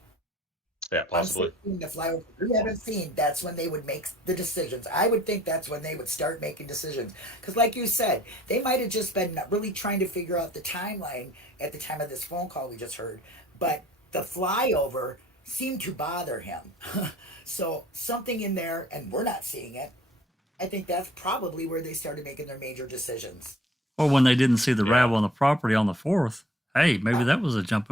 Yeah, possibly. The flyover we haven't seen, that's when they would make the decisions. I would think that's when they would start making decisions. Because like you said, they might have just been really trying to figure out the timeline at the time of this phone call we just heard. But the flyover seemed to bother him. So something in there, and we're not seeing it. I think that's probably where they started making their major decisions. Or when they didn't see the RAV on the property on the 4th. Hey, maybe that was a jump.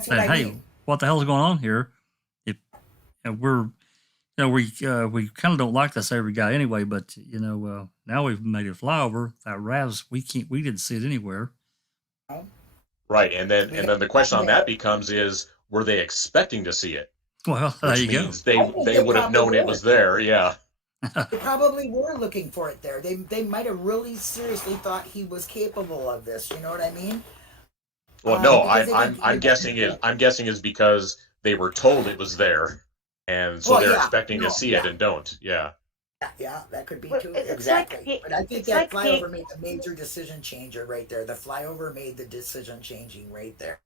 Saying, hey, what the hell is going on here? If we're, we kind of don't like this every guy anyway, but now we've made a flyover. That RAVs, we didn't see it anywhere. Right, and then the question on that becomes is, were they expecting to see it? Well, there you go. They would have known it was there. Yeah. They probably were looking for it there. They might have really seriously thought he was capable of this. You know what I mean? Well, no, I'm guessing is because they were told it was there, and so they're expecting to see it and don't. Yeah. Yeah, that could be Well, too. it's Exactly. like But I think it's that like flyover made the major decision changer right there. The flyover made the decision changing right there.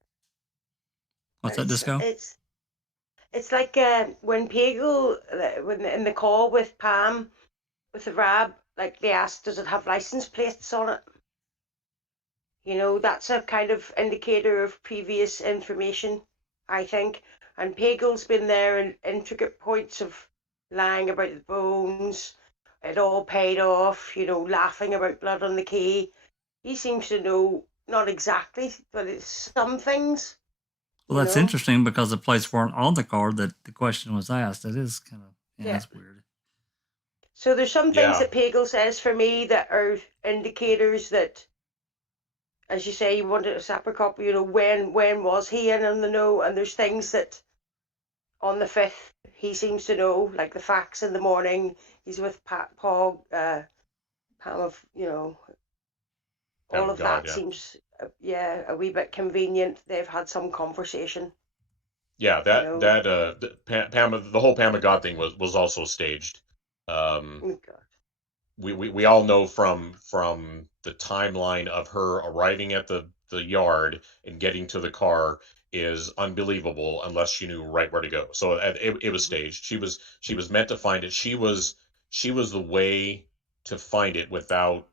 What's that, Disco? It's like when Pagel, when in the call with Pam, with the RAB, like they asked, does it have license plates on it? You know, that's a kind of indicator of previous information, I think. And Pagel's been there in intricate points of lying about the bones, it all paid off, you know, laughing about blood on the key. He seems to know, not exactly, but it's some things. Well, that's interesting because the plates weren't on the card that the question was asked. It is kind of, that's weird. So there's some things that Pagel says for me that are indicators that, as you say, you wanted a separate copy, you know, when was he in on the know? And there's things that on the 5th he seems to know, like the facts in the morning. He's with Pam of, you know, all of that seems, a wee bit convenient. They've had some conversation. Yeah, Pam, the whole Pam of God thing was also staged. We all know from the timeline of her arriving at the yard and getting to the car is unbelievable unless she knew right where to go. So it was staged. She was meant to find it. She was the way to find it without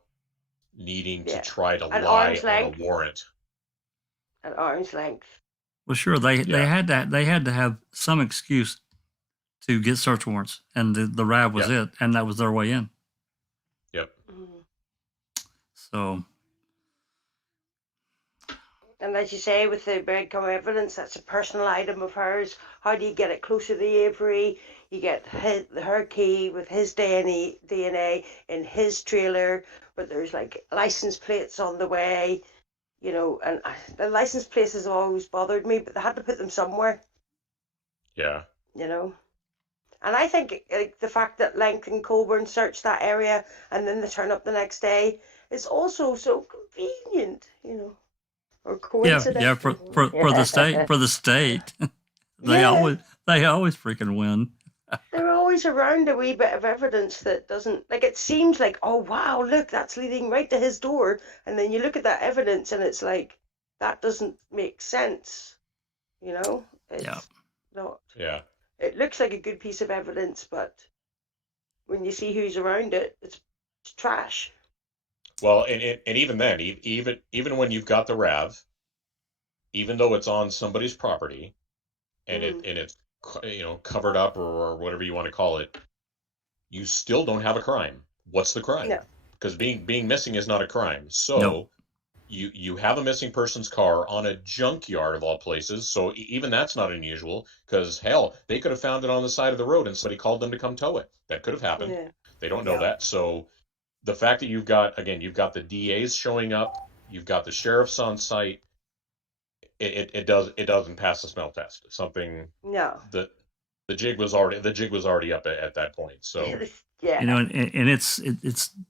needing to try to lie on a warrant. At arm's length. Well, sure, they had to have some excuse to get search warrants, and the RAB was it, and that was their way in. Yep. So. And as you say, with the breadcrumb evidence, that's a personal item of hers. How do you get it closer to Avery? You get her key with his DNA in his trailer, but there's like license plates on the way, you know, and the license plates has always bothered me, but they had to put them somewhere. Yeah. You know. And I think like the fact that Lenk and Colburn searched that area and then they turn up the next day is also so convenient, you know. Or coincidence. Yeah, for the state, they always freaking win. They're always around a wee bit of evidence that doesn't, like, it seems like, oh wow, look, that's leading right to his door, and then you look at that evidence and it's like that doesn't make sense, you know. It's not. Yeah. It looks like a good piece of evidence, but when you see who's around it, it's trash. Well, and even then, even when you've got the RAV, even though it's on somebody's property, and it's you know covered up or whatever you want to call it, you still don't have a crime. What's the crime? Because being missing is not a crime. So you have a missing person's car on a junkyard of all places. So even that's not unusual. Because hell, they could have found it on the side of the road and somebody called them to come tow it. That could have happened. Yeah. They don't know that. So the fact that you've got the DAs showing up, you've got the sheriffs on site, it doesn't pass the smell test. Something the jig was already up at that point. So you know, and it's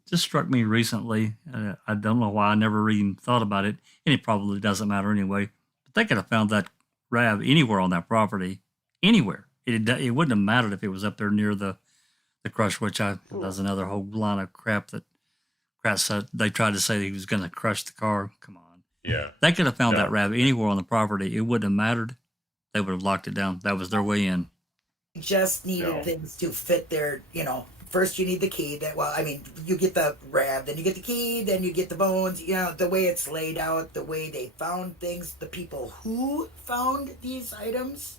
just struck me recently. I don't know why I never even thought about it, and it probably doesn't matter anyway. But they could have found that RAV anywhere on that property, anywhere. It wouldn't have mattered if it was up there near the crush, which that's another whole line of crap that said. They tried to say he was going to crush the car. Come on. Yeah. They could have found that RAV anywhere on the property. It wouldn't have mattered. They would have locked it down. That was their way in. Just needed things to fit their, you know, first you need the key you get the RAV, then you get the key, then you get the bones, you know, the way it's laid out, the way they found things, the people who found these items,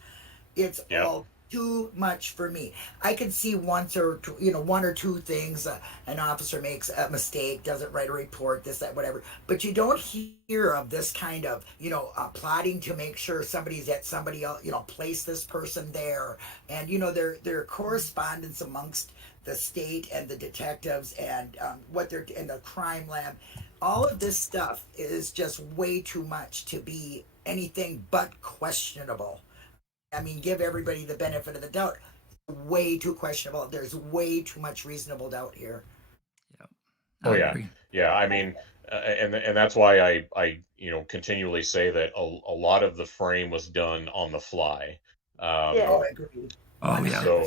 it's all too much for me. I could see one or two things, an officer makes a mistake, doesn't write a report, this, that, whatever, but you don't hear of this kind of, plotting to make sure somebody's at somebody else, place this person there, and, their correspondence amongst the state and the detectives and what they're in the crime lab. All of this stuff is just way too much to be anything but questionable. I mean, give everybody the benefit of the doubt. Way too questionable. There's way too much reasonable doubt here. Oh yeah, yeah. I mean, and that's why I continually say that a lot of the frame was done on the fly. I agree. Oh yeah.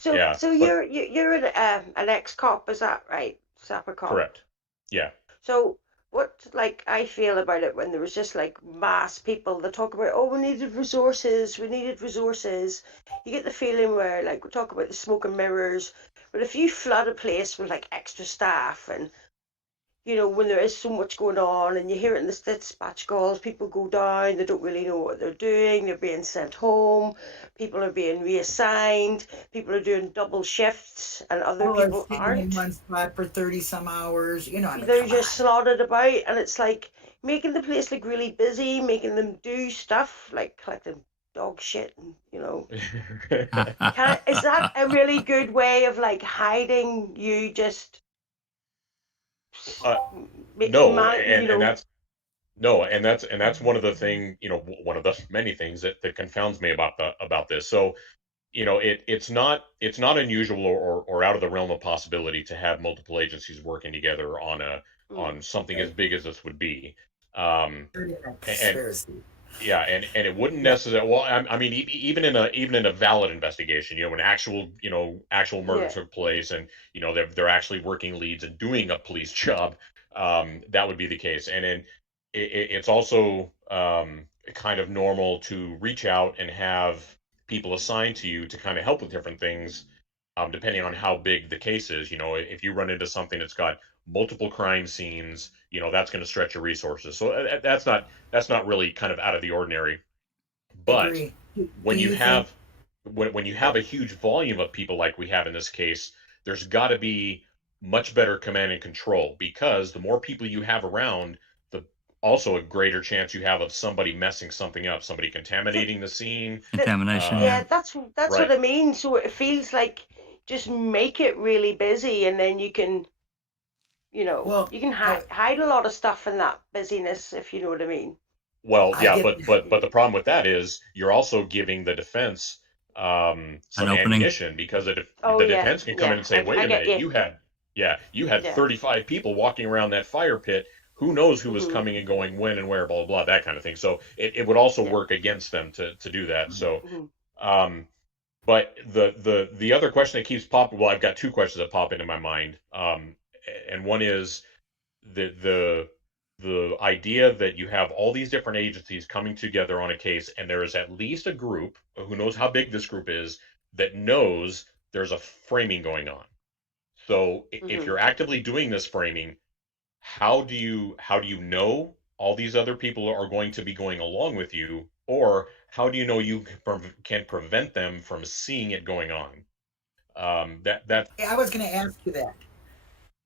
So Yeah, so but you're an ex-cop, is that right? Sapper cop. correct. Yeah. So what like I feel about it when there was just like mass people that talk about, oh, we needed resources, we needed resources. You get the feeling where like we talk about the smoke and mirrors, but if you flood a place with like extra staff and you know, when there is so much going on and you hear it in the dispatch calls, people go down, they don't really know what they're doing, they're being sent home, people are being reassigned, people are doing double shifts and other People are people sitting in aren't. one spot for 30 some hours. You know, I mean, They're come just on. slotted about and it's like making the place look really busy, making them do stuff like collecting dog shit and, you know. Is that a really good way of like hiding you just No, you know, and that's one of the thing, you know, one of the many things that confounds me about this. So, you know, it's not unusual or out of the realm of possibility to have multiple agencies working together on something as big as this would be. And Conspiracy. yeah, and it wouldn't necessarily. Well, I mean, even in a valid investigation, you know, when actual murder Yeah. took place, and you know they're actually working leads and doing a police job, that would be the case. And then it's also kind of normal to reach out and have people assigned to you to kind of help with different things, depending on how big the case is. You know, if you run into something that's got multiple crime scenes, you know, that's going to stretch your resources. So that's not really kind of out of the ordinary. But Agree. when Do you you think? have when you have a huge volume of people like we have in this case, there's got to be much better command and control, because the more people you have around, the also a greater chance you have of somebody messing something up, somebody contaminating the scene. Contamination, Yeah, that's what Right. I mean. So it feels like just make it really busy, and then you can, you know, Well, you can hide a lot of stuff in that busyness, if you know what I mean. Well, I yeah, get but the problem with that is you're also giving the defense an some opening. ammunition, because Oh the yeah, defense can come in and say, I wait a get minute, you. you had 35 people walking around that fire pit. Who knows who was Mhm. coming and going when and where, blah blah blah, that kind of thing. So it would also work against them to do that. So Mhm. but the other question that keeps popping, well, I've got two questions that pop into my mind. And one is the idea that you have all these different agencies coming together on a case, and there is at least a group, who knows how big this group is, that knows there's a framing going on. So if Mhm. you're actively doing this framing, how do you know all these other people are going to be going along with you, or how do you know you can prevent them from seeing it going on? That I was going to ask you that.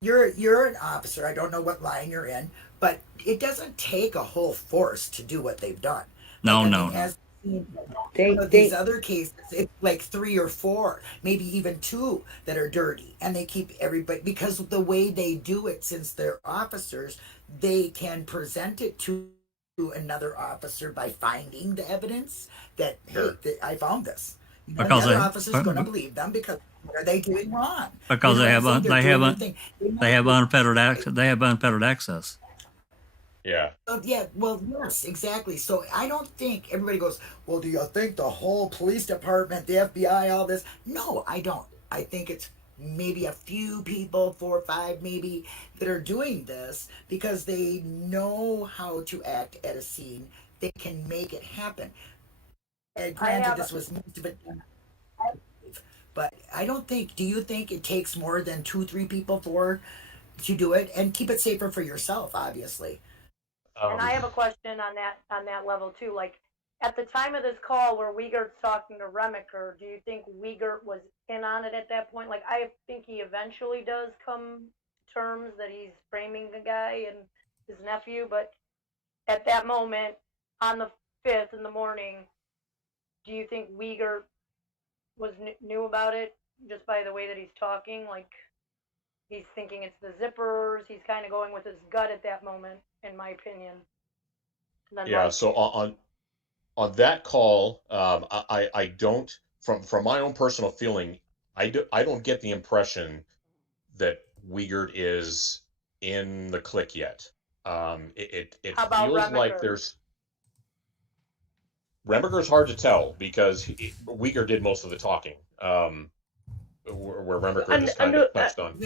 You're an officer. I don't know what line you're in, but it doesn't take a whole force to do what they've done. No, Like, I no, mean, no. as some of these other cases, it's like 3 or 4, maybe even 2 that are dirty, and they keep everybody, because of the way they do it, since they're officers, they can present it to another officer by finding the evidence that, hey, Sure. I found this. You know, and the Because other they officer's going to believe them, because what are they doing wrong? You because know they what I'm have saying? They're doing their thing. they have unfettered access. They have unfettered access. Yeah. Yeah, well, yes, exactly. So I don't think everybody goes, well, do you think the whole police department, the FBI, all this? No, I don't. I think it's maybe a few people, 4 or 5 maybe, that are doing this because they know how to act at a scene. They can make it happen. And granted, this was most of it done, but I don't think, do you think it takes more than 2, 3 people to do it? And keep it safer for yourself, obviously. And I have a question on that level too. Like at the time of this call where Wiegert's talking to Remaker, do you think Wiegert was in on it at that point? Like I think he eventually does come to terms that he's framing the guy and his nephew, but at that moment on the 5th in the morning, do you think Wiegert was knew about it just by the way that he's talking? Like he's thinking it's the Zipperers. He's kind of going with his gut at that moment, in my opinion. Yeah. So on that call, I don't, from my own personal feeling, I don't get the impression that Wiegert is in the clique yet. It How about feels like Remaker? there's Remaker's hard to tell, because Wiegert did most of the talking. where Remaker And just kind of touched on.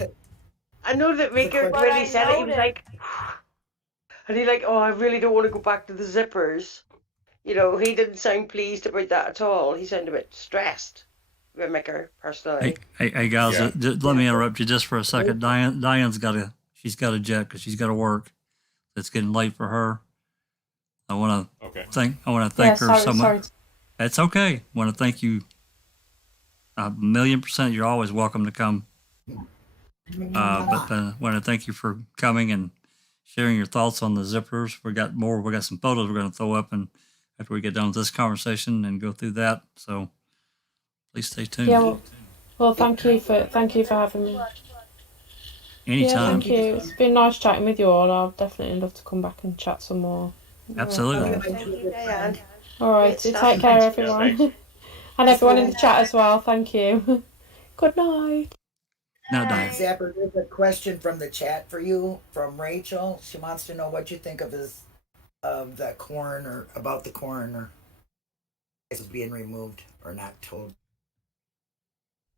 I know that Maker, But when I he said it, he was noticed- like, and he like, oh, I really don't want to go back to the zippers. You know, he didn't sound pleased about that at all. He sounded a bit stressed, Remaker, personally. Hey guys, Yeah. let me interrupt you just for a second. Diane's she's got a jet because she's got to work. It's getting late for her. I want to thank her so much. Sorry. It's okay. I want to thank you 1,000,000%. You're always welcome to come. But I want to thank you for coming and sharing your thoughts on the zippers. We got some photos we're going to throw up, and after we get done with this conversation and go through that. So please stay tuned. Yeah. Well, thank you for having me. Anytime. Yeah, thank you. It's been nice chatting with you all. I'll definitely love to come back and chat some more. Absolutely. Thank you, Diane. All right. Great So stuff. take care, Yeah, everyone. thanks. And everyone in the chat as well. Thank you. Good night. Now, Diane. Zapper, there's a question from the chat for you from Rachel. She wants to know what you think of the coroner, about the coroner is being removed or not told.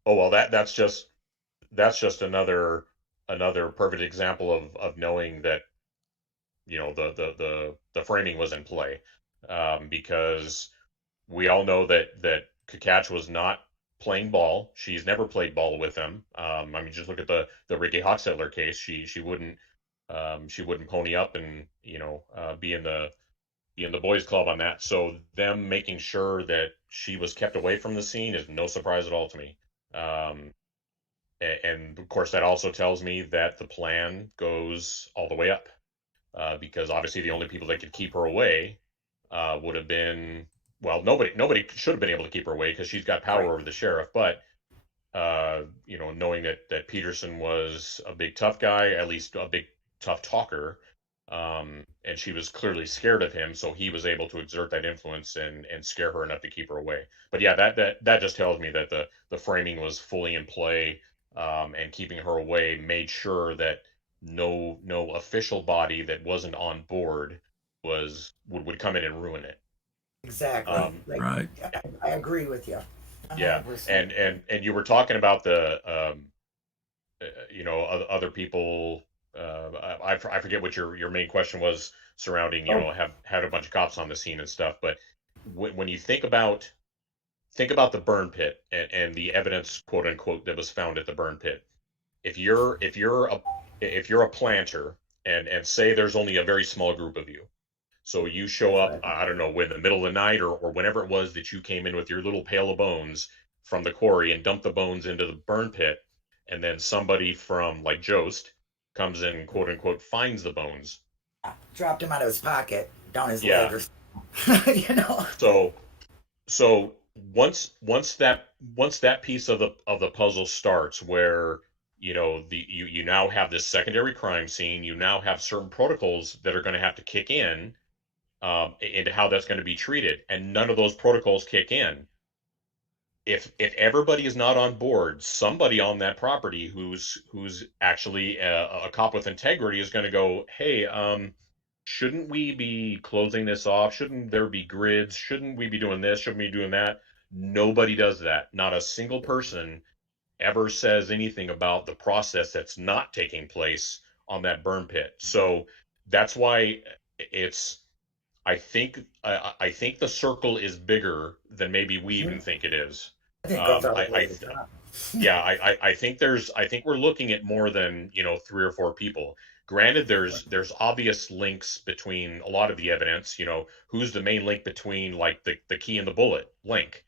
Oh well, that's just another perfect example of knowing that, you know, the framing was in play, because we all know that Kakach was not playing ball. She's never played ball with him. I mean, just look at the Ricky Hochstetler case. She wouldn't pony up and, you know, be in the boys club on that. So them making sure that she was kept away from the scene is no surprise at all to me. And of course, that also tells me that the plan goes all the way up, because obviously the only people that could keep her away would have been, well, nobody should have been able to keep her away because she's got power over the sheriff. But you know, knowing that Peterson was a big tough guy, at least a big tough talker, and she was clearly scared of him, so he was able to exert that influence and scare her enough to keep her away. But yeah, that just tells me that the framing was fully in play, and keeping her away made sure that no official body that wasn't on board would come in and ruin it. Exactly. Right. I agree with you. 100%. Yeah, and you were talking about the you know, other people. I forget what your main question was surrounding, you know, have had a bunch of cops on the scene and stuff. But when you think about the burn pit and the evidence, quote unquote, that was found at the burn pit, if you're a planter and say there's only a very small group of you, so you show up, I don't know, in the middle of the night or whenever it was that you came in with your little pail of bones from the quarry and dumped the bones into the burn pit, and then somebody from like Jost comes in, quote unquote, finds the bones. Dropped him out of his pocket, down his leg or something. You know. So once that piece of the puzzle starts, where, you know, you now have this secondary crime scene, you now have certain protocols that are going to have to kick in into how that's going to be treated, and none of those protocols kick in. If everybody is not on board, somebody on that property who's actually a cop with integrity is going to go, hey, shouldn't we be closing this off? Shouldn't there be grids? Shouldn't we be doing this? Shouldn't we be doing that? Nobody does that. Not a single person ever says anything about the process that's not taking place on that burn pit. So that's why I think the circle is bigger than maybe we even think it is. I think we're looking at more than, you know, 3 or 4 people. Granted, there's obvious links between a lot of the evidence. You know, who's the main link between, like, the key and the bullet? Link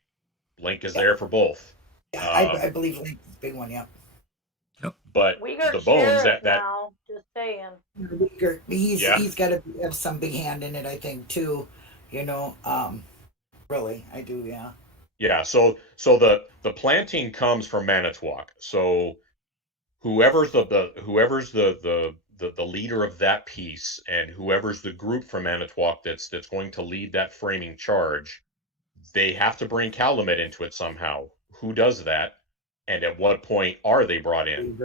is there for both. Yeah, I believe Link's a big one. Yeah. But Uyghur the bones sheriff that now, just saying. He's got to have some big hand in it, I think, too. You know, really, I do. Yeah. Yeah. So the planting comes from Manitowoc. So whoever's the leader of that piece, and whoever's the group from Manitowoc that's going to lead that framing charge, they have to bring Calumet into it somehow. Who does that? And at what point are they brought in?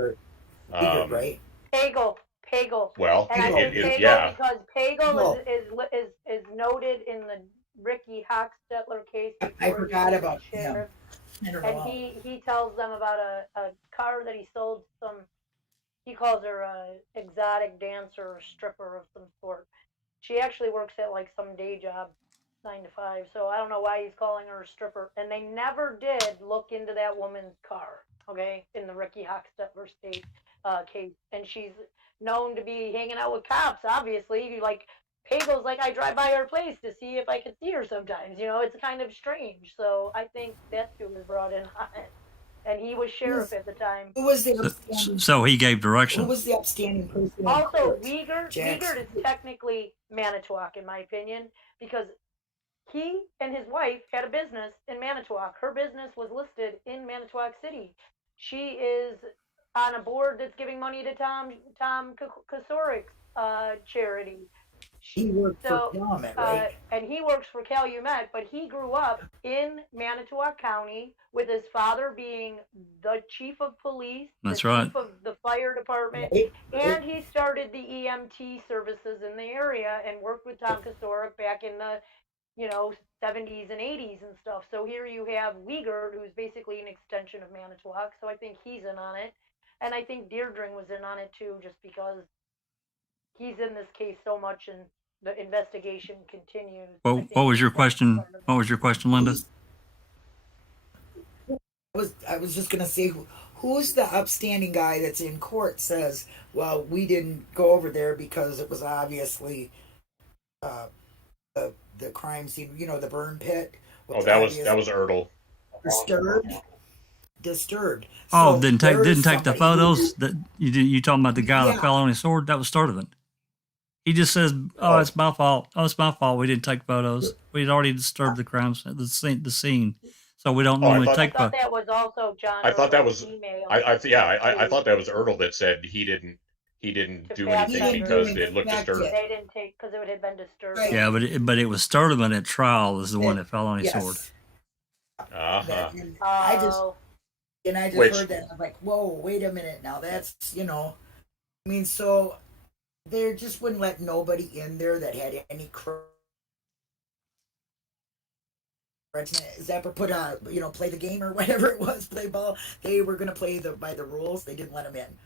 Right? Pagel. Well, and I it think is, Pagel yeah. because Pagel is noted in the Ricky Hochstetler case. I forgot about him. I don't and know. he tells them about a car that he sold some. He calls her a exotic dancer or stripper of some sort. She actually works at like some day job, 9 to 5. So I don't know why he's calling her a stripper. And they never did look into that woman's car. Okay, in the Ricky Hochstetler state case, and she's known to be hanging out with cops. Obviously, like Pagel's like, I drive by her place to see if I can see her sometimes. It's kind of strange. So I think that too was brought in on it. And he was sheriff at the time. Who was the upstanding? So he gave direction. Who was the upstanding person? in Also, court? Uyghur is technically Manitowoc, in my opinion, because he and his wife had a business in Manitowoc. Her business was listed in Manitowoc City. She is on a board that's giving money to Tom Kosorik's charity. He worked for Calumet, right? And he works for Calumet, but he grew up in Manitowoc County with his father being the chief of police, That's the right. chief of the fire department, and he started the EMT services in the area and worked with Tom Kosorik back in the 70s and 80s and stuff. So here you have Uyghur, who's basically an extension of Manitowoc. So I think he's in on it. And I think Deirdre was in on it too, just because he's in this case so much and the investigation continues. Well, what was your question? What was your question, Linda? I was just gonna say, who's the upstanding guy that's in court says, well, we didn't go over there because it was obviously the crime scene, the burn pit. Oh, that was Ertl. Disturbed. Oh, So didn't there is take the somebody who- photos. That you talking about the guy that fell on his sword? That was Sturtevant. He just says, "Oh, it's my fault. Oh, it's my fault. We didn't take photos. We'd already disturbed the crime the scene, so we don't normally take I thought photos." that was also John. I thought that was email. I thought that was Ertl that said he didn't do anything because it looked disturbed. They didn't take because it had been disturbed. Yeah, but it was Sturtevant at trial is the one that fell on his sword. Uh-huh. I just Which- heard that. I'm like, whoa, wait a minute now. That's I mean, so they just wouldn't let nobody in there that had any Zapper put play the game or whatever it was, play ball. They were gonna play by the rules. They didn't let them in.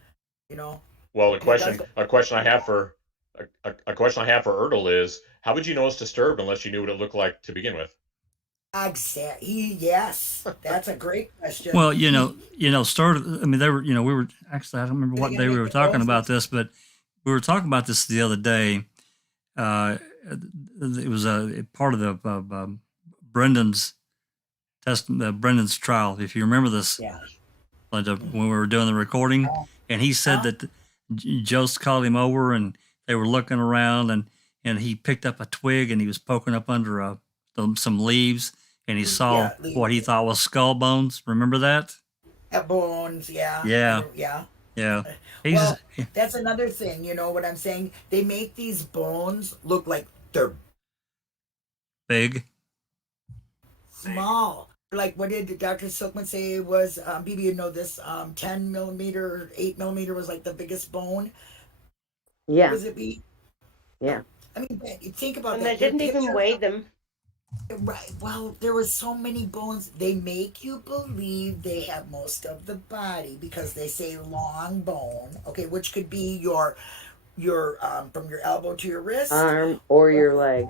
Well, a question I have for Ertl is, how would you know it's disturbed unless you knew what it looked like to begin with? Exactly. Yes, that's a great question. Well, I mean, they were, we were actually, I don't remember what day we were talking about this, but we were talking about this the other day. It was a part of the Brendan's Brendan's trial. If you remember this, Linda, when we were doing the recording, and he said that Jost called him over and they were looking around and he picked up a twig and he was poking up under some leaves and he saw what he thought was skull bones. Remember that? Bones, yeah. Yeah. Well, that's another thing. You know what I'm saying? They make these bones look like they're big, small. Like, what did Dr. Silkman say it was? BB, you know this? 10 millimeter, 8 millimeter was like the biggest bone. Yeah. Was it be? Yeah. I mean, think about And that. they didn't even weigh them. Right. Well, there were so many bones. They make you believe they have most of the body because they say long bone. Okay, which could be your from your elbow to your wrist, Arm or your leg.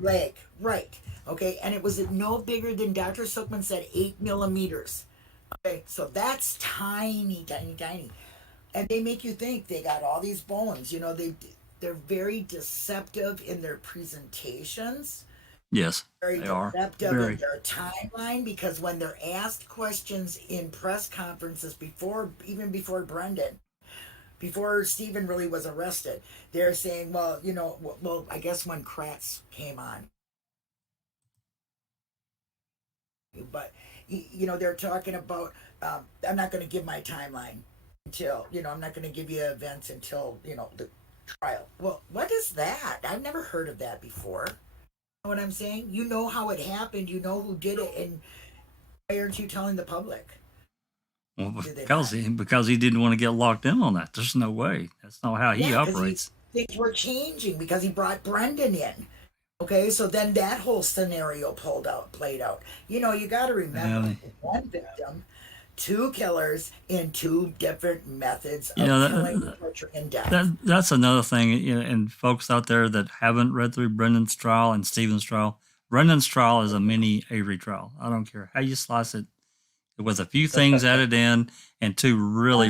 Leg, right? Okay, and it was no bigger than Dr. Silkman said, 8 millimeters. Okay, so that's tiny, tiny, tiny, and they make you think they got all these bones. They're very deceptive in their presentations. Yes, Very they are. deceptive Very. in their timeline, because when they're asked questions in press conferences even before Brendan, before Steven really was arrested, they're saying, well, I guess when Kratz came on, but they're talking about, I'm not going to give my timeline until, I'm not going to give you events until, the trial. Well, what is that? I've never heard of that before. You know what I'm saying? You know how it happened. You know who did it, and why aren't you telling the public? Well, because he didn't want to get locked in on that. There's no way. That's not how he 'cause operates. Things were changing because he brought Brendan in. Okay, so then that whole scenario played out. You know, you got to remember, one victim, two killers in two different methods You of know, killing, torture, and death. that's another thing, you know, and folks out there that haven't read through Brendan's trial and Stephen's trial. Brendan's trial is a mini Avery trial. I don't care how you slice it. With a few things added in, and two really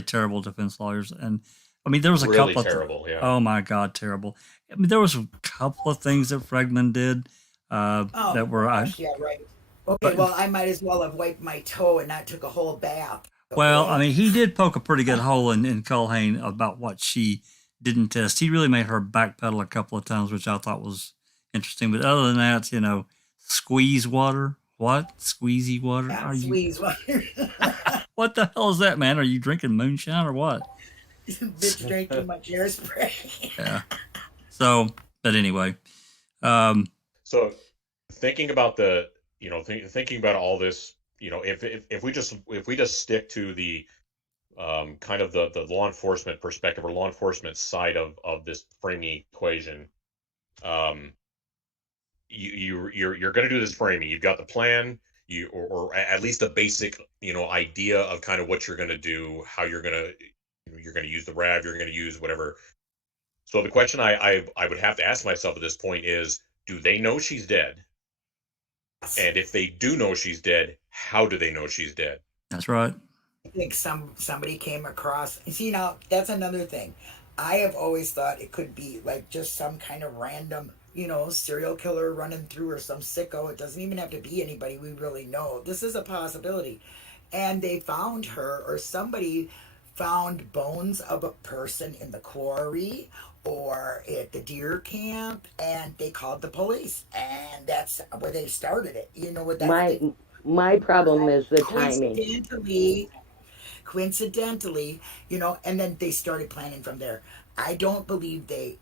terrible defense lawyers. And I mean, there was a Really couple terrible, of yeah. oh my god, terrible. I mean, there was a couple of things that Fregman did that were Yeah, right. Okay, well, I might as well have wiped my toe and not took a whole bath. well, I mean, he did poke a pretty good hole in Culhane about what she didn't test. He really made her backpedal a couple of times, which I thought was interesting. But other than that, you know, squeeze water. What? Squeezy water? Yeah, squeeze water. What the hell is that, man? Are you drinking moonshine or what? Bitch drank too much hairspray. Yeah. So, but anyway. So, thinking about the, you know, thinking about all this, you know, if we just stick to the kind of the law enforcement perspective or law enforcement side of this framing equation, you're going to do this framing. You've got the plan, or at least a basic, you know, idea of kind of what you're going to do, how you're going to use the RAV, you're going to use whatever. So the question I would have to ask myself at this point is, do they know she's dead? And if they do know she's dead, how do they know she's dead? That's right. I think somebody came across. You see, now that's another thing. I have always thought it could be like just some kind of random, you know, serial killer running through, or some sicko. It doesn't even have to be anybody we really know. This is a possibility. And they found her, or somebody found bones of a person in the quarry or at the deer camp, and they called the police, and that's where they started it. You know what that? My problem is the timing. Coincidentally, you know, and then they started planning from there. I don't believe they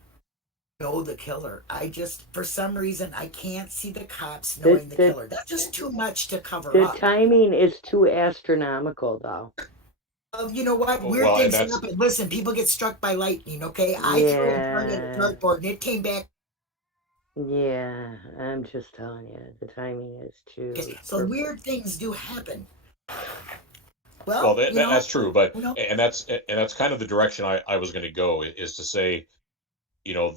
know the killer. I just, for some reason, I can't see the cops knowing the killer. That's just too much to cover The up. timing is too astronomical, though. You know what? Weird things happen. Listen, people get struck by lightning, okay? I threw a dart at a dartboard and it came back. Yeah, I'm just telling you, the timing is too. Okay, so weird things do happen. Well, that's true, but and that's kind of the direction I was going to go, is to say, you know,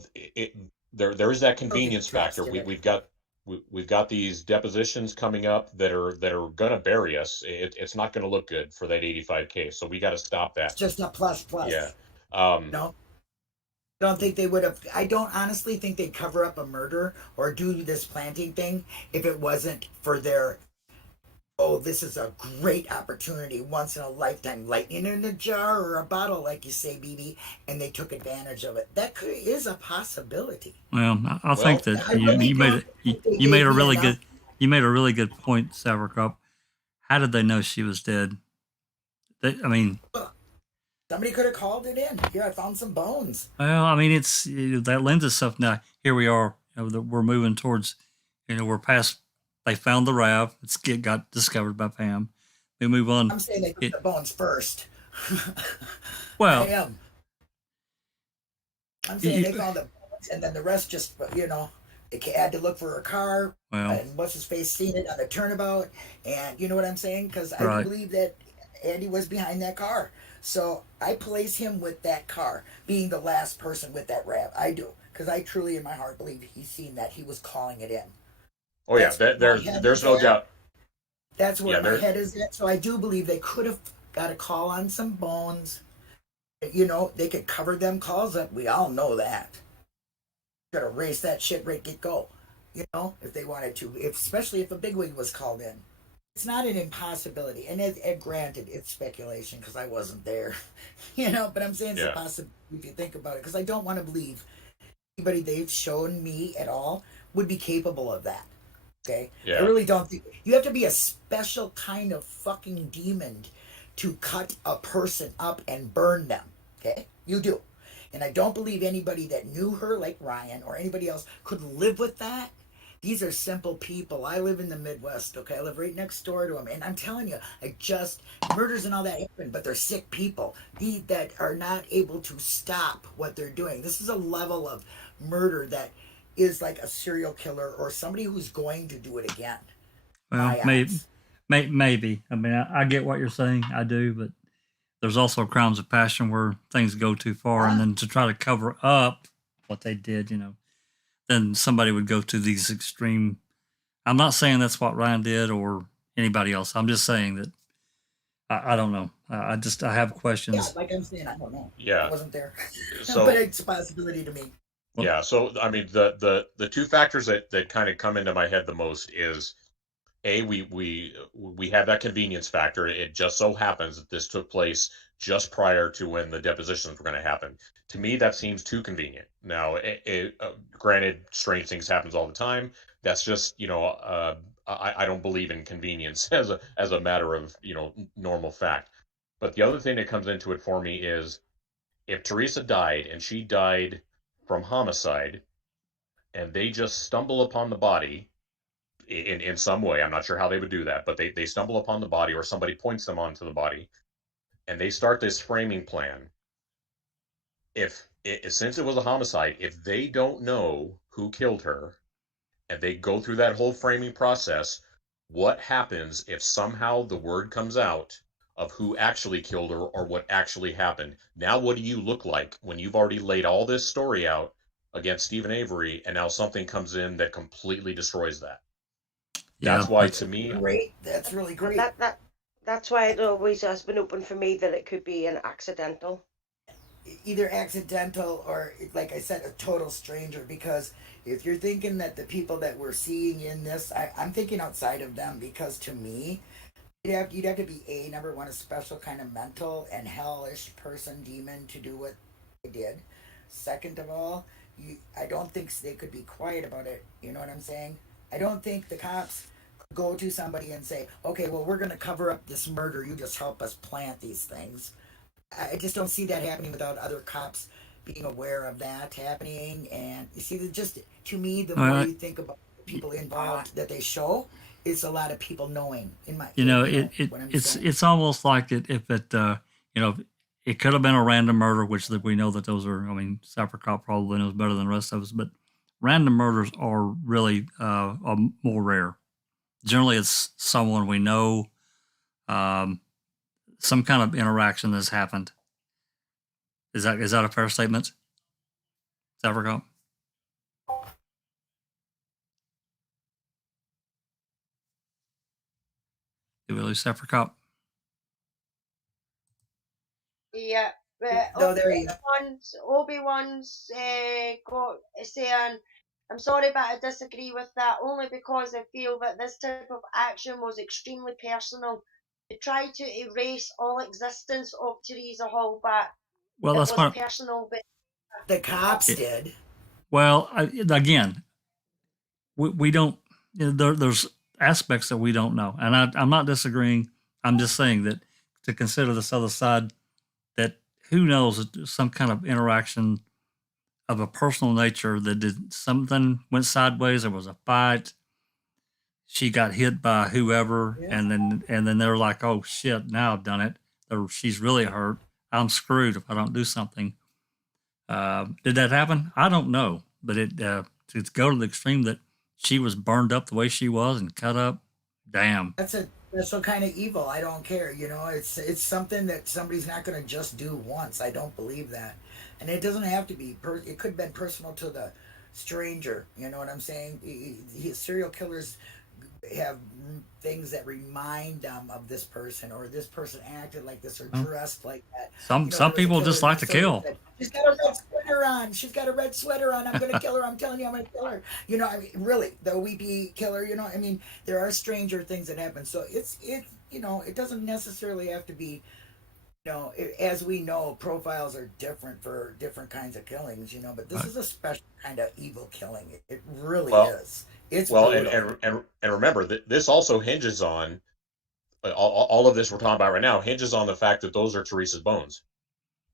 there is that convenience factor. We've got these depositions coming up that are going to bury us. It's not going to look good for that 85 case, so we got to stop that. It's just a plus. Yeah. No. Don't think they would have. I don't honestly think they'd cover up a murder or do this planting thing if it wasn't for their, oh, this is a great opportunity, once in a lifetime, lightning in a jar or a bottle, like you say, BB, and they took advantage of it. That is a possibility. Well, I think that you made a really good point, Sauerkraut. How did they know she was dead? Somebody could have called it in. Here, I found some bones. Well, I mean, it's that lends itself. Now, here we are. You know, we're moving towards. You know, we're past. They found the RAV. It got discovered by Pam. We move on. I'm saying they took the bones first. Well, I am. I'm saying they found the bones, and then the rest just, you know, they had to look for a car. Well, and what's his face seen it on the turnabout, and you know what I'm saying? Because I right. believe that Andy was behind that car. So I place him with that car, being the last person with that RAV. I do, because I truly, in my heart, believe he's seen that. He was calling it in. Oh yeah, there's no doubt. That's where my head is at. So I do believe they could have got a call on some bones. You know, they could cover them calls up. We all know that. Gotta erase that shit right, get go. You know, if they wanted to, especially if a bigwig was called in. It's not an impossibility, and granted, it's speculation because I wasn't there, you know. But I'm saying it's a possibility if you think about it, because I don't want to believe anybody they've shown me at all would be capable of that. Okay, I really don't think you have to be a special kind of fucking demon to cut a person up and burn them. Okay, you do, and I don't believe anybody that knew her, like Ryan or anybody else, could live with that These are simple people. I live in the Midwest, okay? I live right next door to them. And I'm telling you, murders and all that happen, but they're sick people that are not able to stop what they're doing. This is a level of murder that is like a serial killer or somebody who's going to do it again. Well, maybe. I mean, I get what you're saying. I do, but there's also crimes of passion where things go too far, and then to try to cover up what they did, then somebody would go to these extreme. I'm not saying that's what Ryan did or anybody else. I'm just saying that I don't know. I have questions. Yeah, like I'm saying, I don't know. Yeah. I wasn't there. So, but it's a possibility to me. Yeah. So, I mean, the two factors that kind of come into my head the most is, we have that convenience factor. It just so happens that this took place just prior to when the depositions were going to happen. To me, that seems too convenient. Now, granted, strange things happens all the time. That's just, I don't believe in convenience as a matter of, normal fact. But the other thing that comes into it for me is, if Theresa died and she died from homicide, and they just stumble upon the body in some way, I'm not sure how they would do that, but they stumble upon the body, or somebody points them onto the body, and they start this framing plan. Since it was a homicide, if they don't know who killed her, and they go through that whole framing process, what happens if somehow the word comes out of who actually killed her or what actually happened? Now, what do you look like when you've already laid all this story out against Steven Avery, and now something comes in that completely destroys that? That's why, to me, great. That's really great. That's why it always has been open for me that it could be an accidental. Either accidental or, like I said, a total stranger. Because if you're thinking that the people that we're seeing in this, I'm thinking outside of them. Because to me, you'd have to be number one, a special kind of mental and hellish person, demon, to do what they did. Second of all, I don't think they could be quiet about it. You know what I'm saying? I don't think the cops could go to somebody and say, okay, well, we're going to cover up this murder. You just help us plant these things. I just don't see that happening without other cops being aware of that happening. And you see, just to me, the more you think about the people involved that they show, it's a lot of people knowing. It's almost like it could have been a random murder, which we know that those are. I mean, Zipperer Cop probably knows better than the rest of us, but random murders are really more rare. Generally, it's someone we know, some kind of interaction that's happened. Is that a fair statement, Zipperer Cop? Did we lose Zipperer Cop? Yeah. No, there you Obi-Wan's got saying, I'm sorry, but I disagree with that, only because I feel that this type of action was extremely personal. They tried to erase all existence of Theresa Hallback. Well, that's what personal. But the cops did. Well, again, we don't. There's aspects that we don't know, and I'm not disagreeing. I'm just saying that to consider this other side, that who knows, some kind of interaction of a personal nature that did something went sideways. There was a fight. She got hit by whoever, and then they're like, "Oh shit! Now I've done it." She's really hurt. I'm screwed if I don't do something. Did that happen? I don't know, but to go to the extreme that she was burned up the way she was and cut up, damn. That's a special kind of evil. I don't care. It's something that somebody's not going to just do once. I don't believe that, and it doesn't have to be. It could have been personal to the stranger. You know what I'm saying? Serial killers have things that remind them of this person, or this person acted like this, or dressed like that. Some people just like to kill. She's got a red sweater on. She's got a red sweater on. I'm going to kill her. I'm telling you, I'm going to kill her. Really, the weepy killer. There are stranger things that happen. So it doesn't necessarily have to be. As we know, profiles are different for different kinds of killings. But this is a special kind of evil killing. It really is. It's and remember that this also hinges on all of this we're talking about right now hinges on the fact that those are Theresa's bones.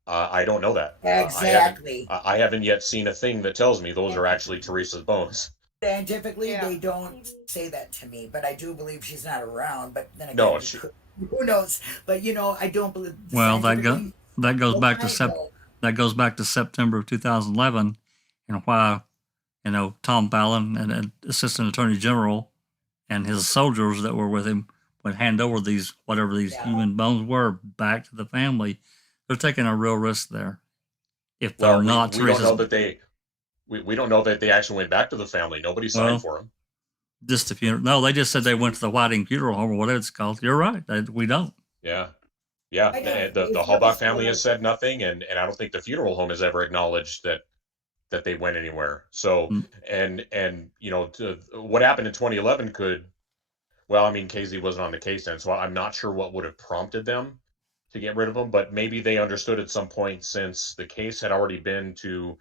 I don't know that. Exactly. I haven't yet seen a thing that tells me those are actually Theresa's bones. Scientifically, Yeah. they don't say that to me, but I do believe she's not around. But then again, No, you she, could, who knows? But I don't believe Well, scientifically. that goes No back to time, no. that goes back to September of 2011, and why Tom Fallon and Assistant Attorney General and his soldiers that were with him would hand over these whatever these human bones were back to the family. They're taking a real risk there. If they're well, not we don't know Teresa's, that we don't know that they actually went back to the family. Nobody signed well, for them. just the funeral. No, they just said they went to the Whiting Funeral Home or whatever it's called. You're right. We don't. Yeah. I know. The It's Halbach really family has sort said nothing, and I don't think the funeral home has ever acknowledged that they went anywhere. So and what happened in 2011 could, well, I mean, KZ wasn't on the case then, so I'm not sure what would have prompted them to get rid of them, but maybe they understood at some point, since the case had already been to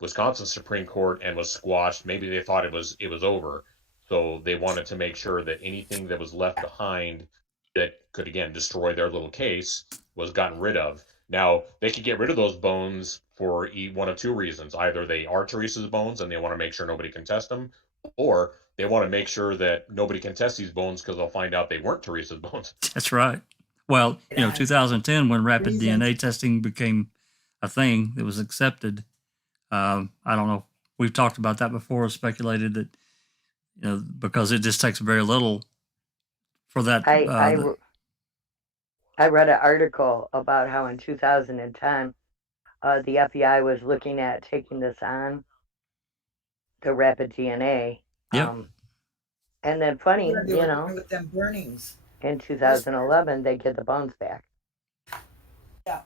Wisconsin Supreme Court and was squashed, maybe they thought it was over. So they wanted to make sure that anything that was left behind that could, again, destroy their little case was gotten rid of. Now, they could get rid of those bones for one of two reasons. Either they are Teresa's bones and they want to make sure nobody can test them, or they want to make sure that nobody can test these bones because they'll find out they weren't Teresa's bones. That's right. Well, 2010, when rapid DNA testing became a thing that was accepted, I don't know. We've talked about that before, speculated that, because it just takes very little for that. I read an article about how in 2010, the FBI was looking at taking this on, the rapid DNA. Yep. And then funny, They were doing with them burnings. in 2011, they get the bones back. Yeah.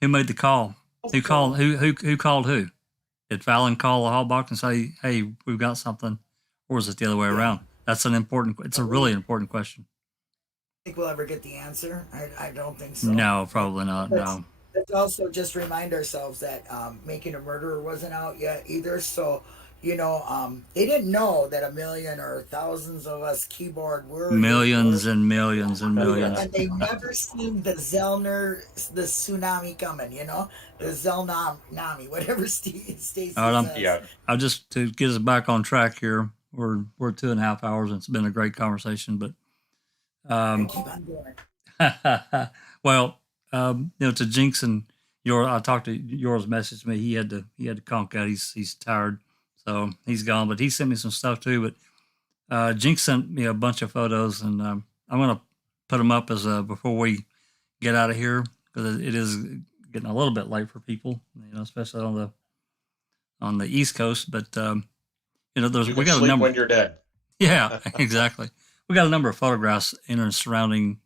Who made the call? Who called? Who called who? Did Fallon call the Halbach and say, "Hey, we've got something," or is it the other way around? That's an important. It's a really important question. Think we'll ever get the answer? I don't think so. No, probably not. No. Let's also just remind ourselves that Making a Murderer wasn't out yet either. So, they didn't know that a million or thousands of us keyboard warriors. Millions and millions and millions. And they never seen the tsunami coming, the Zelnami, whatever Stacey says. I'll just, to get us back on track here, we're 2.5 hours and it's been a great conversation, but keep on going. well, to Jinx and I talked to Yours messaged me. He had to conk out. He's tired, so he's gone. But he sent me some stuff too. But Jinx sent me a bunch of photos, and I'm gonna put them up as before we get out of here, because it is getting a little bit late for people, especially on the East Coast. But we got a number when you're dead. Yeah, exactly. We got a number of photographs in and surrounding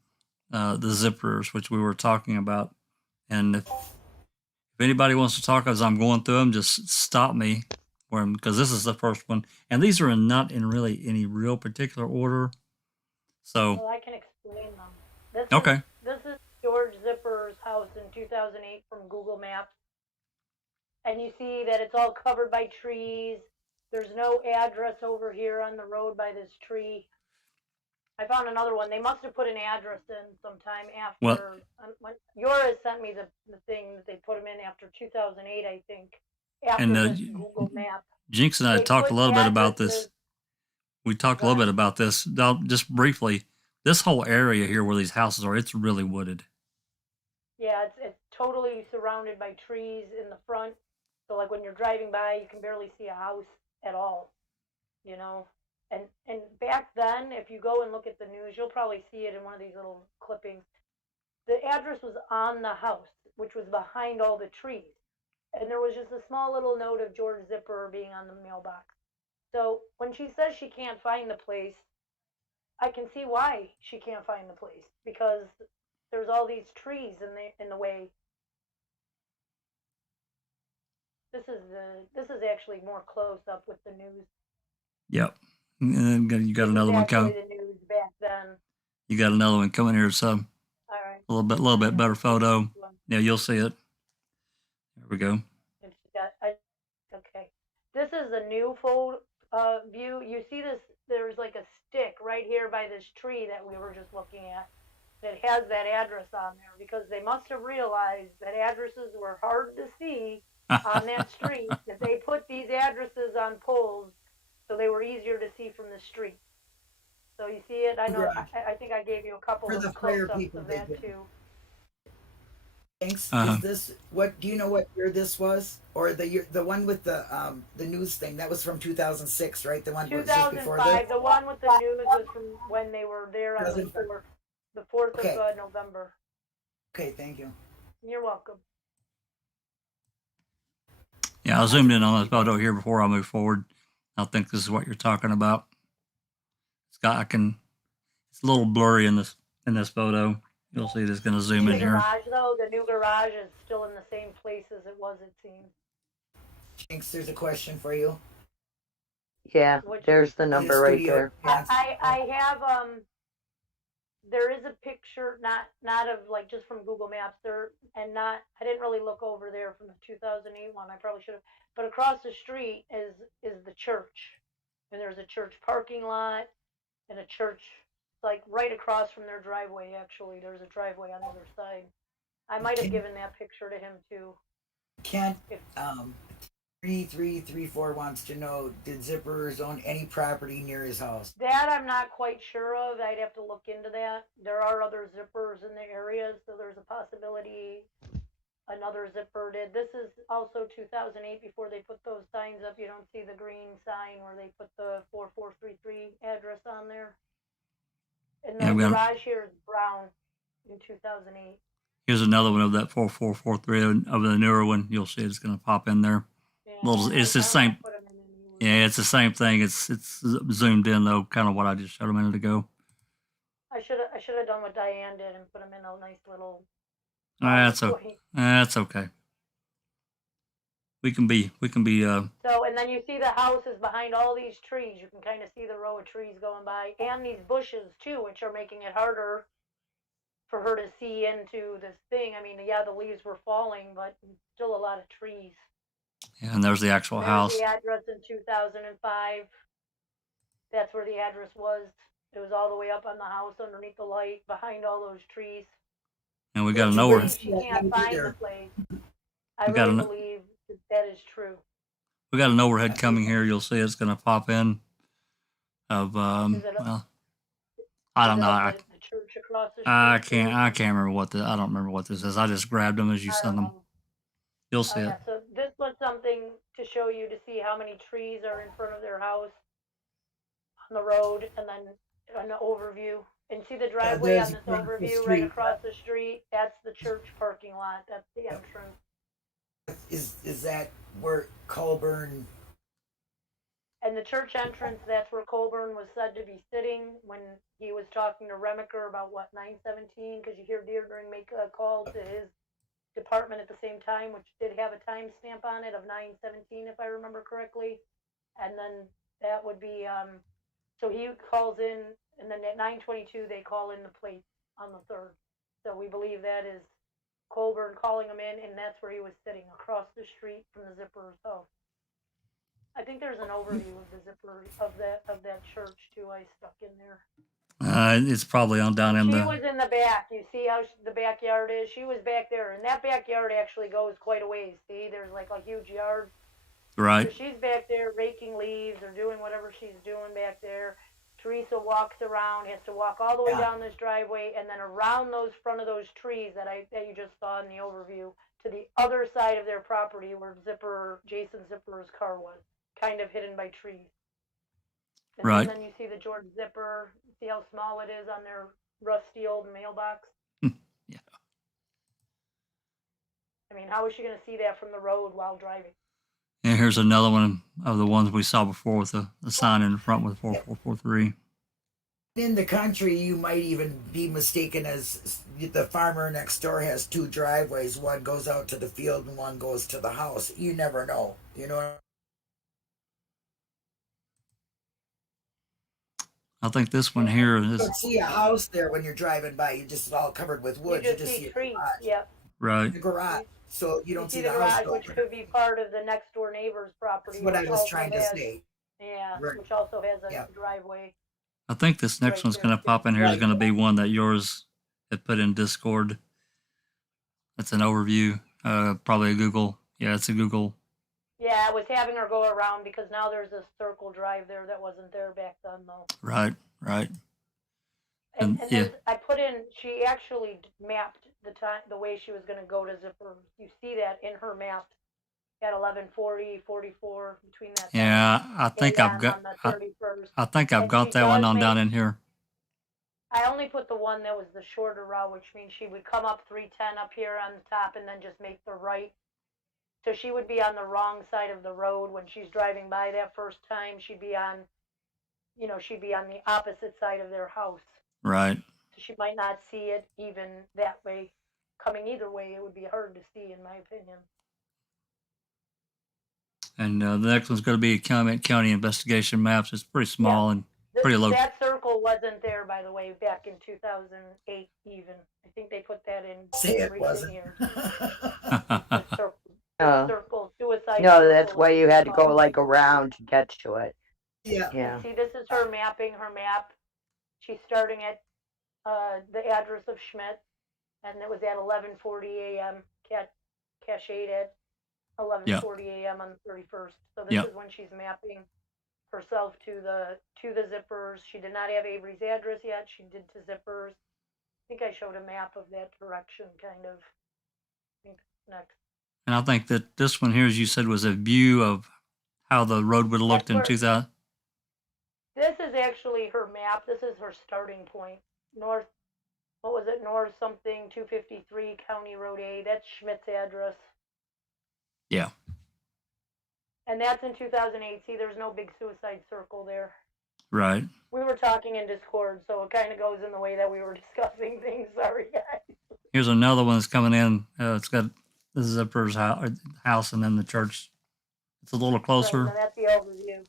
the Zipperers, which we were talking about. And if anybody wants to talk as I'm going through them, just stop me, because this is the first one. And these are not in really any real particular order. So. Well, I can explain them. This is George Zipperer's house in 2008 from Google Maps. And you see that it's all covered by trees. There's no address over here on the road by this tree. I found another one. They must have put an address in sometime after. When Yoris sent me the thing that they put them in after 2008, I think. After this Google map. Jinx and I talked a little bit about this. We talked a little bit about this. Just briefly, this whole area here where these houses are, it's really wooded. Yeah, it's totally surrounded by trees in the front. So like when you're driving by, you can barely see a house at all, And back then, if you go and look at the news, you'll probably see it in one of these little clippings. The address was on the house, which was behind all the trees. And there was just a small little note of George Zipperer being on the mailbox. So when she says she can't find the place, I can see why she can't find the place, because there's all these trees in the way. This is actually more close up with the news. Yep. And then you got another one coming. The news back then. You got another one coming here, so all right. a little bit better photo. Yeah, you'll see it. There we go. Okay. This is a new view. You see this? There's like a stick right here by this tree that we were just looking at that has that address on there, because they must have realized that addresses were hard to see on that street, that they put these addresses on poles, so they were easier to see from the street. So you see it? I know. I think I gave you a couple For of the fire close-ups people, of they that did. too. Thanks. Uh-huh. Is this what? Do you know what year this was, or the one with the news thing that was from 2006, right? The one was just before this. 2005. The one with the news was from when they were there on the 2005. 4th. The 4th Okay. of November. Okay, thank you. You're welcome. Yeah, I zoomed in on this photo here before I move forward. I think this is what you're talking about. It's a little blurry in this photo. You'll see it's going to zoom in The here. garage, though, the new garage is still in the same place as it was, it seems. Jinx, there's a question for you. Yeah, there's the number right there. I have there is a picture, not of like just from Google Maps there, and I didn't really look over there from the 2008 one. I probably should have. But across the street is the church, and there's a church parking lot and a church like right across from their driveway. Actually, there's a driveway on the other side. I might have given that picture to him too. Kent, 3334 wants to know: did Zipperers own any property near his house? That I'm not quite sure of. I'd have to look into that. There are other zippers in the area, so there's a possibility another zipper did. This is also 2008 before they put those signs up. You don't see the green sign where they put the 4433 address on there. And the garage here is brown in 2008. Here's another one of that 4443 of the newer one. You'll see it's going to pop in there. Yeah, it's the same. Yeah, it's the same thing. It's zoomed in though, kind of what I just showed a minute ago. I should have done what Diane did and put them in a nice little. That's okay. That's okay. We can be. So, and then you see the house is behind all these trees. You can kind of see the row of trees going by, and these bushes too, which are making it harder for her to see into this thing. I mean, yeah, the leaves were falling, but still a lot of trees. Yeah, and there's the actual house. The address in 2005. That's where the address was. It was all the way up on the house, underneath the light, behind all those trees. And we got to know where. She can't find the place. I really believe that is true. We got an overhead coming here. You'll see it's going to pop in. Of well, I don't know. The church across the street. I can't remember what I don't remember what this is. I just grabbed them as you sent them. You'll see it. So this was something to show you to see how many trees are in front of their house on the road, and then an overview. And see the driveway on this overview right across the street? That's the church parking lot. That's the entrance. Is that where Colburn? And the church entrance, that's where Colburn was said to be sitting when he was talking to Remaker about 917, because you hear Deirdre make a call to his department at the same time, which did have a timestamp on it of 917, if I remember correctly. And then that would be, so he calls in, and then at 922, they call in the plate on the 3rd. So we believe that is Colburn calling him in, and that's where he was sitting, across the street from the Zipperer's house. I think there's an overview of the Zipper of that church too. I stuck in there. It's probably on down in She was in the back. You see how the backyard is? She was back there, and that backyard actually goes quite a ways. See, there's like a huge yard. Right. So she's back there raking leaves or doing whatever she's doing back there. Teresa walks around, has to walk all the way down this driveway, and then around those front of those trees that you just saw in the overview to the other side of their property where Jason Zipperer's car was, kind of hidden by trees. And right. then you see the George Zipper. See how small it is on their rusty old mailbox? Yeah. I mean, how is she going to see that from the road while driving? And here's another one of the ones we saw before with the sign in front with 4443. In the country, you might even be mistaken as the farmer next door has two driveways. One goes out to the field and one goes to the house. You never know. You know. I think this one here is. You don't see a house there when you're driving by. You just all covered with wood. You just see trees. Yep. Right. The garage. So you don't see the garage, house. Which could be part of the next door neighbor's property. That's what I was trying to say. Yeah, right. Which also has a driveway. I think this next one's going to pop in here is going to be one that yours had put in Discord. That's an overview. Probably a Google. Yeah, it's a Google. Yeah, I was having her go around because now there's a circle drive there that wasn't there back then, though. Right, right. And yeah, I put in, she actually mapped the time, the way she was going to go to Zipper. You see that in her map at 11:40, 44, between that time. yeah. I think I've AM got. on the 31st. I think I've And got she that one does on down make- in here. I only put the one that was the shorter route, which means she would come up 310 up here on the top and then just make the right. So she would be on the wrong side of the road when she's driving by that first time. She'd be on, she'd be on the opposite side of their house. Right. So she might not see it even that way. Coming either way, it would be hard to see, in my opinion. And the next one's going to be county investigation maps. It's pretty small and pretty low. That circle wasn't there, by the way, back in 2008 even. I think they put that in Say it recent wasn't. years. No. Circle, suicide No, circle that's why was you had to go called. like around to get to it. Yeah. Yeah. See, this is her mapping, her map. She's starting at the address of Schmidt, and it was at 11:40 a.m. Cache at 11:40 a.m. on the 31st. So this is when she's mapping herself to the Zippers. She did not have Avery's address yet. She did to Zippers. I think I showed a map of that direction, kind of. I think next. And I think that this one here, as you said, was a view of how the road would have looked in 2000. This is actually her map. This is her starting point. North, what was it? North something 253 County Road A. That's Schmidt's address. Yeah. And that's in 2008. See, there's no big suicide circle there. Right. We were talking in Discord, so it kind of goes in the way that we were discussing things. Sorry, guys. Here's another one that's coming in. It's got the Zipper's house and then the church. It's a little closer. Right, so that's the overview.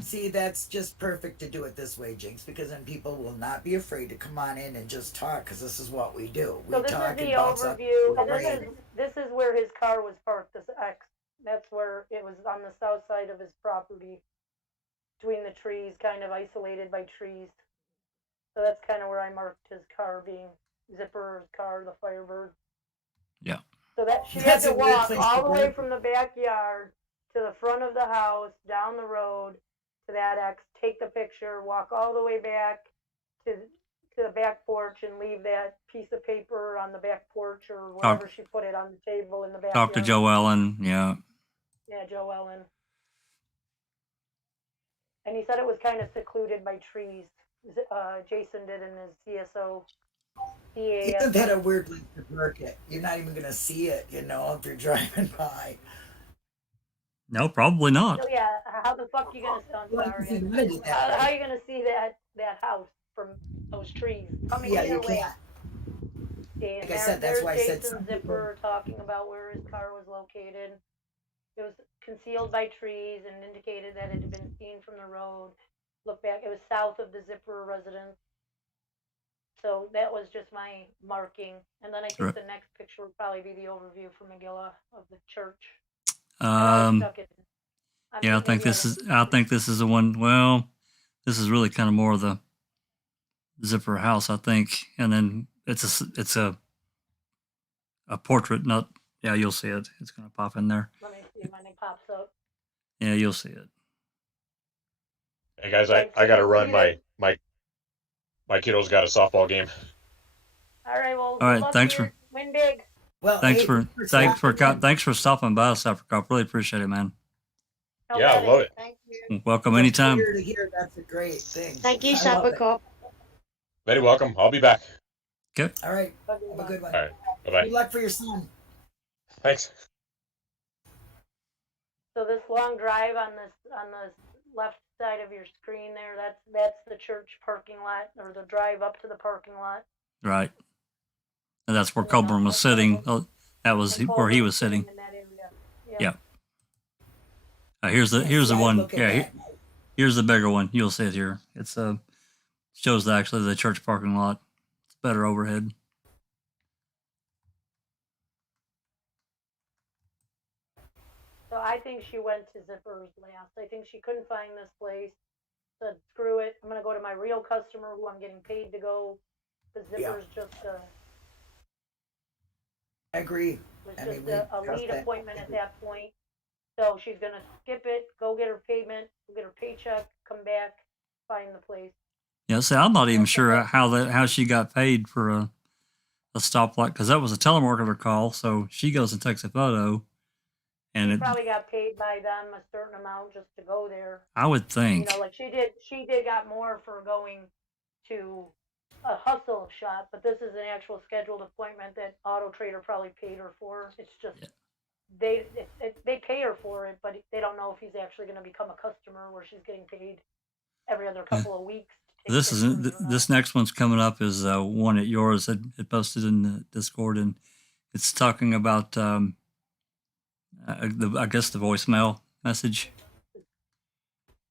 See, that's just perfect to do it this way, Jinx, because then people will not be afraid to come on in and just talk, because this is what we do. We So this talk is the and bounce up overview, the and brain. this is where his car was parked. This X, that's where it was on the south side of his property, between the trees, kind of isolated by trees. So that's kind of where I marked his car being Zipper's car, the Firebird. Yeah. So that she That's had a to weird walk place all to the way park. from the backyard to the front of the house, down the road to that X, take the picture, walk all the way back to the back porch and leave that piece of paper on the back porch or wherever she put it on the table in the backyard. Talk to Joe Ellen. Yeah. Yeah, Joe Ellen. And he said it was kind of secluded by trees. Jason did in his CSO. Isn't that a weird place to park it? You're not even going to see it, if you're driving by. No, probably not. So yeah, how the fuck you gonna? How you gonna see that house from those trees coming Yeah, either you way? can't. And Like I said, that's why I said Jason Zipper talking about where his car was located. It was concealed by trees and indicated that it had been seen from the road. Look back, it was south of the Zipper residence. So that was just my marking. And then I think the next picture would probably be the overview from Megillah of the church. Yeah, I think this is the one. Well, this is really kind of more of the Zipper house, I think, and then it's a portrait. Not yeah, you'll see it. It's gonna pop in there. Let me see when it pops up. Yeah, you'll see it. Hey guys, I gotta run. My kiddo's got a softball game. All right, well, all right, thanks for win big. Well, thanks for stopping by us, Africa. Really appreciate it, man. Yeah, I love it. Thank you. Welcome anytime. To hear, that's a great thing. Thank you, I love it. Sapacop. Very welcome. I'll be back. Okay. All right. Have a good one. All right. Bye-bye. Good luck for your son. Thanks. So this long drive on the left side of your screen there, that's the church parking lot, or the drive up to the parking lot. Right. And that's where Coburn was sitting. That was where he was sitting. In that area. Yeah. Here's the one. Yeah. Here's the bigger one. You'll see it here. It's shows actually the church parking lot. It's better overhead. So I think she went to Zipper's last. I think she couldn't find this place. Said, screw it. I'm going to go to my real customer who I'm getting paid to go. The Zipper's just I agree. was just a lead appointment at that point. So she's gonna skip it, go get her payment, go get her paycheck, come back, find the place. Yeah, see, I'm not even sure how she got paid for a stoplight, because that was a telemarketer call. So she goes and takes a photo, and She it, probably got paid by them a certain amount just to go there. I would You think. know, like she did got more for going to a hustle shop, but this is an actual scheduled appointment that Auto Trader probably paid her for. It's just they pay her for it, but they don't know if he's actually going to become a customer where she's getting paid every other couple of weeks. This is this next one's coming up is one that yours had posted in the Discord, and it's talking about I guess the voicemail message.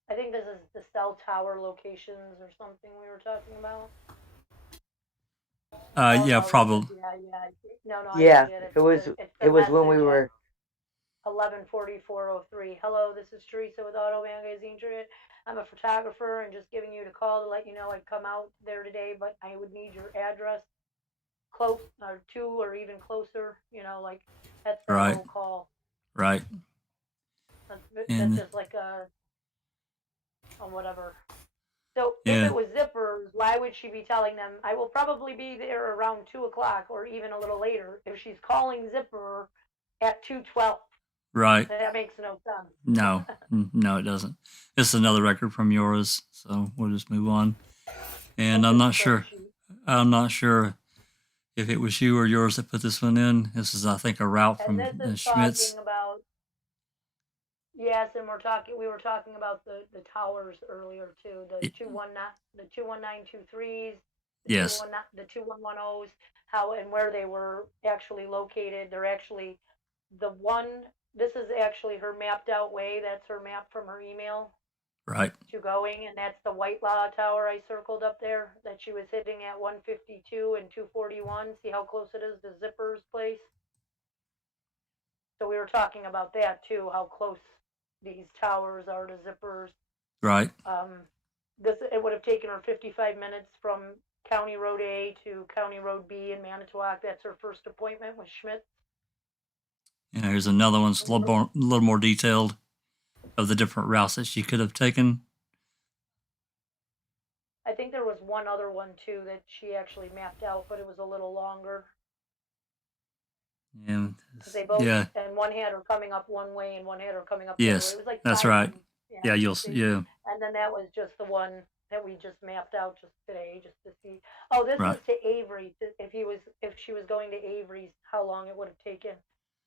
I think this is the cell tower locations or something we were talking about. Yeah, probably. No, Yeah, I get it. it was when we were 11:44:03. Hello, this is Theresa with Auto Magazine. I'm a photographer and just giving you a call to let you know I'd come out there today, but I would need your address close or to or even closer. You know, like that's the Right. whole call. Right. That's just like whatever. So if it was zippers, why would she be telling them, I will probably be there around 2 o'clock or even a little later if she's calling Zipperer at 2:12? Right. That makes no sense. No, no, it doesn't. It's another record from yours, so we'll just move on. And I'm not sure if it was you or yours that put this one in. This is, I think, a route from Schmidt's. Talking about, yes, and we were talking about the towers earlier too, the 21923s, Yes. the 2110s, how and where they were actually located. They're actually this is actually her mapped out way. That's her map from her email. Right. To going, and that's the White Law Tower I circled up there that she was hitting at 152 and 241. See how close it is to Zipper's place? So we were talking about that too, how close these towers are to Zipper's. Right. It would have taken her 55 minutes from County Road A to County Road B in Manitowoc. That's her first appointment with Schmidt. And here's another one, a little more detailed of the different routes that she could have taken. I think there was one other one too that she actually mapped out, but it was a little longer. And they both, and one had her coming up one way and one had her coming up the other way. It was like that's right. Yeah, you'll see. Yeah. And then that was just the one that we just mapped out just today, just to see. Oh, this was to Avery. If she was going to Avery's, how long it would have taken.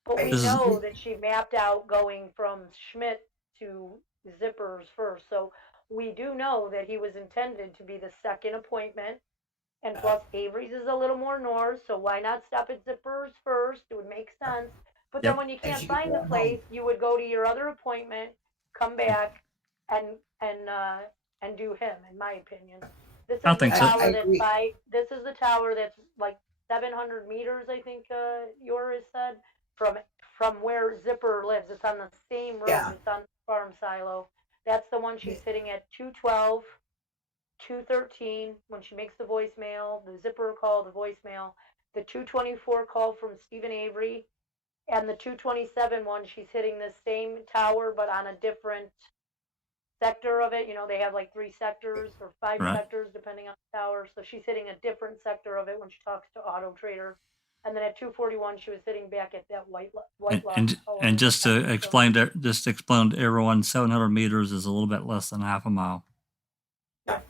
But we know that she mapped out going from Schmidt to Zipper's first. So we do know that he was intended to be the second appointment. And plus, Avery's is a little more north, so why not stop at Zipper's first? It would make sense. But then when you can't find the place, you would go to your other appointment, come back, and do him. In my opinion, this is the tower this is the tower that's like 700 meters, I think. Yours said from where Zipperer lives. It's on the same road. Yeah. It's on the farm silo. That's the one she's sitting at 212. 213 when she makes the voicemail, the Zipperer call, the voicemail, the 224 call from Steven Avery, and the 227 one, she's hitting the same tower but on a different sector of it. You know, they have like 3 sectors or 5 sectors depending on the tower. So she's hitting a different sector of it when she talks to Auto Trader. And then at 241, she was sitting back at that white and just to explain to everyone, 700 meters is a little bit less than half a mile. Yeah.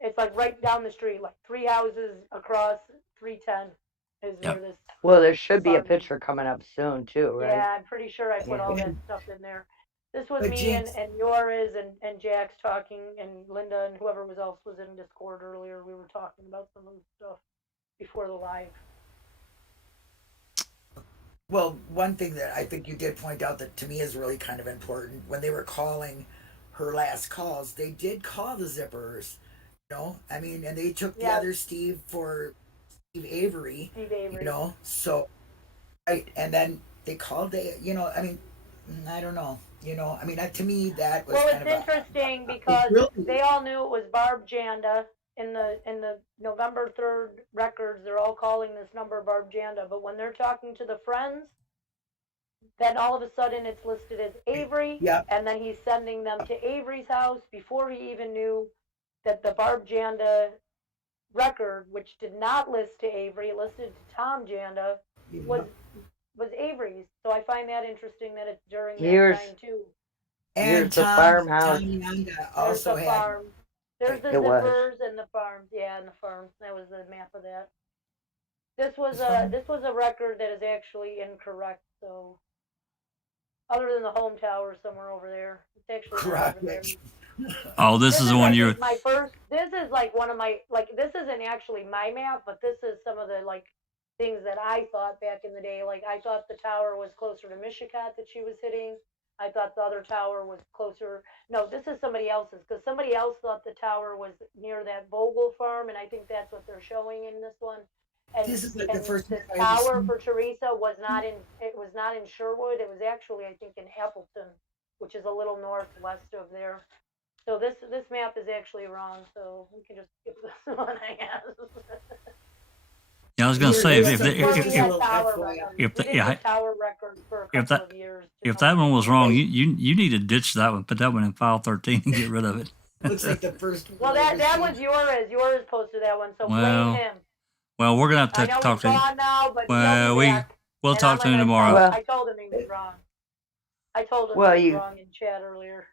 It's like right down the street, like 3 houses across 310 is where this. Well, there should be a picture coming up soon too, right? Yeah, I'm pretty sure I put all that stuff in there. This was me and yours and Jack's talking, and Linda and whoever else was in Discord earlier. We were talking about some of the stuff before the live. Well, one thing that I think you did point out that to me is really kind of important, when they were calling her last calls, they did call the Zipperers, you know, I mean, and they took the other Steve for Steve Avery, you know, so, right, and then they called, you know, I mean, I don't know, you know, I mean, to me, that was kind of interesting because they all knew it was Barb Janda. In the November 3rd records, they're all calling this number Barb Janda, but when they're talking to the friends, then all of a sudden it's listed as Avery, Yep. and then he's sending them to Avery's house before he even knew that the Barb Janda record, which did not list to Avery, listed to Tom Janda, was Avery's. So I find that interesting that it's during that time too. And Here's the farmhouse. Tom Yanda There's also the had. farm. There's the It was. zippers and the farms. Yeah, and the farms. That was the map of that. This was a record that is actually incorrect. So, other than the home tower somewhere over there, it's actually not over there. Oh, this is the one you're. My first. This is like one of my This isn't actually my map, but this is some of the things that I thought back in the day. Like I thought the tower was closer to Mishikat that she was hitting. I thought the other tower was closer. No, this is somebody else's because somebody else thought the tower was near that Vogel farm, and I think that's what they're showing in this one. And This is like the first the time I've tower seen- for Theresa was not in. It was not in Sherwood. It was actually, I think, in Appleton, which is a little northwest of there. So this map is actually wrong. So we can just skip this one, I guess. Yeah, I was gonna say if tower records for a couple of years. if that one was wrong, you need to ditch that one, put that one in file 13 and get rid of it. Looks like the first Well, that was yours. Yours posted that one, so Well, blame him. Well, we're gonna have I to know talk he's to him. gone now, but Well, we'll talk to him tomorrow. I told him he was wrong. I told him Well, he was you- wrong in chat earlier.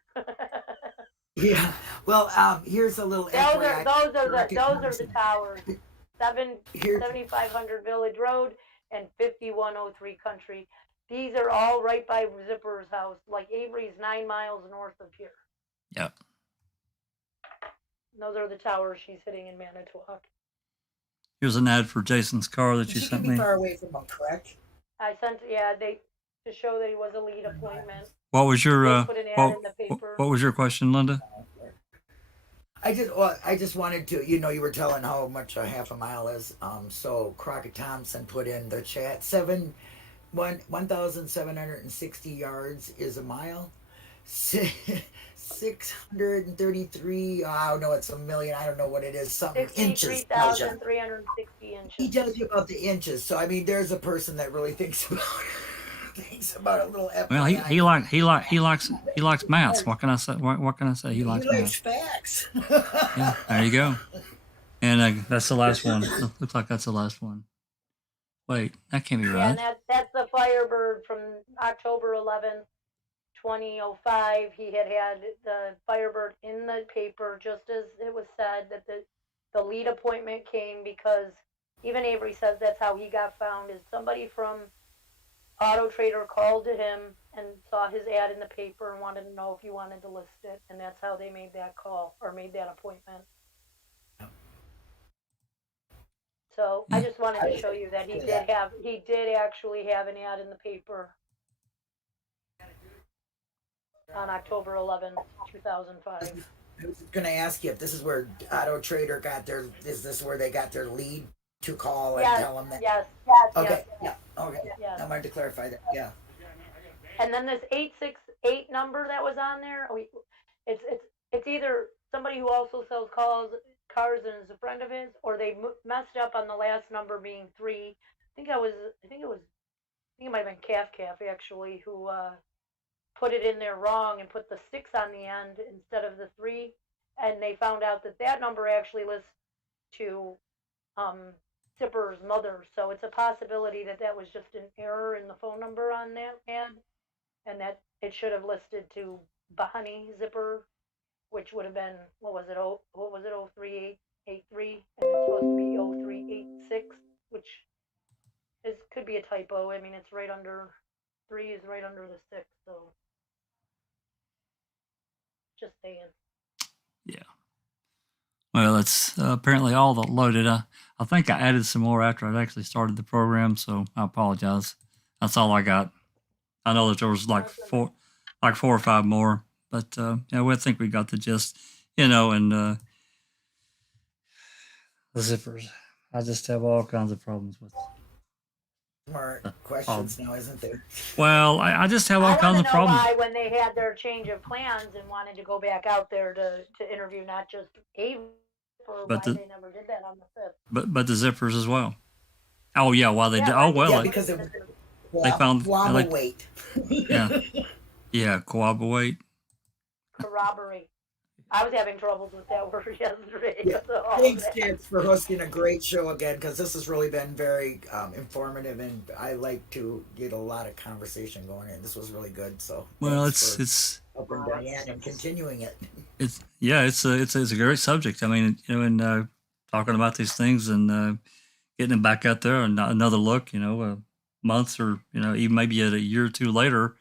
Yeah. Well, here's a little Those FYI. are the towers. 7500 Village Road and 5103 Country. These are all right by Zipperer's house. Like Avery's 9 miles north of here. Yep. Those are the towers she's hitting in Manitowoc. Here's an ad for Jason's car that you She sent can be me. far away from them, correct? I sent to show that he was a lead appointment. What was your They put an ad in the paper. what was your question, Linda? I just wanted to, you were telling how much a half a mile is. So Crockett Thompson put in the chat 1,760 yards is a mile. 633. I don't know. It's a million. I don't know what it is. Something inches. 63,360 inches. He tells you about the inches. So I mean, there's a person that really thinks about a little. Well, he likes maths. What can I say? What can I say? He likes maths. Facts. Yeah, there you go. And that's the last one. Looks like that's the last one. Wait, that can't be Yeah, right. and that's the Firebird from October 11th, 2005. He had the Firebird in the paper just as it was said that the lead appointment came because even Avery says that's how he got found is somebody from Auto Trader called to him and saw his ad in the paper and wanted to know if he wanted to list it, and that's how they made that call or made that appointment. So I just wanted to show you that he did actually have an ad in the paper on October 11th, 2005. I was going to ask you if this is where Auto Trader is this where they got their lead to call and tell them that? Yes. Okay. Yes. Yeah. Okay. Yes. I wanted to clarify that. Yeah. And then this 868 number that was on there, it's either somebody who also sells cars and is a friend of his, or they messed up on the last number being 3. I think it might have been Calf actually who put it in there wrong and put the 6 on the end instead of the 3, and they found out that number actually lists to Zipperer's mother. So it's a possibility that was just an error in the phone number on that ad, and that it should have listed to Bonnie Zipperer, which would have been, what was it, 03883, and it's supposed to be 0386, which could be a typo. I mean, it's right under, 3 is right under the 6, so just saying. Yeah. Well, it's apparently all that loaded. I think I added some more after I'd actually started the program, so I apologize. That's all I got. I know that there was like 4 or 5 more, but yeah, I think we got the gist, and the zippers. I just have all kinds of problems with. More questions now, isn't there? Well, I just have all kinds of problems. Why, when they had their change of plans and wanted to go back out there to interview not just Avery, or why they never did that on the 5th. But the zippers as well. Oh yeah, why they did? Oh well. Yeah, because they found Corroborate. corroborate. Corroborate. I was having troubles with that word yesterday. Yeah. So Thanks, kids, for hosting a great show again, because this has really been very informative, and I like to get a lot of conversation going. And this was really good. So Well, it's helping Diane and continuing it. it's a great subject. I mean, and talking about these things and getting them back out there and another look. Months or even maybe a year or two later,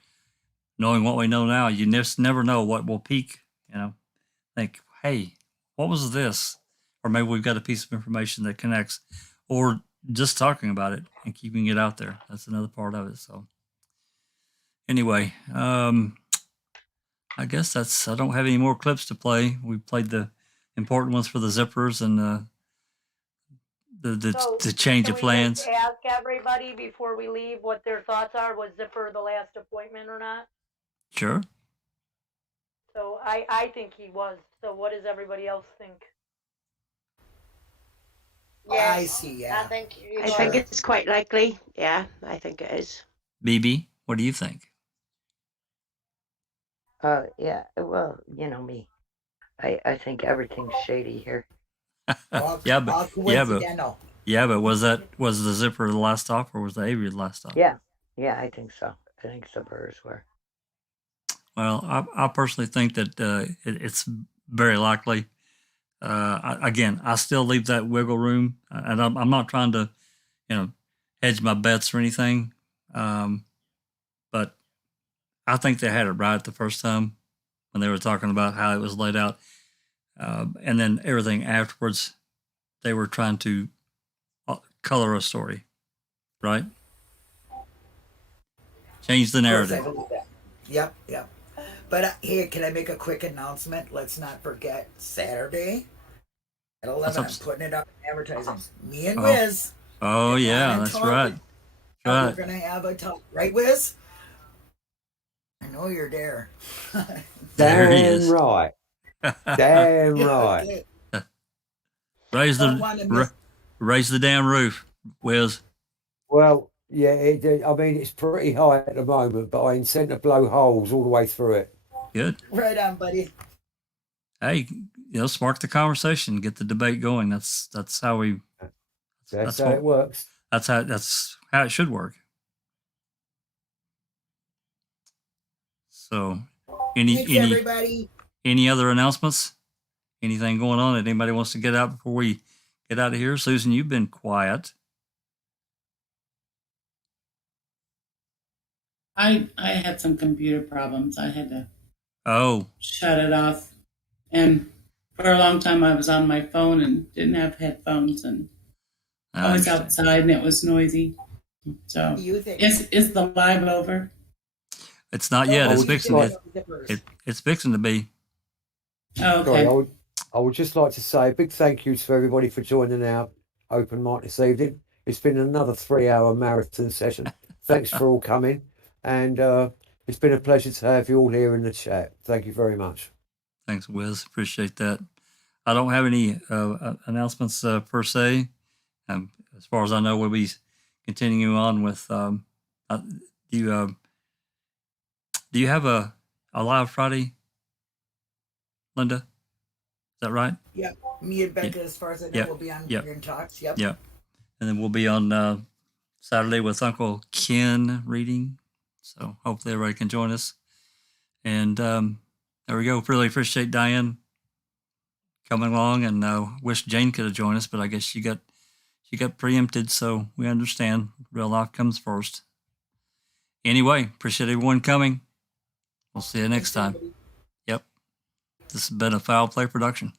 knowing what we know now, you never know what will peak. Think, hey, what was this? Or maybe we've got a piece of information that connects, or just talking about it and keeping it out there. That's another part of it. So anyway, I guess I don't have any more clips to play. We played the important ones for the zippers and the change of plans. Can we just ask everybody before we leave what their thoughts are? Was Zipper the last appointment or not? Sure. So I think he was. So what does everybody else think? Yeah, I see. Yeah, I think it's quite likely. Yeah, I think it is. BB, what do you think? Yeah. Well, you know me. I think everything's shady here. all but coincidental. was the Zipper the last stop, or was the Avery the last stop? Yeah, I think so. I think Zipperers were. Well, I personally think that it's very likely. I still leave that wiggle room, and I'm not trying to, hedge my bets or anything. But I think they had it right the first time when they were talking about how it was laid out, and then everything afterwards, they were trying to color a story, right? Change the narrative. Yep. But here, can I make a quick announcement? Let's not forget Saturday at 11. I'm putting it up in advertising. Me and Wiz. Oh yeah, that's right. We're gonna have a talk, right, Wiz? I know you're there. There he is. Right. Damn right. Raise the damn roof, Wiz. Well, yeah, I mean, it's pretty high at the moment, but I intend to blow holes all the way through it. Good. Right on, buddy. Hey, spark the conversation, get the debate going. That's how we. That's how it works. That's how it should work. So, Thanks, everybody. Any other announcements? Anything going on that anybody wants to get out before we get out of here? Susan, you've been quiet. I had some computer problems. I had to shut it off. And for a long time I was on my phone and didn't have headphones, and I was outside and it was noisy. So is the live over? It's not yet. It's fixing it's fixing to be. Oh, okay. Sorry, I would just like to say a big thank you to everybody for joining our open mic this evening. It's been another 3-hour marathon session. Thanks for all coming. And it's been a pleasure to have you all here in the chat. Thank you very much. Thanks, Wiz. Appreciate that. I don't have any announcements per se. As far as I know, we'll be continuing on with. Do you have a live Friday, Linda? Is that right? Yeah, me and Becca, as far as I know, will be on Green Talks. Yep. Yeah, and then we'll be on Saturday with Uncle Ken reading. So hopefully everybody can join us. And there we go. Really appreciate Diane coming along, and wish Jane could have joined us, but I guess she got preempted, so we understand. Real life comes first. Anyway, appreciate everyone coming. We'll see you next time. Yep. This has been a Foul Play production.